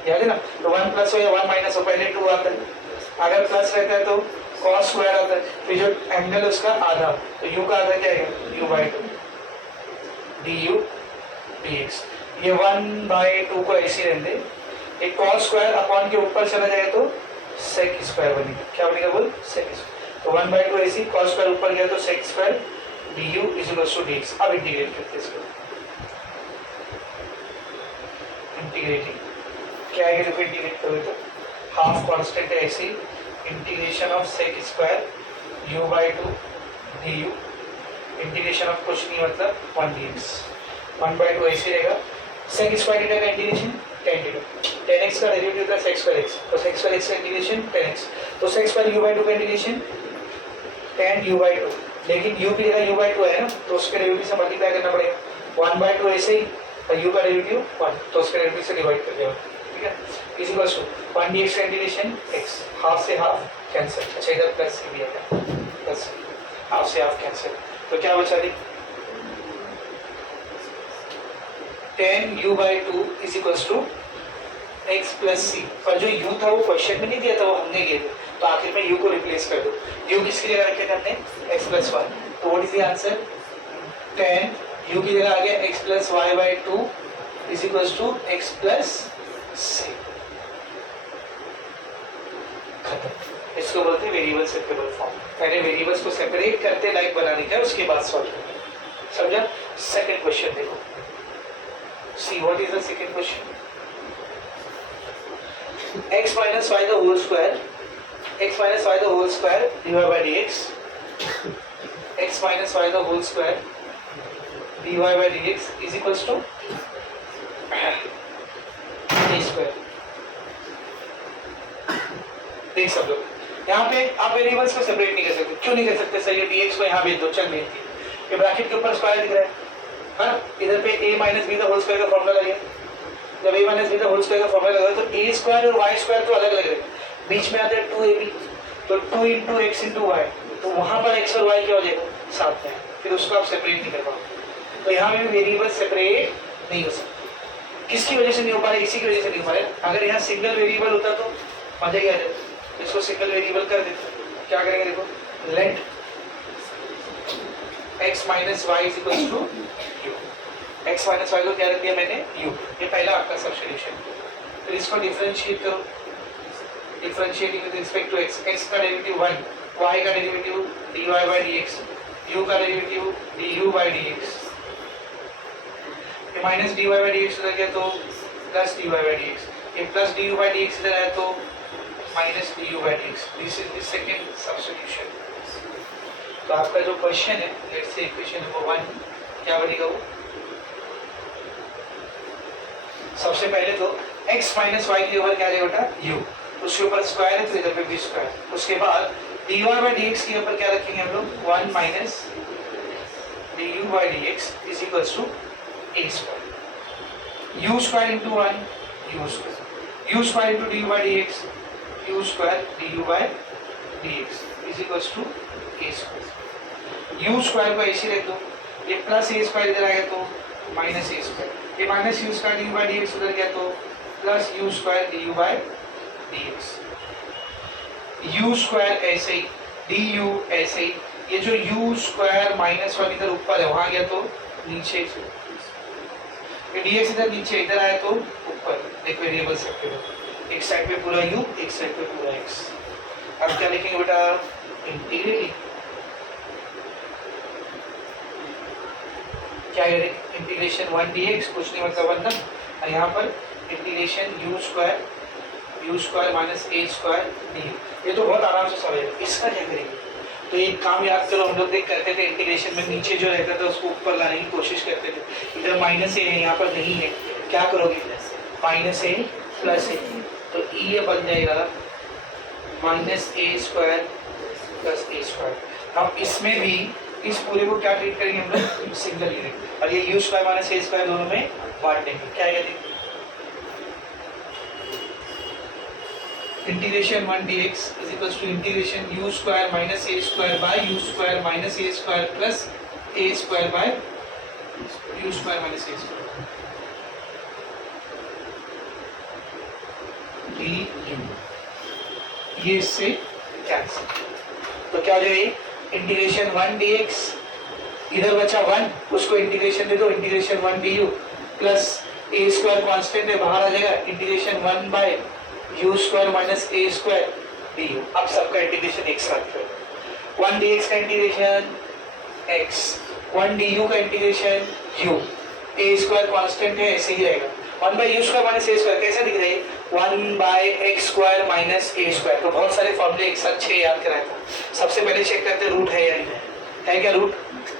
याद है ना। तो 1 प्लस हो या 1 माइनस हो, पहले 2 आता है, अगर प्लस रहता है तो कॉस स्क्वायर आता है, फिर जो एंगल उसका आधा, तो यू का आधा क्या आएगा u बाई 2 du dx। ये 1 बाई 2 को ऐसे रहने दे, एक कॉस स्क्वायर अपॉन के ऊपर चला जाए तो सेक स्क्वायर बनेगा, क्या बनेगा बोल सेक स्क्वायर। तो 1 बाई 2 ऐसी कॉस स्क्वायर ऊपर गया तो sec square du is equal to dx। अब इंटीग्रेट करते हैं इसको, इंटीग्रेटिंग क्या आएगा देखो, इंटीग्रेट करोगे तो हाफ कांस्टेंट है ऐसे, integration of sec square u by 2 du, integration of कुछ नहीं मतलब 1 dx। 1 बाई 2 ऐसे रहेगा, सेक स्क्वायर थीटा का integration tan theta, tan x का डेरिवेटिव होता है sec स्क्वायर x, तो sec स्क्वायर x का इंटीग्रेशन tan x, तो sec स्क्वायर u बाई 2 का इंटीग्रेशन tan u बाई 2, लेकिन u की जगह u बाई 2 है ना, तो उसके डेरिवेटिव से मल्टीप्लाई करना पड़ेगा। 1 बाई 2 ऐसे ही, और u का डेरिवेटिव 1, तो उसके डेरिवेटिव से डिवाइड कर देगा, ठीक है। इज इक्वल टू 1 dx का इंटीग्रेशन x, हाफ से हाफ कैंसिल, अच्छा इधर प्लस भी आ गया, प्लस हाफ से हाफ कैंसिल, तो क्या बचा दी tan u by 2 is equal to x plus c. पर जो u था वो क्वेश्चन में नहीं दिया था, वो हमने लिए थे, तो आखिर में u को रिप्लेस कर दो, u किसकी जगह रखे थे हमने x प्लस वाई, तो what is the answer tan u की जगह आ गया x plus y by 2 is equal to x plus c. खत्म, इसको बोलते हैं वेरिएबल सेपरेबल फॉर्म। पहले वेरिएबल्स को सेपरेट करते लाइक बनाने का, उसके बाद सॉल्व करते, समझा। सेकंड क्वेश्चन देखो, see what is the second question, x minus y the whole square, x minus y the whole square divided by dx, x minus y the whole square divided by dx is equals to a square। देख सब लोग यहाँ पे आप variables को separate नहीं कर सकते, क्यों नहीं कर सकते, सही है, dx को यहाँ भेज दो, चल भेज दिया, ये ब्रैकेट के ऊपर स्क्वायर दिख रहा है हाँ, इधर पे a minus b the whole square का फॉर्मूला लगे, जब a minus b the whole square का फॉर्मूला लगा तो a स्क्वायर और y स्क्वायर तो अलग अलग रहेगा, बीच में आता है 2ab, तो 2 इंटू एक्स इंटू वाई, तो वहां पर x और y क्या हो जाएगा साथ में, फिर उसको आप सेपरेट नहीं कर पाओगे। तो यहाँ में वेरिएबल सेपरेट नहीं हो सकता, किसकी वजह से नहीं हो पा रहा, इसी की वजह से नहीं हो पा रहा। अगर यहाँ सिंगल वेरिएबल होता तो मजा ही आ जाता, इसको सिंगल वेरिएबल कर देते, क्या करेंगे देखो, let x minus y is equal to u, x minus y को क्या रख दिया मैंने u, ये पहला आपका सब्स्टिट्यूशन। फिर इसको डिफरेंशिएट करो, differentiating with respect to x, x का डेरिवेटिव 1, वाई का derivative dy by D x, u का derivative du by D x, ये minus dy by D x उधर गया तो plus dy by D x, ये plus du by D x इधर आया तो minus du by D x. This is the second substitution. तो आपका जो क्वेश्चन है, लेट्स से इक्वेशन नंबर 1 क्या बनेगा वो, सबसे पहले तो x माइनस वाई के ऊपर क्या रहेगा बेटा u, उसके ऊपर स्क्वायर है तो इधर पे भी स्क्वायर, उसके बाद dy बाई dx के ऊपर क्या रखेंगे हम लोग 1 minus du by dx is equals to a square, u square into 1 u square, u square into du by dx u square du by dx is equals to a square. u square को ऐसे रख दो, ये plus a square इधर आ गया तो minus a square, ये minus u square du by dx उधर गया तो plus u square du by dx, u square ऐसे ही, du ऐसे ही, ये जो u स्क्वायर माइनस 1 इधर ऊपर है वहां गया तो नीचे, ये dx इधर नीचे इधर आया तो ऊपर. एक वेरिएबल सेट करो, एक साइड पे पूरा u, एक साइड पे पूरा x. अब क्या लिखेंगे बेटा इंटीग्रेटिंग, क्या इंटीग्रेशन 1 dx कुछ नहीं मतलब 1 ना, और यहाँ पर integration u square minus a square du. ये तो बहुत आराम से समझ, इसका क्या करेंगे तो एक काम याद करो, हम लोग देख करते थे इंटीग्रेशन में नीचे जो रहता था उसको ऊपर लाने की कोशिश करते थे. इधर माइनस a है, यहाँ पर नहीं है, क्या करोगे माइनस a प्लस a, तो ये बन जाएगा minus a square plus a square. हम इसमें भी इस पूरे को क्या ट्रीट करेंगे हम लोग सिंगल यूनिट, और ये u square minus a square दोनों में बांट देंगे. क्या कहते हैं integration 1 dx is equals to integration u square minus a square by u square minus a square plus a square by u square minus a square du. ये इससे cancel, तो क्या हो जाएगा इंटीग्रेशन 1 dx, इधर बचा 1, उसको इंटीग्रेशन दे दो integration 1 du plus a square constant है बाहर आ जाएगा integration 1 by u square minus a square du. अब सबका इंटीग्रेशन एक साथ करो, 1 dx का इंटीग्रेशन x, 1 du का integration u, a square constant है ऐसे ही रहेगा, 1 by u square minus a square कैसा दिख रहा है 1 by x square minus a square. तो बहुत सारे फॉर्मूले एक साथ 6 याद कराया था. सबसे पहले चेक करते रूट है या नहीं है, क्या रूट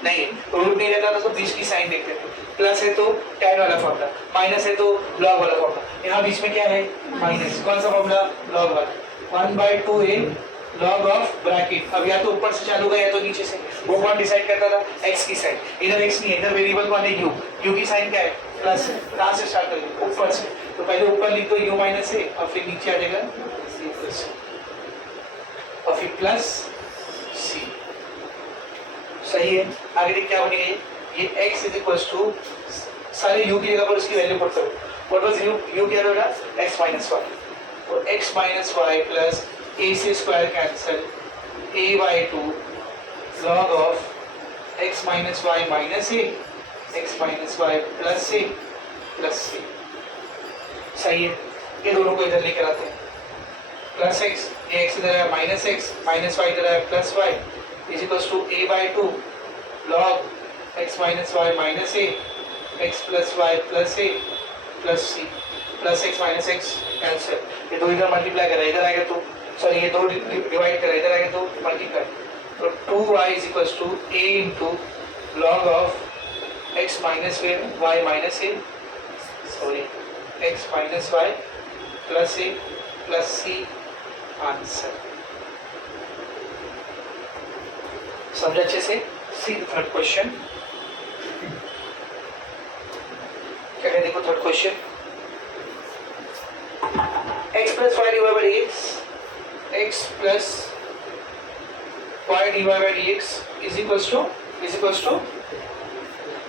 नहीं है, रूट नहीं रहता तो बीच की साइन देखते थे, प्लस है तो tan वाला फॉर्मूला, माइनस है तो log वाला फॉर्मूला, यहाँ बीच में क्या है माइनस, कौन सा फॉर्मूला log वाला 1 bye 2a log of bracket. अब या तो ऊपर से चालू गया या तो नीचे से, वो कौन डिसाइड करता था x की साइन, इधर x नहीं है, इधर वेरिएबल कौन है u की साइन क्या है प्लस है. कहाँ से स्टार्ट करेंगे ऊपर से, तो पहले ऊपर लिख दो u माइनस a और फिर नीचे आ जाएगा c और फिर प्लस c. सही है. आगे देख क्या बनेगा ये x इज इक्वल्स टू सारे u की जगह पर उसकी वैल्यू पुट करो. व्हाट वाज u क्या होगा x माइनस वाई, और x minus y plus a से square cancel a by 2 log of x minus y minus a, x minus y plus a plus c. सही है. ये दोनों को इधर लेकर आते हैं, प्लस x, ये x इधर है माइनस x, माइनस y इधर है plus y is equals to a by 2 log x minus y minus a, x plus y plus a plus c, plus x minus x cancel, ये दो इधर multiply करा इधर आएगा तो सॉरी ये दो डिवाइड करा इधर आएगा तो मल्टीप्लाई, तो 2y is equals to a into log of x minus y minus a, sorry x minus y plus a plus c. Answer समझा अच्छे से. सी थर्ड क्वेश्चन क्या है, देखो third question x plus y divide by dx, x plus y divide by dx is equals to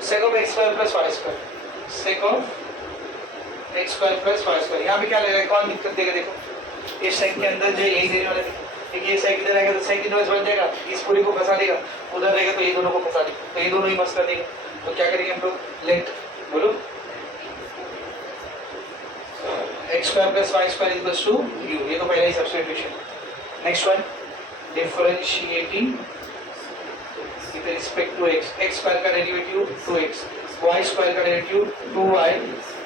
sec of x square plus y square, sec of x square plus y square. यहाँ पे क्या लगेगा, कौन दिक्कत देगा, देखो इस side के अंदर जो यही देने वाला है, ये साइड इधर आएगा तो साइड इनवर्स बन जाएगा, इस पूरी को फंसा देगा, उधर रहेगा तो ये दोनों को फंसा देगा, तो ये दोनों ही मस्त कर देगा. तो क्या करेंगे हम लोग, लेट बोलो x square plus y square equals to u, ये तो पहला ही substitution. Next one, differentiating with respect to x, x square का डेरिवेटिव 2x, वाई स्क्वायर का derivative 2y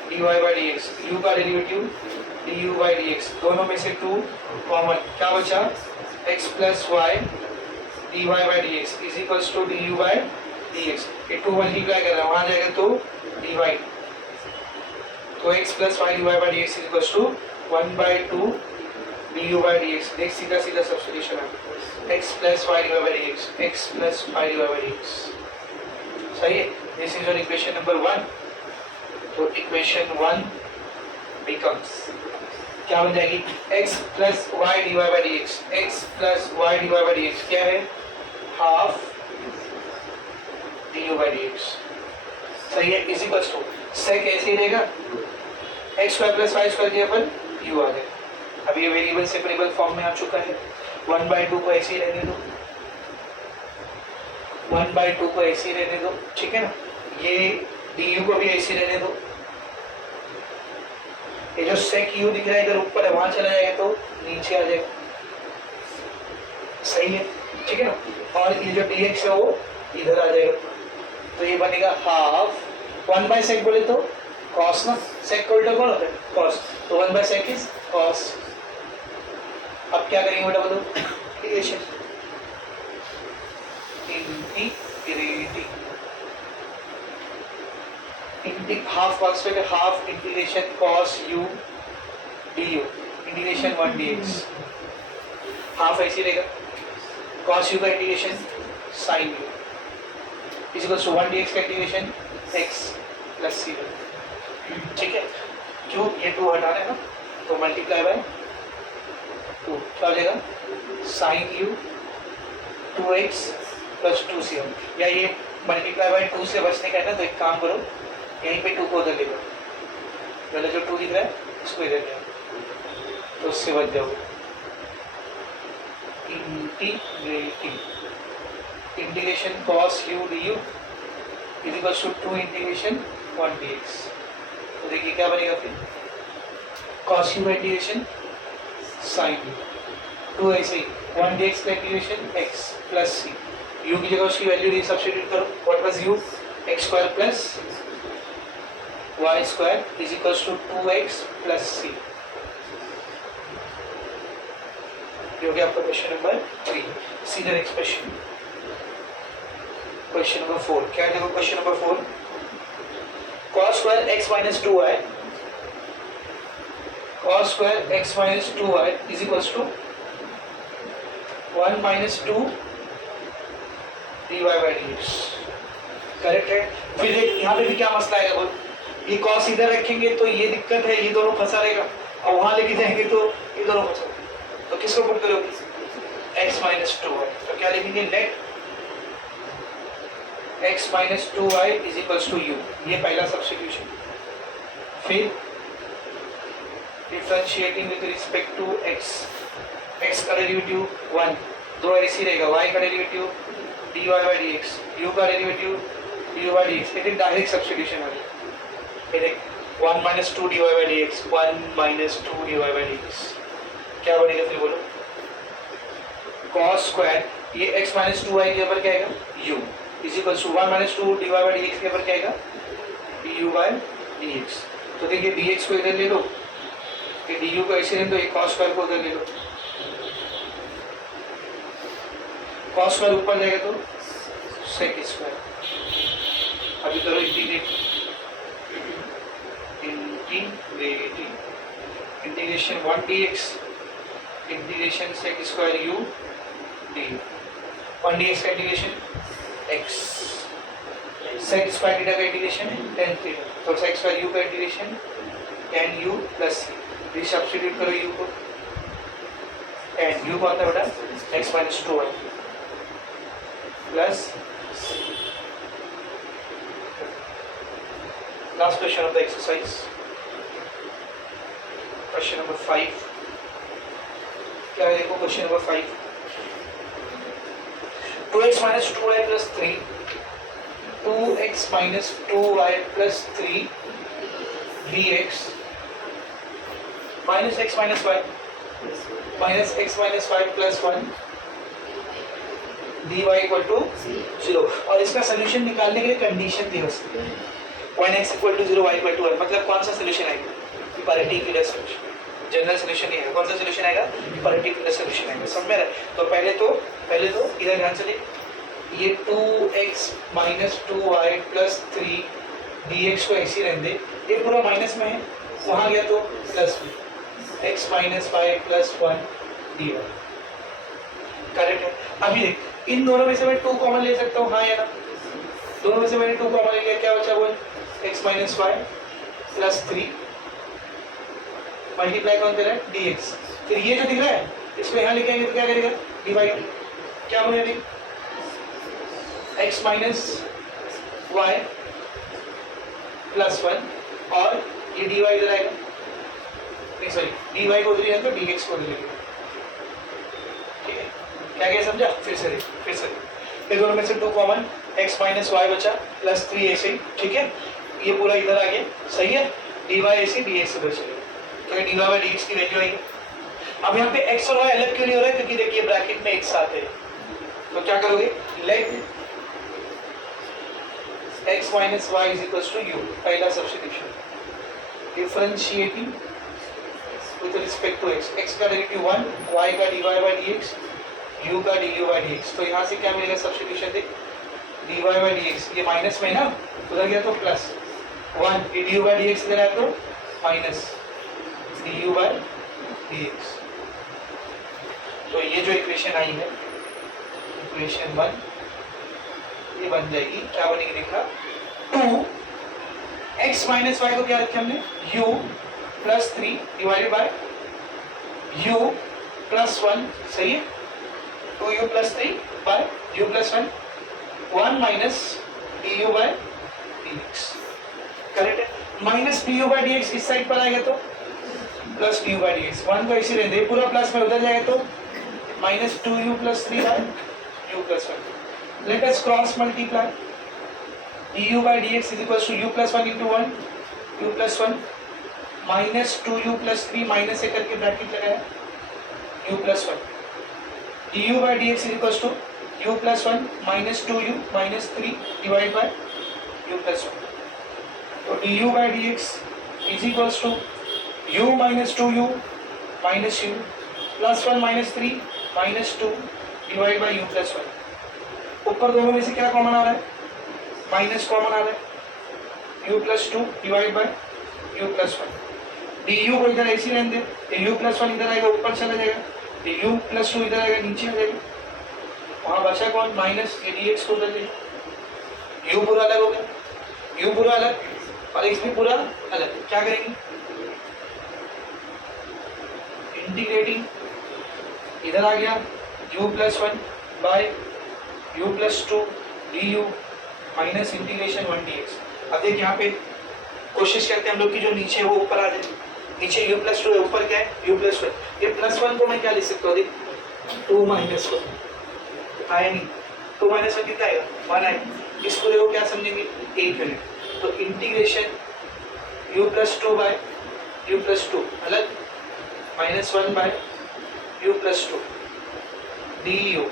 dy by D x, u का derivative du by D x, दोनों में से 2 कॉमन, क्या बचा x plus y dy by D x is equals to du by D x. ये 2 multiply कर रहा है, वहाँ जाएगा तो dy, तो x plus y dy by D x is equals to 1/2 du by D x. देख सीधा सीधा सब्स्टिट्यूशन है, x plus y dy by D x, x plus y dy by D x, सही है। This is your equation number 1। तो equation 1 becomes क्या बन जाएगी, x plus y d Y by D x, x plus y d Y by D x क्या है, half d u by D x, सही है। इसी पर सेक ऐसे ही रहेगा, x square plus y square के अपन यू आ गए। अब ये वेरिएबल सेपरेबल फॉर्म में आ चुका है, 1/2 को ऐसे ही रहने दो, 1/2 को ऐसे ही रहने दो, ठीक है ना। ये डी यू को भी ऐसे ही रहने दो, ये जो सेक यू दिख रहा है इधर ऊपर है, वहां चला जाएगा तो नीचे आ जाएगा, सही है, ठीक है ना। और ये जो dx है वो इधर आ जाएगा, तो ये बनेगा हाफ 1/sec बोले तो cos ना, sec का उल्टा कौन होता है, cos, तो 1/sec इज cos। अब क्या करेंगे बेटा बोलो, इंटीग्रेशन, हाफ cos पे हाफ integration cos u du integration 1 dx, half ऐसे रहेगा, cos u का integration sin u is equal to 1 dx का इंटीग्रेशन x प्लस c, ठीक है। क्यों, ये 2 हटाना है ना, तो मल्टीप्लाई बाय 2 क्या हो जाएगा, sin u 2x plus 2c, या ये मल्टीप्लाई बाय 2 से बचने का है ना, तो एक काम करो, यहीं पे 2 को उधर ले लो, पहले जो 2 दिख रहा है उसको इधर ले, तो उससे बच जाओगे। Integration cos u du is equal to 2 integration 1 dx, तो देखिए क्या बनेगा फिर, cos u का इंटीग्रेशन sin u, 2 ऐसे ही 1 dx का integration x plus c, u की जगह उसकी वैल्यू सब्स्टिट्यूट करो, what was u, x square plus y square is equal to 2x plus c। ये हो गया आपका क्वेश्चन नंबर 3, सीधर एक्सप्रेशन। क्वेश्चन नंबर 4 क्या है, देखो question number 4, cos square x minus 2y, cos square x minus 2y is equal to 1 minus 2 dy by dx, correct है। फिर यहाँ पे भी क्या मसला है, बोल ये cos इधर रखेंगे तो ये दिक्कत है, ये दोनों फंसा रहेगा, और वहां लेके जाएंगे तो ये दोनों फंसा, तो किसको पुट करोगे, x माइनस 2y, तो क्या लिखेंगे, let x minus 2y is equals to u, ये पहला सब्स्टिट्यूशन। फिर differentiating with respect to x, x का डेरिवेटिव 1, दो ऐसे ही रहेगा, y का derivative dy by dx, u का डेरिवेटिव du बाई dx, ये डायरेक्ट सब्स्टिट्यूशन है। ये देख 1 minus 2 dy by dx, 1 minus 2 dy by dx, क्या बनेगा फिर बोलो, cos स्क्वायर ये x माइनस 2y के ऊपर क्या आएगा, u is equal to 1 minus 2 dy by dx के ऊपर क्या आएगा, du बाई dx। तो देखिए dx को इधर ले लो, ये du को ऐसे ले लो, ये cos स्क्वायर को इधर ले लो, cos स्क्वायर ऊपर जाएगा तो sec स्क्वायर। अभी करो integrate, integration 1 dx integration sec square u du, 1 dx का integration x, sec square theta का इंटीग्रेशन tan थीटा, तो sec स्क्वायर u का integration tan u plus c, substitute करो u को, tan u को आता है बेटा x minus 2y plus last question of the exercise, question number 5 क्या है, देखो question number 5, 2x minus 2y plus 3, 2x minus 2y plus 3 dx minus x minus y plus 1 dy equal to 0। और इसका solution निकालने के लिए condition थी उसकी 1x equal to 0 y equal to 1। मतलब कौन सा सोल्यूशन आएगा? पर्टिकुलर सोल्यूशन, जनरल सोल्यूशन नहीं आएगा। कौन सा सोल्यूशन आएगा? पर्टिकुलर सोल्यूशन आएगा। समझ में? तो पहले तो इधर ध्यान से देख, ये 2x minus 2y plus 3 dx को ऐसे ही रहने दे, ये पूरा माइनस में है, वहाँ गया तो प्लस में x minus 5 plus 1 dy। Correct है। अभी देख, इन दोनों में से मैं 2 कॉमन ले सकता हूँ, हाँ या ना? दोनों में से मैंने 2 कॉमन ले लिया, क्या बचा? वो x माइनस 5 प्लस 3 मल्टीप्लाई कौन कर रहा है? dx। फिर ये जो दिख रहा है इसको यहाँ लेके आएंगे तो क्या करेगा? डिवाइड। क्या बनेगा? x माइनस वाई प्लस 1 और ये dy इधर आएगा, नहीं सॉरी, dy को उधर है तो dx को उधर लेंगे। ठीक है, क्या समझा? फिर से ये दोनों में से 2 कॉमन, x माइनस वाई बचा प्लस 3 ऐसे ही। ठीक है, ये पूरा इधर आ गया, सही है। dy ऐसे dx उधर चलेगा, तो ये dy बाई dx की वैल्यू आएगी। अब यहाँ पे x और y अलग क्यों नहीं हो रहा है? क्योंकि देखिए ब्रैकेट में एक साथ है, तो क्या करोगे? Let x minus y is equal to u, पहला substitution, differentiating with respect to x, x का डेरिवेटिव 1, y का dy बाई dx, u का du बाई dx। तो यहाँ से क्या मिलेगा? सब्स्टिट्यूशन देख, dy बाई dx, ये माइनस में ना, उधर गया तो प्लस 1, ये du बाई dx इधर आया तो माइनस du बाई dx। तो ये जो इक्वेशन आई है, इक्वेशन 1, ये बन जाएगी, क्या बनेगी? देखा, 2x माइनस वाई को क्या रखे हमने? u plus 3 divided by u plus 1, सही है। 2u plus 3 by u plus 1, 1 minus du by dx। Correct है। माइनस du बाय dx इस साइड पर आएगा तो प्लस du बाय dx, 1 को इसी रहने दे, पूरा प्लस में उधर जाएगा तो minus 2u plus 3 by u plus 1। Let us cross multiply. du by dx is equals to u plus 1 into 1, u plus 1 minus 2u plus 3 minus एक करके ब्रैकेट लगाया, u plus 1। du by dx is equals to u plus 1 minus 2u minus 3 divided by u plus 1। तो du by dx is equals to u minus 2u minus u plus 1 minus 3 minus 2 divided by u plus 1। ऊपर दोनों में से क्या common आ रहा है? Minus common आ रहा है, u plus 2 divide by u plus 1। du को इधर ऐसे रहने दे, u प्लस 1 इधर आएगा, ऊपर चला जाएगा, u प्लस 2 इधर आएगा, नीचे आ जाएगा, वहाँ बचा कौन? माइनस, ये dx को उधर लेगा, u पूरा अलग हो गया, u पूरा अलग और x भी पूरा अलग। क्या करेंगे? इंटीग्रेटिंग, इधर आ गया u plus 1 by u plus 2 du minus integration 1 dx। अब देख यहाँ पे कोशिश करते हैं हम लोग की जो नीचे है वो ऊपर आ जाए, नीचे u प्लस 2 है, ऊपर क्या है? u plus 1। ये प्लस 1 को मैं क्या लिख सकता हूँ? देख, 2 माइनस 1 आया नहीं, 2 माइनस 1 कितना आएगा? 1 आएगा। इस पूरे को क्या समझेंगे? 1 यूनिट। तो integration u plus 2 by u plus 2 अलग, minus 1 by u plus 2 du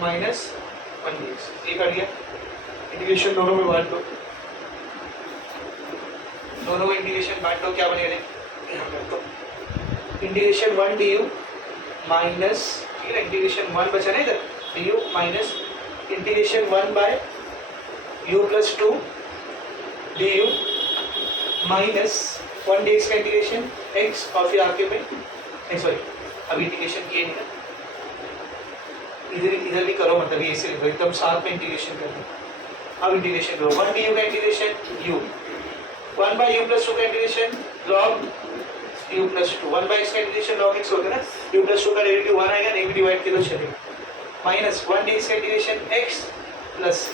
minus 1 dx। ये कर दिया, इंटीग्रेशन दोनों में बांट दो, दोनों में इंटीग्रेशन बांट दो, क्या बनेगा? यहाँ कर दो, इंटीग्रेशन 1 du माइनस, ठीक है, इंटीग्रेशन 1 बचा ना इधर, du minus integration 1 by u plus 2 du minus 1 dx का इंटीग्रेशन x, और फिर आगे में नहीं सॉरी, अभी इंटीग्रेशन किए नहीं, इधर भी करो, मतलब ये सिर्फ एकदम साथ में इंटीग्रेशन करना। अब इंटीग्रेशन करो, 1 du का integration u, 1 by u plus 2 का integration log u plus 2, 1 by x का इंटीग्रेशन log x होगा ना, u प्लस 2 का डेरिवेटिव 1 आएगा, नहीं भी डिवाइड किया तो चलेगा, माइनस 1 dx का इंटीग्रेशन x प्लस,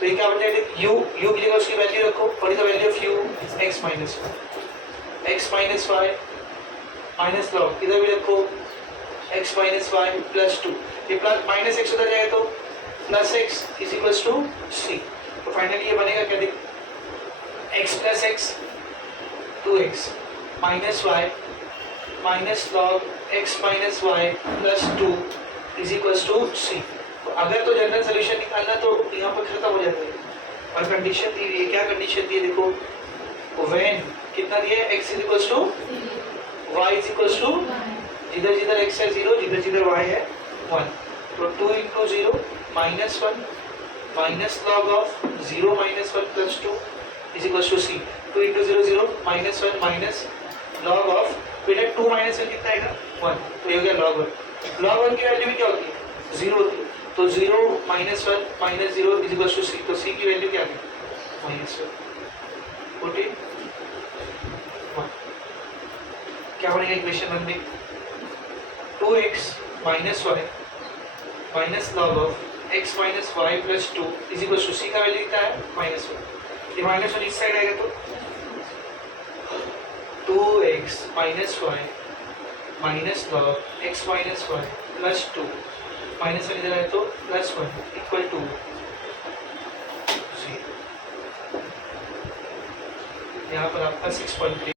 तो ये क्या बन जाएगा? u की जगह उसकी वैल्यू रखो, what is the value of u? x minus 1, x minus 5 minus log, इधर भी रखो x माइनस 5 प्लस 2, ये प्लस माइनस एक्स उधर जाएगा तो plus x is equals to सी। तो फाइनली ये बनेगा क्या? देख, x प्लस x 2x minus y minus log x minus y plus 2 is equals to सी। तो अगर तो जनरल सोल्यूशन निकालना तो यहाँ पर खत्म हो जाता है। और कंडीशन दी हुई है, क्या कंडीशन दी है देखो, व्हेन कितना दिया है, x is equals to y is equals to, जिधर जिधर x है 0, जिधर जिधर y है 1, तो 2 into 0 minus 1 minus log of 0 minus 1 plus 2 is equals to c. 2 into 0 0 minus 1 minus log of, बेटा 2 माइनस 1 कितना आएगा 1, तो ये हो गया लॉग 1। लॉग 1 की वैल्यू भी क्या होती है 0 होती है, तो 0 minus 1 minus 0 is equals to सी, तो सी की वैल्यू क्या आ गई माइनस 1 14 क्या बनेगा इक्वेशन 1 में 2x minus y minus log of x minus y plus 2 is equal to c का वैल्यू कितना है माइनस 1। ये माइनस 1 इस साइड आएगा तो 2x minus y minus log x minus y plus 2 minus 1 इधर है तो प्लस 1 इक्वल टू 0। यहाँ पर आपका 6.3